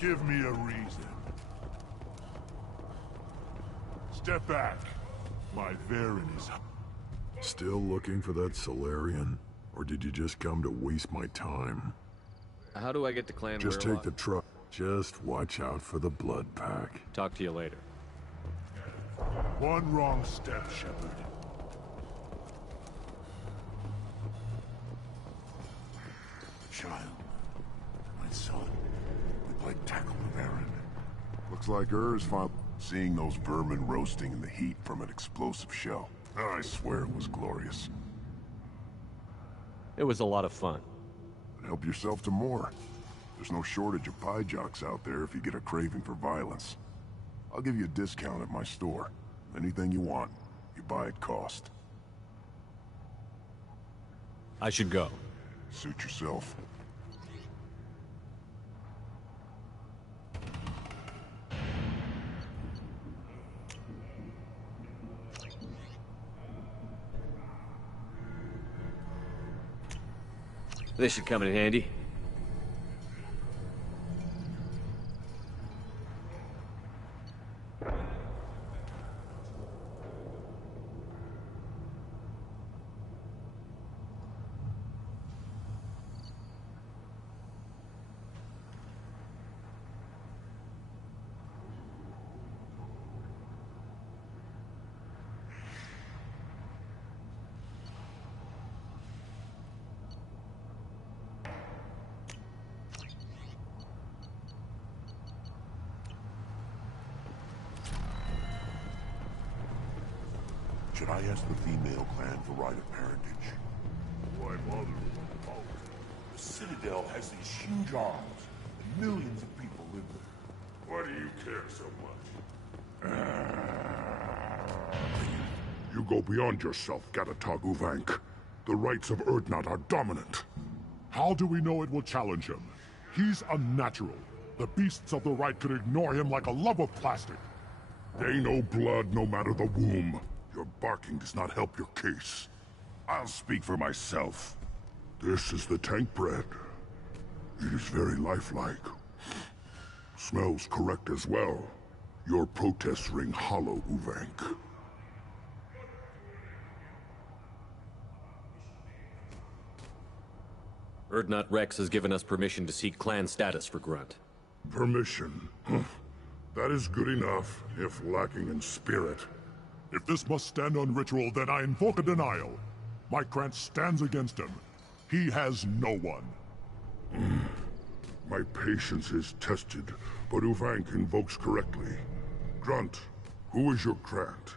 Give me a reason. Step back. My Varen is... Still looking for that Solarian? Or did you just come to waste my time? How do I get to Clan Just Wehrlock? take the truck. Just watch out for the Blood Pack. Talk to you later. One wrong step, Shepard. Child. My son. We'd like tackle the Varen. Looks like Ur's finally seeing those vermin roasting in the heat from an explosive shell. I swear it was glorious. It was a lot of fun. Help yourself to more. There's no shortage of pie jocks out there if you get a craving for violence. I'll give you a discount at my store. Anything you want, you buy at cost. I should go. Suit yourself. This should come in handy. Should I ask the female clan for right of parentage? Why bother with the politics? The Citadel has these huge arms, and millions of people live there. Why do you care so much? You go beyond yourself, Gatatog Uvank. The rights of Urdnot are dominant. How do we know it will challenge him? He's unnatural. The beasts of the right could ignore him like a lump of plastic. They know blood no matter the womb. Your barking does not help your case. I'll speak for myself. This is the tank bread. It is very lifelike. Smells correct as well. Your protests ring hollow, Uvank. Urdnot Rex has given us permission to seek clan status for Grunt. Permission? That is good enough, if lacking in spirit. If this must stand on ritual, then I invoke a denial. My Krant stands against him. He has no one. My patience is tested, but Uvank invokes correctly. Grunt, who is your Krant?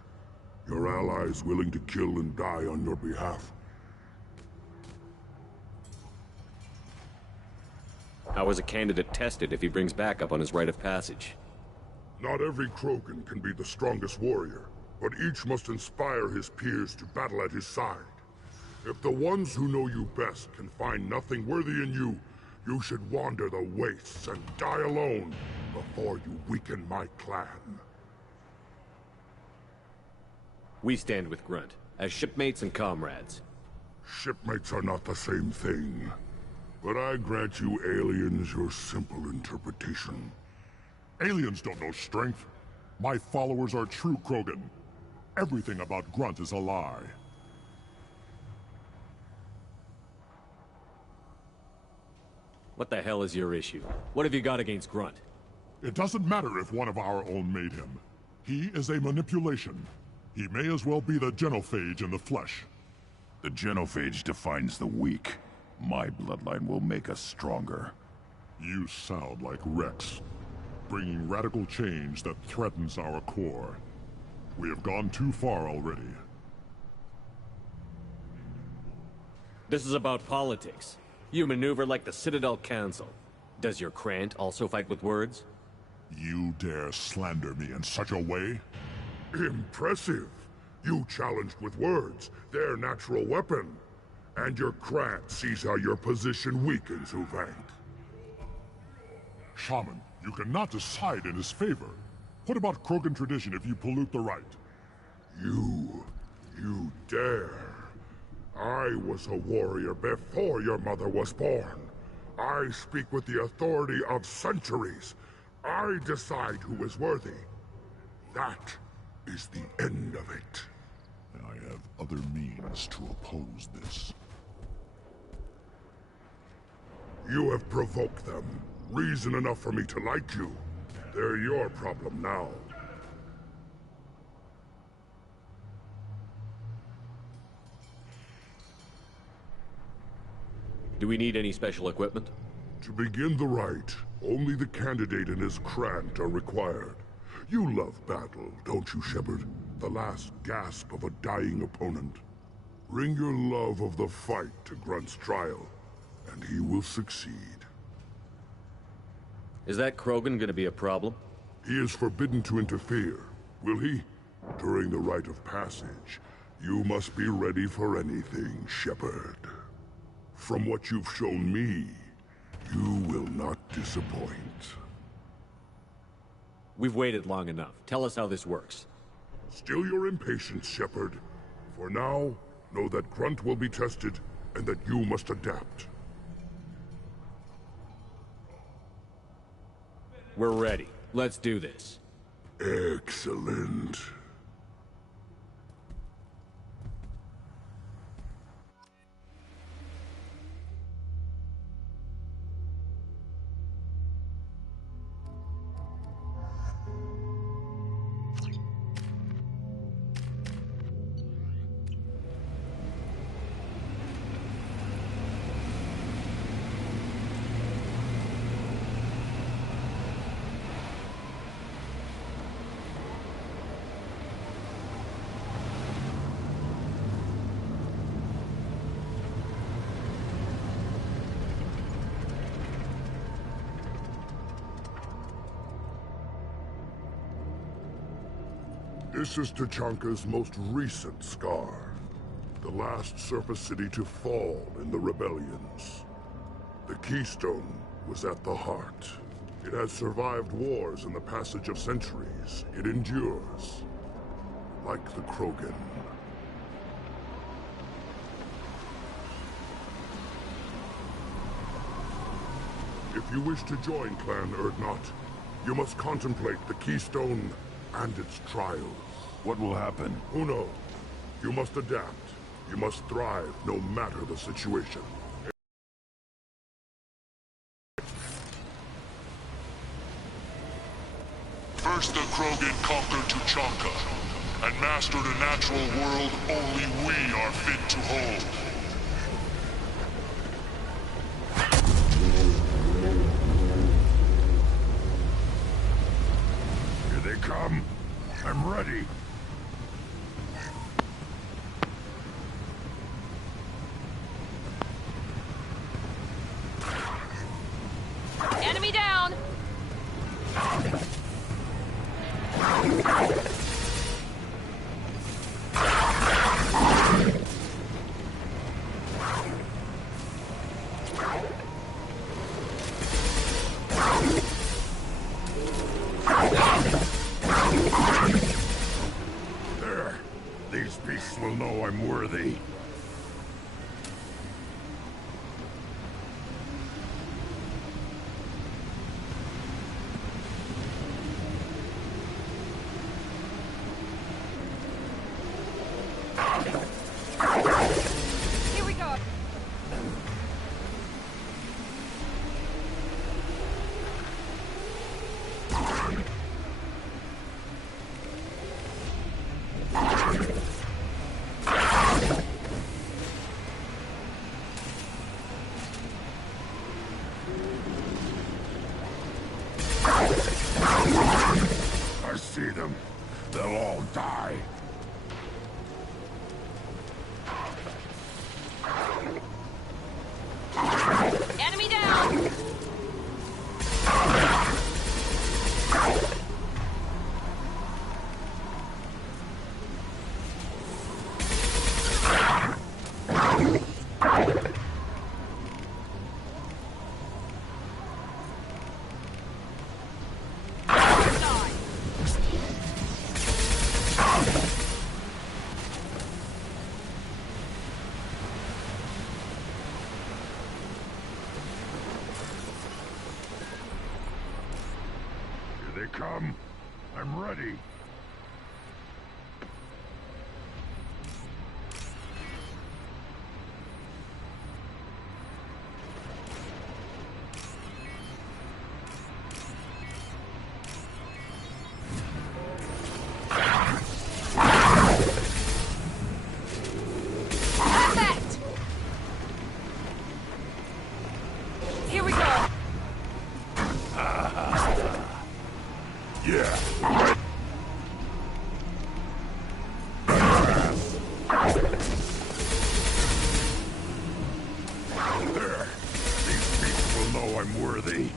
Your allies willing to kill and die on your behalf? How is a candidate tested if he brings backup on his rite of passage? Not every Krogan can be the strongest warrior, but each must inspire his peers to battle at his side. If the ones who know you best can find nothing worthy in you, you should wander the wastes and die alone before you weaken my clan. We stand with Grunt, as shipmates and comrades. Shipmates are not the same thing. But I grant you aliens your simple interpretation. Aliens don't know strength. My followers are true Krogan. Everything about Grunt is a lie. What the hell is your issue? What have you got against Grunt? It doesn't matter if one of our own made him. He is a manipulation. He may as well be the genophage in the flesh. The genophage defines the weak. My bloodline will make us stronger. You sound like Rex, bringing radical change that threatens our core. We have gone too far already. This is about politics. You maneuver like the Citadel Council. Does your Krant also fight with words? You dare slander me in such a way? Impressive! You challenged with words, their natural weapon. And your Krant sees how your position weakens, Uvank. Shaman, you cannot decide in his favor. What about Krogan tradition if you pollute the rite? You dare. I was a warrior before your mother was born. I speak with the authority of centuries. I decide who is worthy. That is the end of it. I have other means to oppose this. You have provoked them. Reason enough for me to like you. They're your problem now. Do we need any special equipment? To begin the rite, only the candidate and his Krant are required. You love battle, don't you, Shepard? The last gasp of a dying opponent. Bring your love of the fight to Grunt's trial, and he will succeed. Is that Krogan gonna be a problem? He is forbidden to interfere, will he? During the rite of passage, you must be ready for anything, Shepard. From what you've shown me, you will not disappoint. We've waited long enough. Tell us how this works. Still your impatience, Shepard. For now, know that Grunt will be tested, and that you must adapt. We're ready. Let's do this. Excellent. This is Tachanka's most recent scar. The last surface city to fall in the rebellions. The Keystone was at the heart. It has survived wars and the passage of centuries. It endures. Like the Krogan. If you wish to join Clan Urdnot, you must contemplate the Keystone and its trials. What will happen? Who knows? You must adapt. You must thrive, no matter the situation. First the Krogan conquered Tuchanka, and mastered a natural world only we are fit to hold. Here they come. I'm ready. Enemy down! There. These beasts will know I'm worthy. Here we go! I see them. They'll all die. Enemy down! Here they come. I'm ready. Perfect! Here we go! Yeah. There. These beasts will know I'm worthy.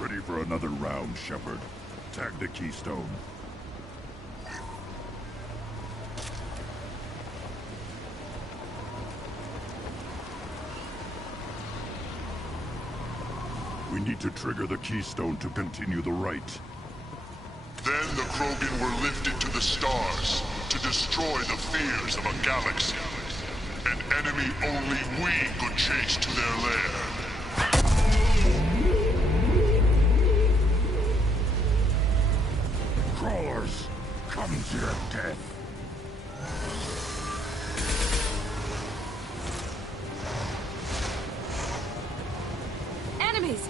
Ready for another round, Shepard. Tag the Keystone. We need to trigger the Keystone to continue the rite. Then the Krogan were lifted to the stars to destroy the fears of a galaxy. An enemy only we could chase to their lair. Crawlers, come to your death. Enemies!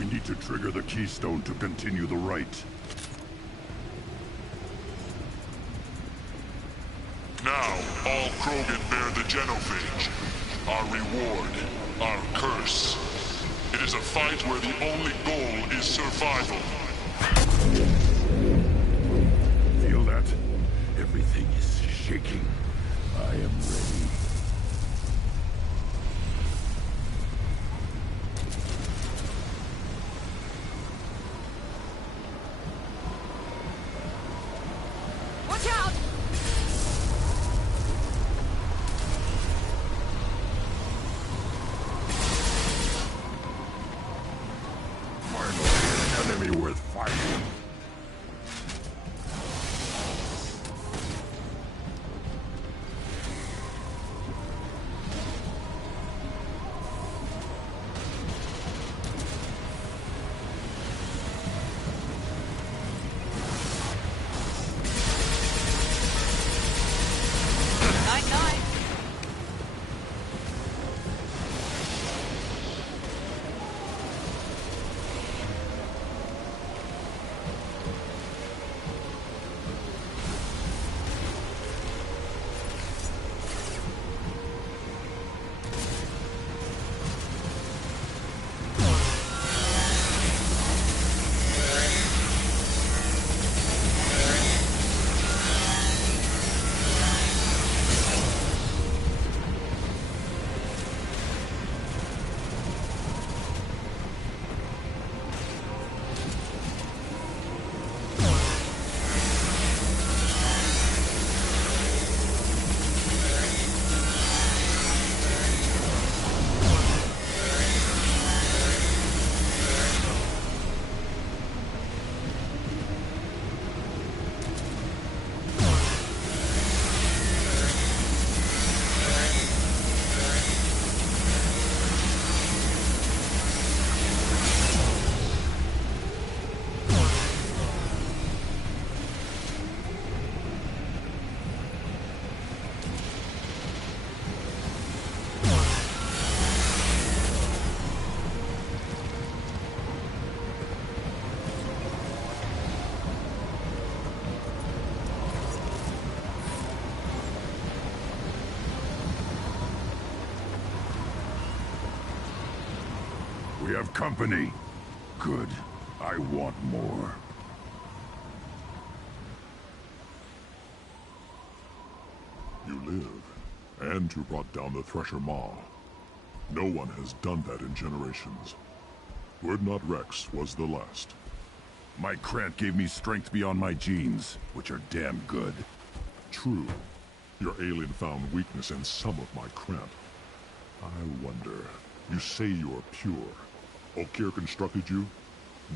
We need to trigger the keystone to continue the rite. Now, all Krogan bear the genophage. Our reward, our curse. It is a fight where the only goal is survival. Feel that? Everything is shaking. I am ready. Watch out! Finally, an enemy worth fighting. We have company. Good. I want more. You live, and you brought down the Thresher Maw. No one has done that in generations. Urdnot Rex was the last. My Krant gave me strength beyond my genes, which are damn good. True. Your alien found weakness in some of my Krant. I wonder, you say you're pure. Okeer constructed you?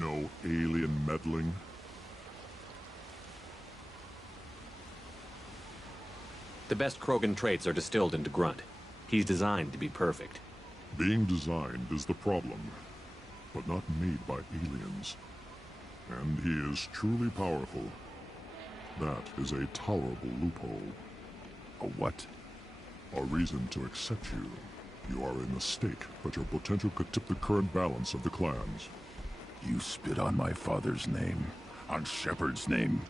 No alien meddling? The best Krogan traits are distilled into Grunt. He's designed to be perfect. Being designed is the problem, but not made by aliens. And he is truly powerful. That is a tolerable loophole. A what? A reason to accept you. You are a mistake, but your potential could tip the current balance of the clans. You spit on my father's name, on Shepard's name,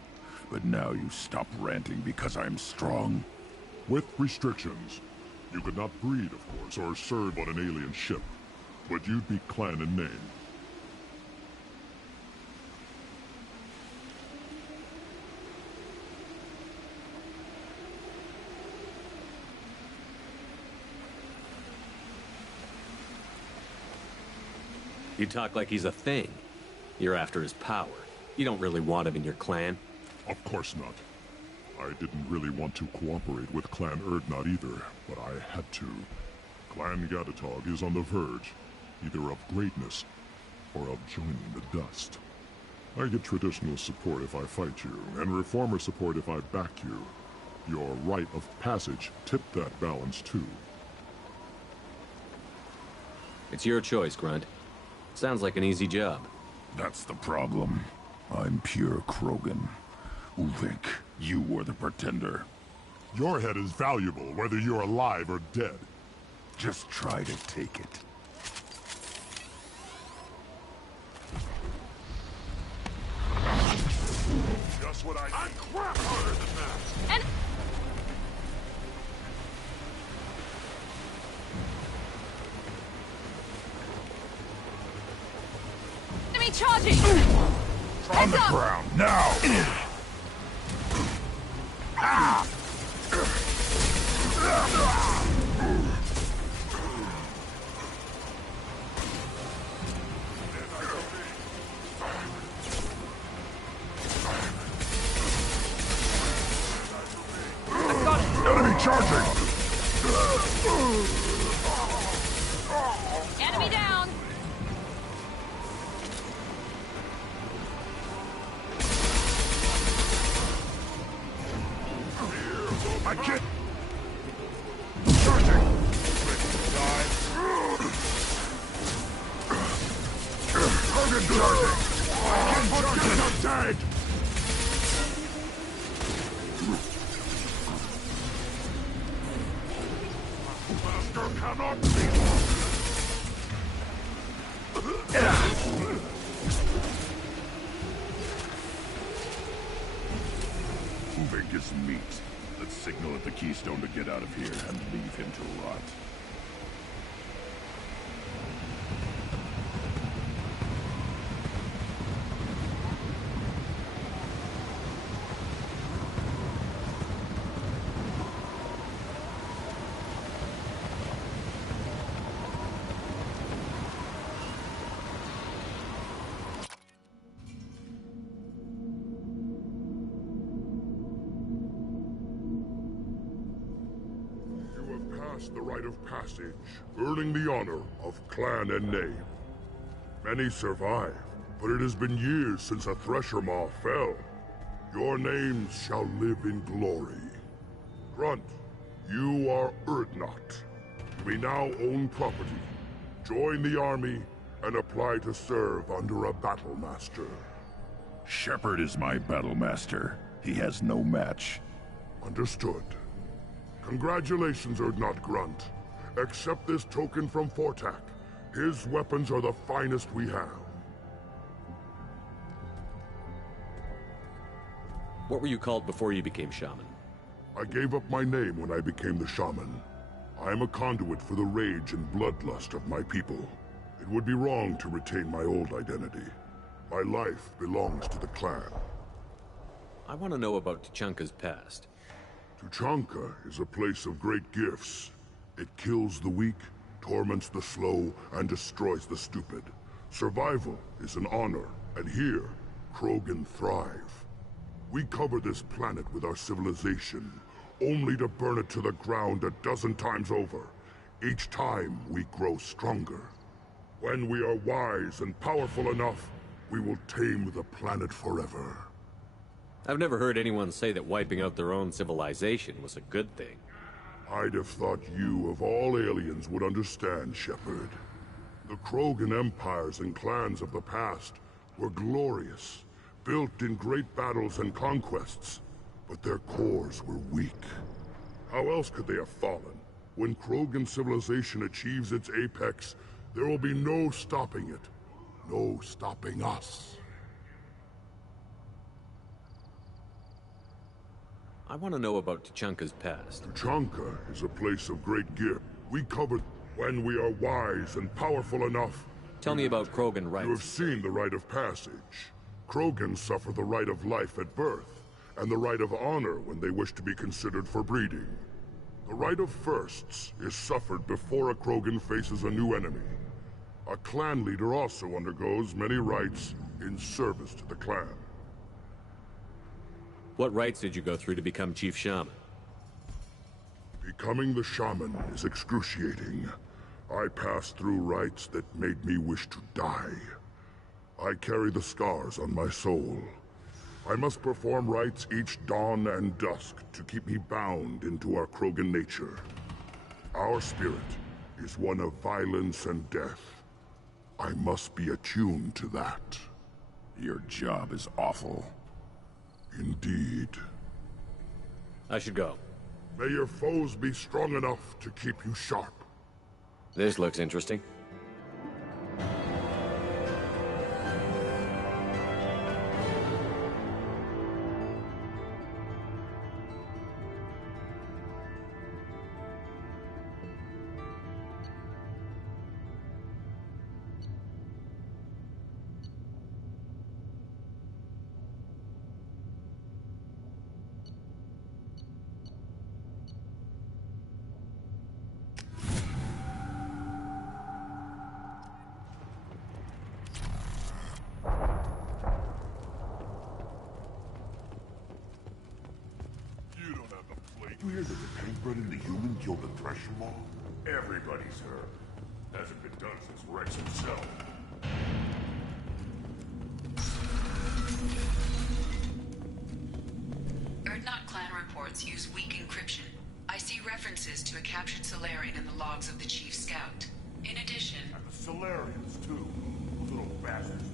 but now you stop ranting because I'm strong. With restrictions. You could not breed, of course, or serve on an alien ship, but you'd be clan in name. You talk like he's a thing. You're after his power. You don't really want him in your clan. Of course not. I didn't really want to cooperate with Clan Urdnot either, but I had to. Clan Gatatog is on the verge, either of greatness or of joining the dust. I get traditional support if I fight you, and reformer support if I back you. Your rite of passage tipped that balance too. It's your choice, Grunt. Sounds like an easy job. That's the problem. I'm pure Krogan. Ulvik, you were the pretender. Your head is valuable, whether you're alive or dead. Just try to take it. what I need. Crap harder than that! And... enemy charging! On the ground, now! Ah! Enemy charging! Enemy down! I can't... Charging! Target charging! I can't charge it! I'm dead! Master cannot be Moving is meat. Let's signal at the Keystone to get out of here and leave him to rot. The rite of passage, earning the honor of clan and name. Many survive, but it has been years since a Thresher Maw fell. Your names shall live in glory. Grunt, you are Urdnot. You may now own property. Join the army and apply to serve under a battle master. Shepard is my battle master. He has no match. Understood. Congratulations, Urdnot Grunt. Accept this token from Fortak. His weapons are the finest we have. What were you called before you became shaman? I gave up my name when I became the shaman. I am a conduit for the rage and bloodlust of my people. It would be wrong to retain my old identity. My life belongs to the clan. I want to know about Tuchanka's past. Tuchanka is a place of great gifts. It kills the weak, torments the slow, and destroys the stupid. Survival is an honor, and here, Krogan thrive. We cover this planet with our civilization, only to burn it to the ground a dozen times over. Each time, we grow stronger. When we are wise and powerful enough, we will tame the planet forever. I've never heard anyone say that wiping out their own civilization was a good thing. I'd have thought you, of all aliens, would understand, Shepard. The Krogan empires and clans of the past were glorious, built in great battles and conquests, but their cores were weak. How else could they have fallen? When Krogan civilization achieves its apex, there will be no stopping it. No stopping us. I want to know about Tuchanka's past. Tuchanka is a place of great gift. We covered when we are wise and powerful enough. Tell me about Krogan rights. You have seen the rite of passage. Krogans suffer the right of life at birth, and the right of honor when they wish to be considered for breeding. The rite of firsts is suffered before a Krogan faces a new enemy. A clan leader also undergoes many rites in service to the clan. What rites did you go through to become Chief Shaman? Becoming the shaman is excruciating. I passed through rites that made me wish to die. I carry the scars on my soul. I must perform rites each dawn and dusk to keep me bound into our Krogan nature. Our spirit is one of violence and death. I must be attuned to that. Your job is awful. Indeed. I should go. May your foes be strong enough to keep you sharp. This looks interesting. You hear that the tank bred in the human killed the Thresher Law? Everybody's heard. Hasn't been done since Rex himself. Erdnot clan reports use weak encryption. I see references to a captured Solarian in the logs of the Chief Scout. In addition... And the Solarians, too. Little bastards.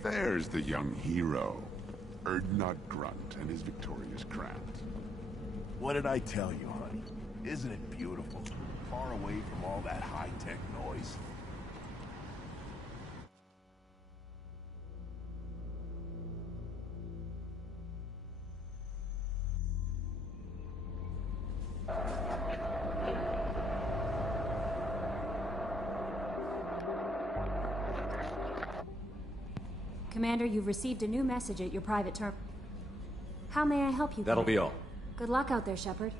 There's the young hero. Erdnot Grunt and his victorious crowns. What did I tell you, honey? Isn't it beautiful? Far away from all that high-tech noise. Commander, you've received a new message at your private term. How may I help you? That'll be all. Good luck out there, Shepard.